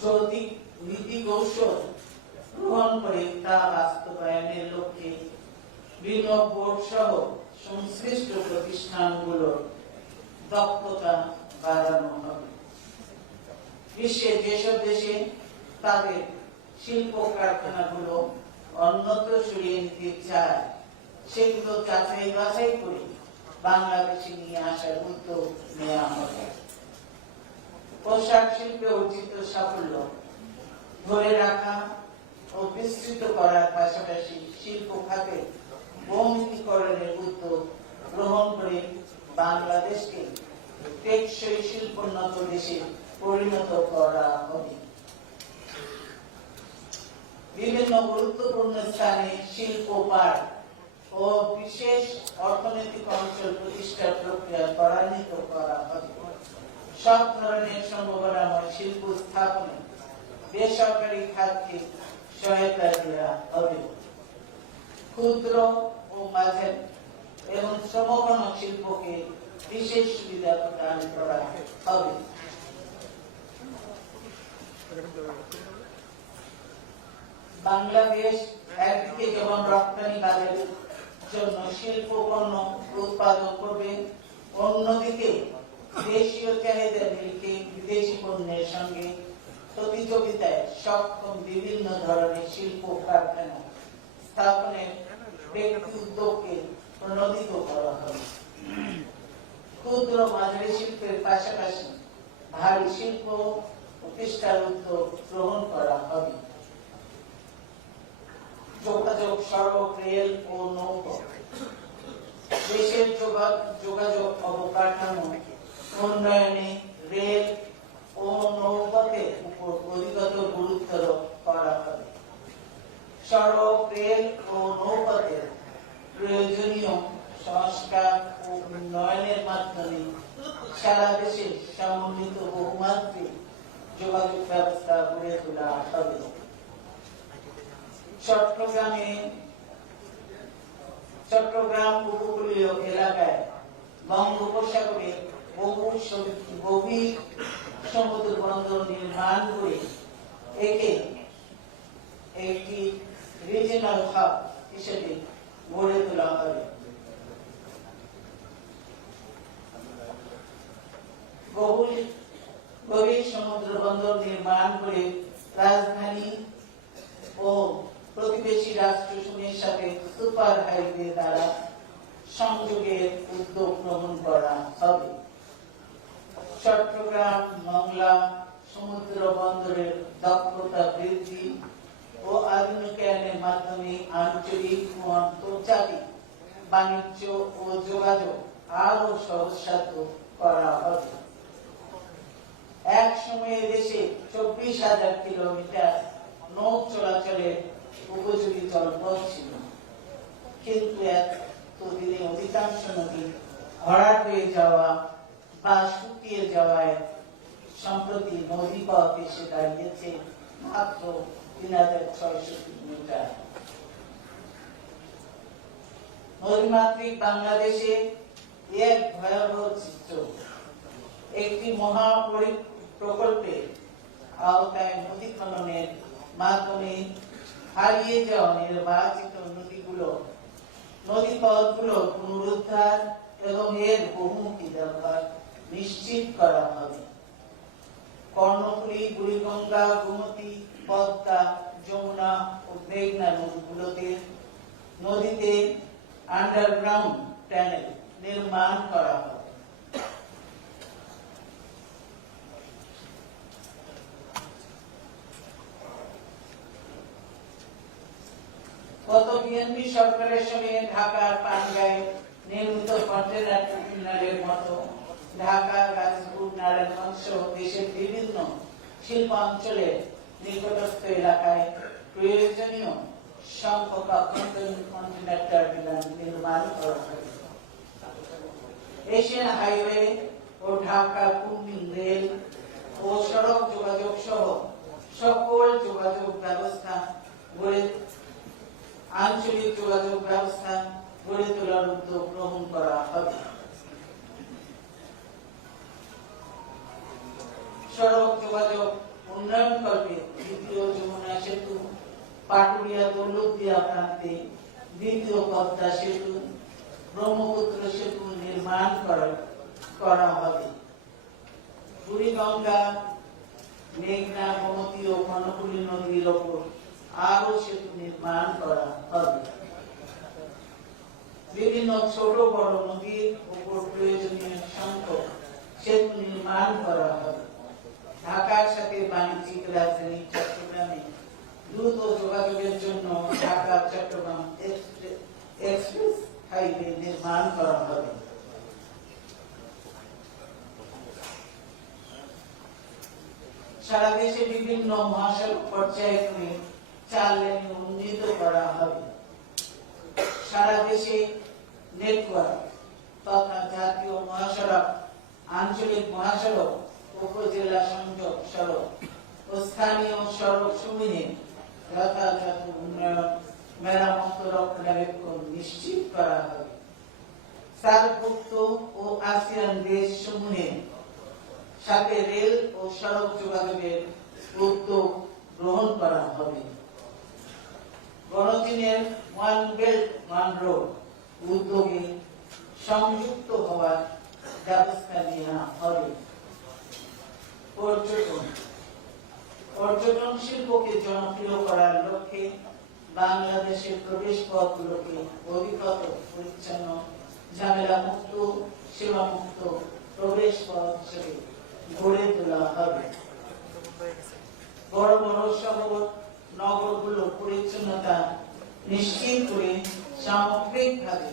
যৌক্তিক নীতি কৌশল গ্রহণ করে তা বাস্তবায়নের লক্ষ্যে বিনিয়োগ বোর্ড সহ সংশ্লিষ্ট প্রতিষ্ঠানগুলোর দক্ষতা বাড়ানো হবে। বিশ্বের যেসব দেশে তাদের শিল্প কারখানাগুলো অন্যত্র সরিয়ে নিতে চায় সেগুলো যাচাই বাছাই করে বাংলাদেশে নিয়ে আসার উদ্যোগ নেওয়া হবে। পোশাক শিল্পে অর্জিত সাফল্য ধরে রাখা ও বিস্তৃত করার পাশাপাশি শিল্প খাতে বহুমুখীকরণের উদ্যোগ গ্রহণ করে বাংলাদেশকে টেকসই শিল্পোন্নত দেশে পরিণত করা হবে। বিভিন্ন গুরুত্বপূর্ণ স্থানে শিল্প পার্ক ও বিশেষ অর্থনৈতিক অঞ্চল প্রতিষ্ঠার প্রক্রিয়া ত্বরান্বিত করা হবে। সব ধরনের সম্ভাবনাময় শিল্প স্থাপনে বেসরকারি খাতকে সহায়তা দেওয়া হবে। ক্ষুদ্র ও মাঝারি এবং শ্রমঘন শিল্পকে বিশেষ সুবিধা প্রদান করা হবে। বাংলাদেশ একদিকে যেমন রপ্তানি বাজারের জন্য শিল্প পণ্য উৎপাদন করবে, অন্যদিকে দেশীয় চাহিদা মিলকে বিদেশি পণ্যের সঙ্গে প্রতিযোগিতায় সক্ষম বিভিন্ন ধরনের শিল্প কারখানা স্থাপনের ব্যক্তি উদ্যোগকে প্রণোদিত করা হবে। ক্ষুদ্র মাঝারি শিল্পের পাশাপাশি ভারী শিল্প প্রতিষ্ঠার উদ্যোগ গ্রহণ করা হবে। যোগাযোগ, সড়ক, রেল ও নৌপথ, দেশের যোগাযোগ অবকাঠামো উন্নয়নে রেল ও নৌপথের উপর অধিকতর গুরুত্ব করা হবে। সড়ক, রেল ও নৌপথের প্রয়োজনীয় সংস্কার ও উন্নয়নের মাধ্যমে সারা দেশে সমন্বিত বহুমাত্রিক যোগাযোগ ব্যবস্থা গড়ে তোলা হবে। চট্টগ্রাম উপকূলীয় এলাকায় বঙ্গোপসাগরে গভীর সমুদ্র বন্দর নির্মাণ করে একে একটি রিজিনাল হাব হিসেবে গড়ে তোলা হবে। গভীর সমুদ্র বন্দর নির্মাণ করে রাজধানী ও প্রতিবেশী রাষ্ট্রসমূহের সাথে সুপার হাইওয়ে দ্বারা সংযোগের উদ্যোগ গ্রহণ করা হবে। চট্টগ্রাম মংলা সমুদ্র বন্দরের দক্ষতা বৃদ্ধি ও আধুনিকায়নের মাধ্যমে আঞ্চলিক ও আন্তর্জাতিক বাণিজ্য ও যোগাযোগ আরো সহজসাধ্য করা হবে। এক সময়ে দেশে 24,000 কিলোমিটার নৌ চলাচলের উপযোগী জলপথ ছিল, কিন্তু এতদিনে অধিকাংশ নদী ভরাট হয়ে যাওয়া বা শুকিয়ে যাওয়ায় সম্প্রতি নদীপথ এসে দাঁড়িয়েছে মাত্র 3,600 কিলোমিটার। নদীমাতৃক বাংলাদেশে এক ভয়াবহ চিত্র। একটি মহা প্রকল্পের আওতায় নদী খননের মাধ্যমে হারিয়ে যাওয়া নির্বাচিত নদীপথগুলো পুনরুদ্ধার এবং এর বহুমুখী ব্যবহার নিশ্চিত করা হবে। কর্ণফুলী, বুড়িগঙ্গা, গোমতী, পদ্মা, যমুনা ও মেঘনা নদীতে আন্ডারগ্রাউন্ড টানেল নির্মাণ করা হবে। গত বিএনপি সরকারের সময়ে ঢাকার পানগাঁয়ে নির্মিত কন্টেইনার টার্মিনালের মতো ঢাকা, গাজীপুর, নারায়ণগঞ্জ সহ দেশের বিভিন্ন শিল্পাঞ্চলের নিকটস্থ এলাকায় প্রয়োজনীয় সংখ্যক আভ্যন্তরীণ কন্টেইনার টার্মিনাল নির্মাণ করা হবে। এশিয়ান হাইওয়ে ও ঢাকা কুমিল্লা রেল ও সড়ক যোগাযোগ সহ সকল যোগাযোগ ব্যবস্থা আঞ্চলিক যোগাযোগ ব্যবস্থা গড়ে তোলার উদ্যোগ গ্রহণ করা হবে। সড়ক যোগাযোগ উন্নয়ন করবে দ্বিতীয় যমুনা সেতু, পাটুরিয়া দৌলতদিয়া প্রান্তে দ্বিতীয় পদ্মা সেতু, ব্রহ্মপুত্র সেতু নির্মাণ করা হবে। বুড়িগঙ্গা, মেঘনা, গোমতী ও কর্ণফুলী নদীর ওপর আরো সেতু নির্মাণ করা হবে। বিভিন্ন ছোট বড় নদীর উপর প্রয়োজনীয় সংখ্যক সেতু নির্মাণ করা হবে। ঢাকার সাথে বাণিজ্যিক রাজধানী চট্টগ্রামে দ্রুত যোগাযোগের জন্য ঢাকা চট্টগ্রাম এক্সপ্রেস হাইওয়ে নির্মাণ করা হবে। সারা দেশে বিভিন্ন মহাসড়ক পর্যায়ক্রমে 4 লেনে উন্নীত করা হবে। সারা দেশে নেটওয়ার্ক তথা জাতীয় মহাসড়ক, আঞ্চলিক মহাসড়ক, উপজেলা সংযোগ সড়ক ও স্থানীয় সড়ক সমূহে যথাযথ উন্নয়ন, মেরামত, রক্ষণাবেক্ষণ নিশ্চিত করা হবে। সার্কভুক্ত ও আসিয়ান দেশ সমূহে সাথে রেল ও সড়ক যোগাযোগের উদ্যোগ গ্রহণ করা হবে। গণচীনের ওয়ান বেল্ট ওয়ান রোড উদ্যোগে সংযুক্ত হওয়ার ব্যবস্থা নেওয়া হবে। পর্যটন শিল্পকে জনপ্রিয় করার লক্ষ্যে বাংলাদেশের প্রবেশ পথগুলোকে অধিকতর পরিচ্ছন্ন, ঝামেলা মুক্ত, সেবা মুক্ত প্রবেশ পথ হিসেবে গড়ে তোলা হবে। বড় বড় শহর নগরগুলোর পরিচ্ছন্নতা নিশ্চিত করে সামগ্রিকভাবে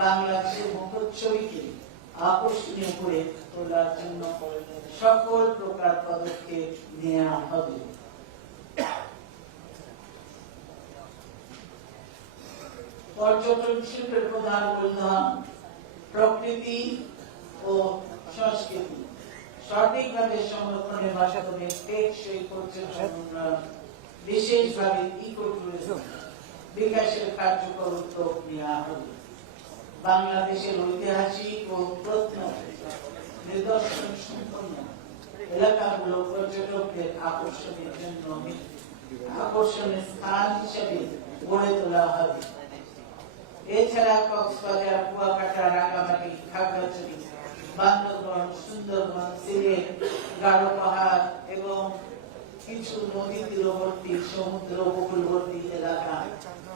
বাংলাদেশের মুখচ্ছবিকে আকর্ষণীয় করে তোলার জন্য সকল প্রকার পদক্ষেপ নেওয়া হবে। পর্যটন শিল্পের প্রধান মূলধন প্রকৃতি ও সংস্কৃতি সঠিকভাবে সংরক্ষণের মাধ্যমে টেকসই পর্যটন উন্নয়ন, বিশেষভাবে ইকো-ট্যুরিজম বিকাশের কার্যকর উদ্যোগ নেওয়া হবে। বাংলাদেশের ঐতিহাসিক ও নিদর্শন সম্পন্ন এলাকাগুলো পর্যটকদের আকর্ষণের স্থান হিসেবে গড়ে তোলা হবে। এছাড়া কক্সবাজার, কুয়াকাটা, রাঙ্গামাটি, খাগড়াছড়ি, বান্দরবান, সুন্দরবন, সিলেট, গারো পাহাড় এবং কিছু নদী তীরবর্তী, সমুদ্র উপকূলবর্তী এলাকা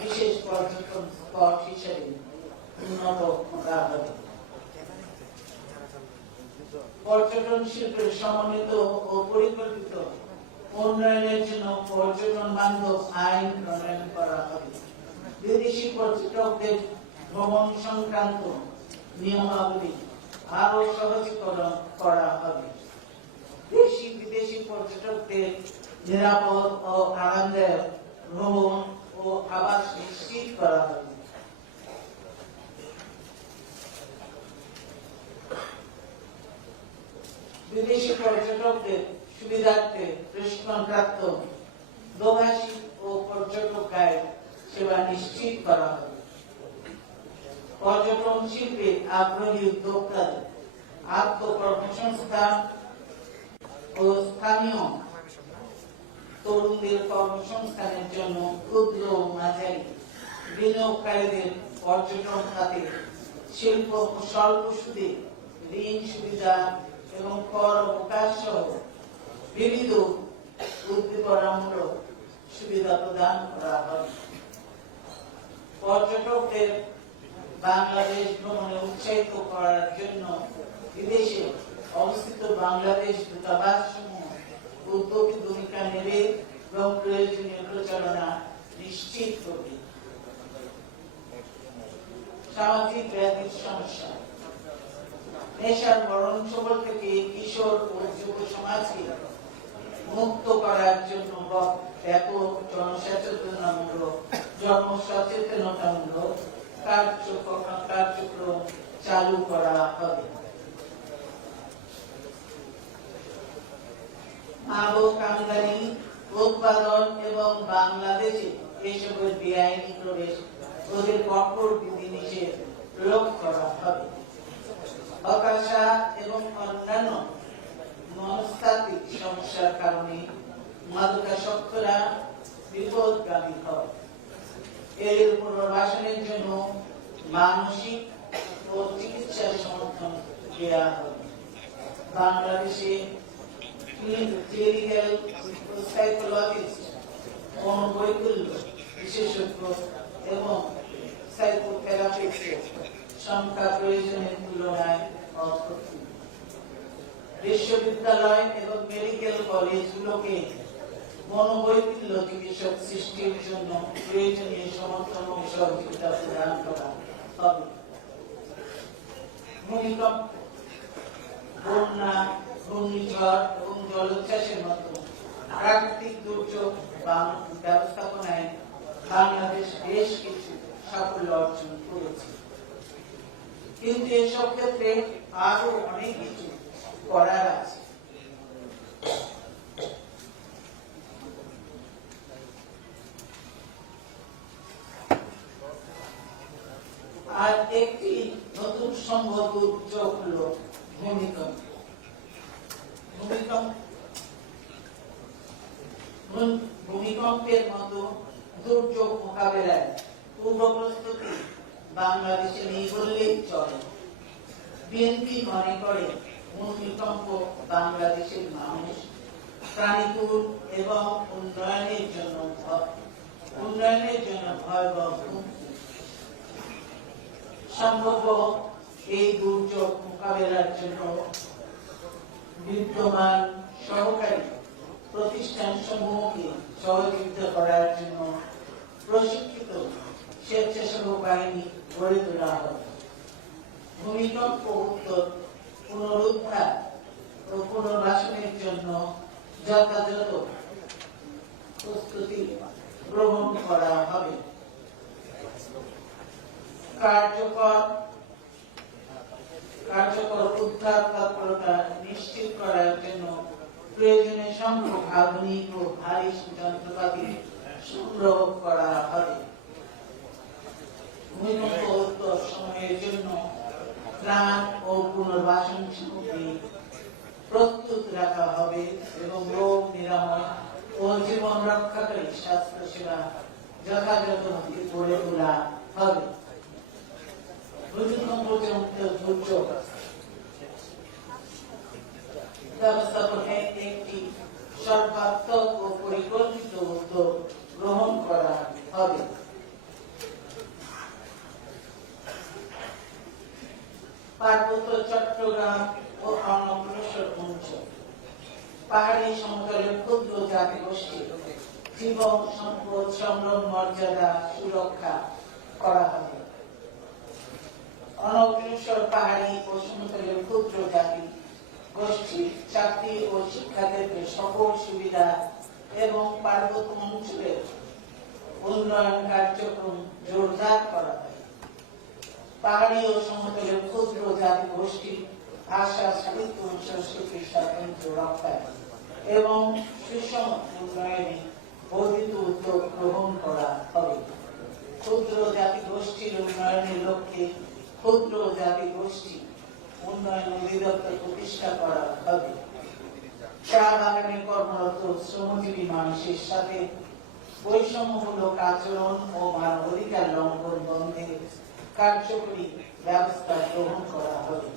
বিশেষ পর্যটন স্পট হিসেবে উন্নত করা হবে। পর্যটন শিল্পের সমন্বিত ও পরিকল্পিত উন্নয়নের জন্য পর্যটন বান্ধব আইন প্রণয়ন করা হবে। বিদেশি পর্যটকদের ভ্রমণ সংক্রান্ত নিয়মাবলী আরো সহজীকরণ করা হবে। দেশি বিদেশি পর্যটকদের নিরাপদ ও আরামদায়ক ভ্রমণ ও আবাস নিশ্চিত করা হবে। বিদেশি পর্যটকদের সুবিধার্থে প্রশিক্ষণপ্রাপ্ত দোভাষী ও পর্যটক গাইড সেবা নিশ্চিত করা হবে। পর্যটন শিল্পে আগ্রহী উদ্যোক্তাদের আত্মকর্মসংস্থান ও স্থানীয় তরুণদের কর্মসংস্থানের জন্য ক্ষুদ্র ও মাঝারি বিনিয়োগকারীদের পর্যটন খাতে শিল্প ও স্বল্প সুদে ঋণ সুবিধা এবং কর অবকাশ সহ বিবিধ উদ্দীপনামূলক সুবিধা প্রদান করা হবে। পর্যটকদের বাংলাদেশ ভ্রমণে উৎসাহিত করার জন্য বিদেশে অবস্থিত বাংলাদেশ দূতাবাস সমূহ উদ্যোগী ভূমিকা নেবে এবং প্রয়োজনীয় প্রচারণা নিশ্চিত করবে। সামাজিক ব্যাধির সমস্যা, নেশার মরণ সবল থেকে কিশোর ও যুব সমাজকে মুক্ত করার জন্য ব্যাপক জনসচেতনতামূলক কার্যক্রম চালু করা হবে। মাদক আমদানি, উৎপাদন এবং বাংলাদেশে এসবের বেআইনি প্রবেশ ওদের কঠোর বিধিনিষেধ প্রয়োগ করা হবে। হতাশা এবং অন্যান্য মনস্তাত্ত্বিক সমস্যার কারণে মাদকাসক্তরা বিপদগামী হয়। এর পুনর্বাসনের জন্য মানসিক ও চিকিৎসা সমর্থন দেওয়া হবে। বাংলাদেশে ক্লিনিক্যাল সাইকোলজিস্ট, মনোবৈকল্য বিশেষজ্ঞ এবং সাইকোথেরাপিস্টের সংখ্যা প্রয়োজনের তুলনায় অপ্রতুল। বিশ্ববিদ্যালয় এবং মেডিকেল কলেজগুলোকে মনোবৈকল্য চিকিৎসক সৃষ্টির জন্য প্রয়োজনীয় সমর্থন ও সহযোগিতা প্রদান করা হবে। ভূমিকম্প, বন্যা, ঘূর্ণিঝড় এবং জলোচ্ছ্বাসের মতো প্রাকৃতিক দুর্যোগ ব্যবস্থাপনায় বাংলাদেশ বেশ কিছু সাফল্য অর্জন করেছে। কিন্তু এসব ক্ষেত্রে আরো অনেক কিছু করার আছে। আর একটি নতুন সম্ভব দুর্যোগ হল ভূমিকম্প। ভূমিকম্পের মতো দুর্যোগ মোকাবেলায় পূর্ব প্রস্তুতি বাংলাদেশে নেই বললেই চলে। বিএনপি মনে করে ভূমিকম্প বাংলাদেশের মানুষ, প্রাণীকুল এবং উন্নয়নের জন্য ভয়াবহ হুমকি। সম্ভাব্য এই দুর্যোগ মোকাবেলার জন্য বিদ্যমান সহকারী প্রতিষ্ঠান সমূহকে সহযোগিতা করার জন্য প্রশিক্ষিত স্বেচ্ছাসেবক বাহিনী গড়ে তোলা হবে। ভূমিকম্প উত্তর পুনরুদ্ধার ও পুনর্বাসনের জন্য যথাযথ প্রস্তুতি গ্রহণ করা হবে। কার্যকর উদ্ধার তৎপরতা নিশ্চিত করার জন্য প্রয়োজনীয় সংখ্যক আধুনিক ও ভারী যন্ত্রপাতি সংগ্রহ করা হবে। ভূমিকম্প উত্তর সময়ের জন্য ত্রাণ ও পুনর্বাসন সামগ্রী প্রস্তুত রাখা হবে এবং রোগ নিরাময় ও জীবন রক্ষাকারী স্বাস্থ্য সেবা যথাযথভাবে গড়ে তোলা হবে। ভূমিকম্প দুর্যোগ ব্যবস্থাপনায় একটি সর্বাত্মক ও পরিকল্পিত উদ্যোগ গ্রহণ করা হবে। পার্বত্য চট্টগ্রাম ও অনগ্রসর অঞ্চল, পাহাড়ি সমতলের ক্ষুদ্র জাতিগোষ্ঠী জীবন সম্পদ সংগ্রাম মর্যাদা সুরক্ষা করা হবে। অনগ্রসর পাহাড়ি ও সমতলের ক্ষুদ্র জাতি গোষ্ঠী চাকরি ও শিক্ষা ক্ষেত্রে সকল সুবিধা এবং পার্বত্য অঞ্চলের উন্নয়ন কার্যক্রম জোরদার করা হয়। পাহাড়ি ও সমতলের ক্ষুদ্র জাতি গোষ্ঠী ভাষা সাহিত্য ও সংস্কৃতির স্বাতন্ত্র্য রক্ষায় এবং সুষম উন্নয়নে বর্ধিত উদ্যোগ গ্রহণ করা হবে। ক্ষুদ্র জাতি গোষ্ঠীর উন্নয়নের লক্ষ্যে ক্ষুদ্র জাতি গোষ্ঠী উন্নয়ন অধিদপ্তর প্রতিষ্ঠা করা হবে। চা বাগানে কর্মরত শ্রমজীবী মানুষের সাথে বৈষম্যমূলক আচরণ ও মানবাধিকার লঙ্ঘন বন্ধে কার্যকরী ব্যবস্থা গ্রহণ করা হবে।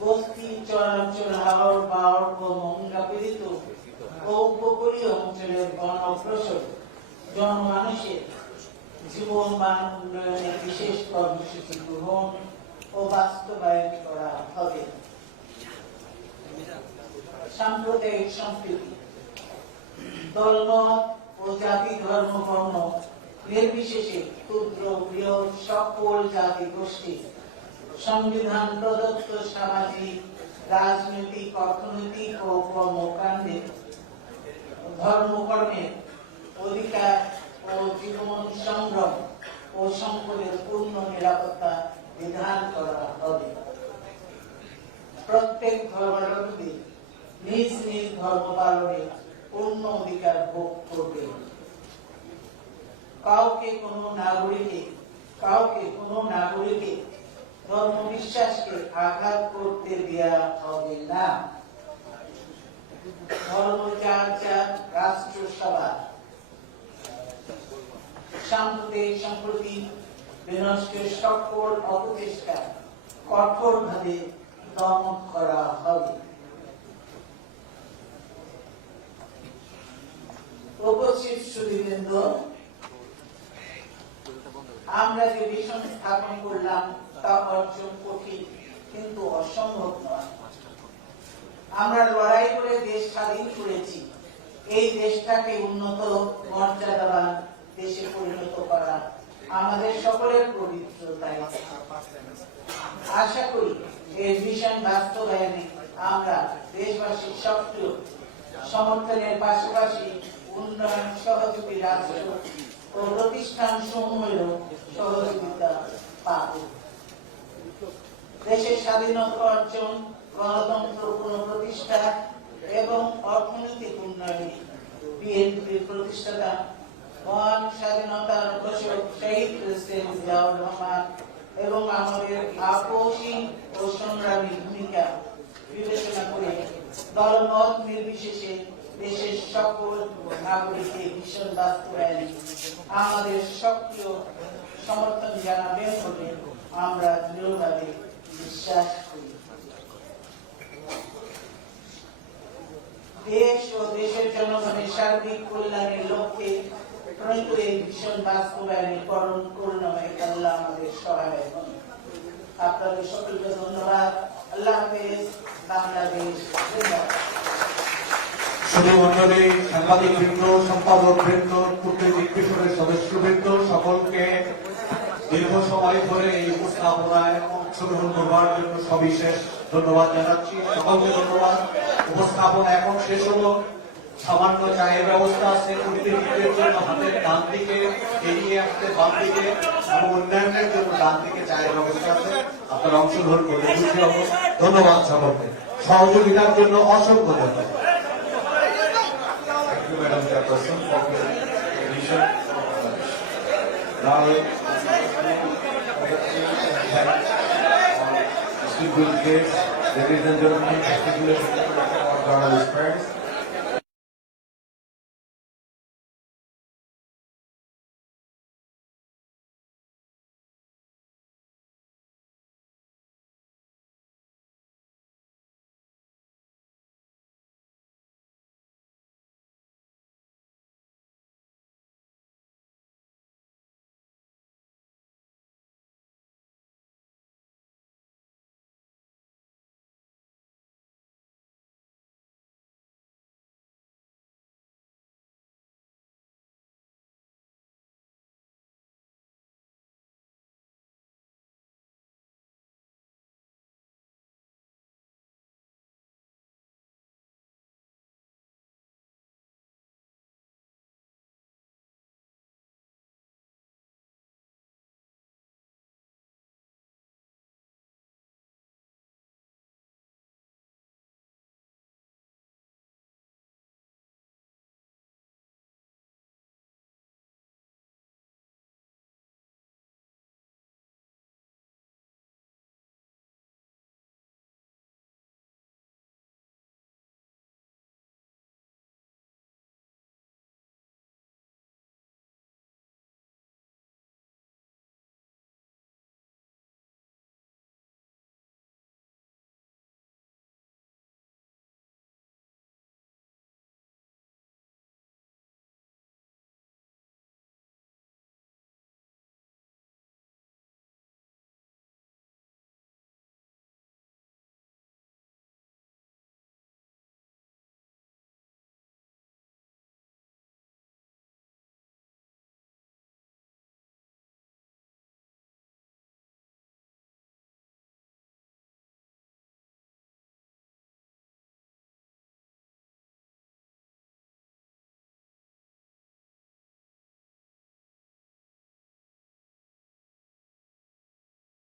বস্তি চরাঞ্চল হাওড় বাওড় ও মঙ্গা পীড়িত ও উপকূলীয় অঞ্চলের গণ অগ্রসর জনমানুষের জীবন মান উন্নয়নে বিশেষ কর্মসূচি গ্রহণ ও বাস্তবায়ন করা হবে। সাম্প্রদায়িক সম্প্রীতি, দলমত ও জাতি ধর্ম বর্ণ নির্বিশেষে ক্ষুদ্র বৃহৎ সকল জাতি গোষ্ঠী সংবিধান প্রদত্ত সামাজিক রাজনৈতিক অর্থনৈতিক ও কর্মকাণ্ডে ধর্মকর্মের অধিকার ও জীবন সংগ্রাম ও সম্পদের পূর্ণ নিরাপত্তা বিধান করা হবে। প্রত্যেক ধর্মাবলম্বী নিজ নিজ ধর্ম পালনে পূর্ণ অধিকার ভোগ করবে। কাউকে কোনো নাগরিকে ধর্ম বিশ্বাসকে আঘাত করতে দেয়া হবে না। ধর্ম যার যার, রাষ্ট্র সবার। সাম্প্রদায়িক সম্প্রতি বিনষ্টের সকল অপচেষ্টা কঠোরভাবে দমন করা হবে। উপস্থিত সুধীবৃন্দ, আমরা যে মিশন স্থাপন করলাম তা অর্জন কঠিন কিন্তু অসম্ভব নয়। আমরা লড়াই করে দেশ স্বাধীন করেছি। এই দেশটাকে উন্নত মর্যাদাবান দেশে পরিণত করা আমাদের সকলের পবিত্র দায়িত্ব। আশা করি এই মিশন বাস্তবায়নে আমরা দেশবাসীর সক্রিয় সমর্থনের পাশাপাশি উন্নয়ন সহযোগী রাষ্ট্র ও প্রতিষ্ঠান সমূহেরও সহযোগিতা পাবে। দেশের স্বাধীনতা অর্জন, গণতন্ত্র পুনঃপ্রতিষ্ঠা এবং অর্থনৈতিক উন্নয়নে বিএনপির প্রতিষ্ঠাতা মহান স্বাধীনতার ঘোষক শহীদ প্রেসিডেন্ট জিয়াউর রহমান এবং আমাদের আপসী ও সংগ্রামী ভূমিকা বিবেচনা করে দলমত নির্বিশেষে দেশের সকল নাগরিকের মিশন বাস্তবায়নে আমাদের সক্রিয় সমর্থন জানাবেন বলে আমরা দৃঢ়ভাবে বিশ্বাস করি। দেশ ও দেশের জনগণের সার্বিক কল্যাণের লক্ষ্যে প্রণীত এই মিশন বাস্তবায়নে করুণাময় আল্লাহ আমাদের সহায় হন। আপনাদের সকলকে ধন্যবাদ। আল্লাহ হাফেজ। বাংলাদেশ জিন্দাবাদ। সুধীমণ্ডলী, সাংবাদিক বৃন্দ, সম্পাদক বৃন্দ, কূটনৈতিক বিষয়ের সদস্যবৃন্দ, সকলকে দীর্ঘ সময় ধরে এই উপস্থাপনায় অংশগ্রহণ করবার জন্য সবিশেষ ধন্যবাদ জানাচ্ছি। সকলকে ধন্যবাদ। উপস্থাপনা এখন শেষ হলো। সামান্য চায়ের ব্যবস্থা আছে কূটনীতিকদের জন্য হাতের ডান দিকে, এগিয়ে আসতে বাম দিকে, এবং উন্নয়নের জন্য ডান দিকে চায়ের ব্যবস্থা আছে। আপনারা অংশগ্রহণ করলে খুশি হব। ধন্যবাদ সকলকে। সহযোগিতার জন্য অসংখ্য ধন্যবাদ। Madam Chairperson, for the addition. Now, distinguished guests, ladies and gentlemen, distinguished journalist friends.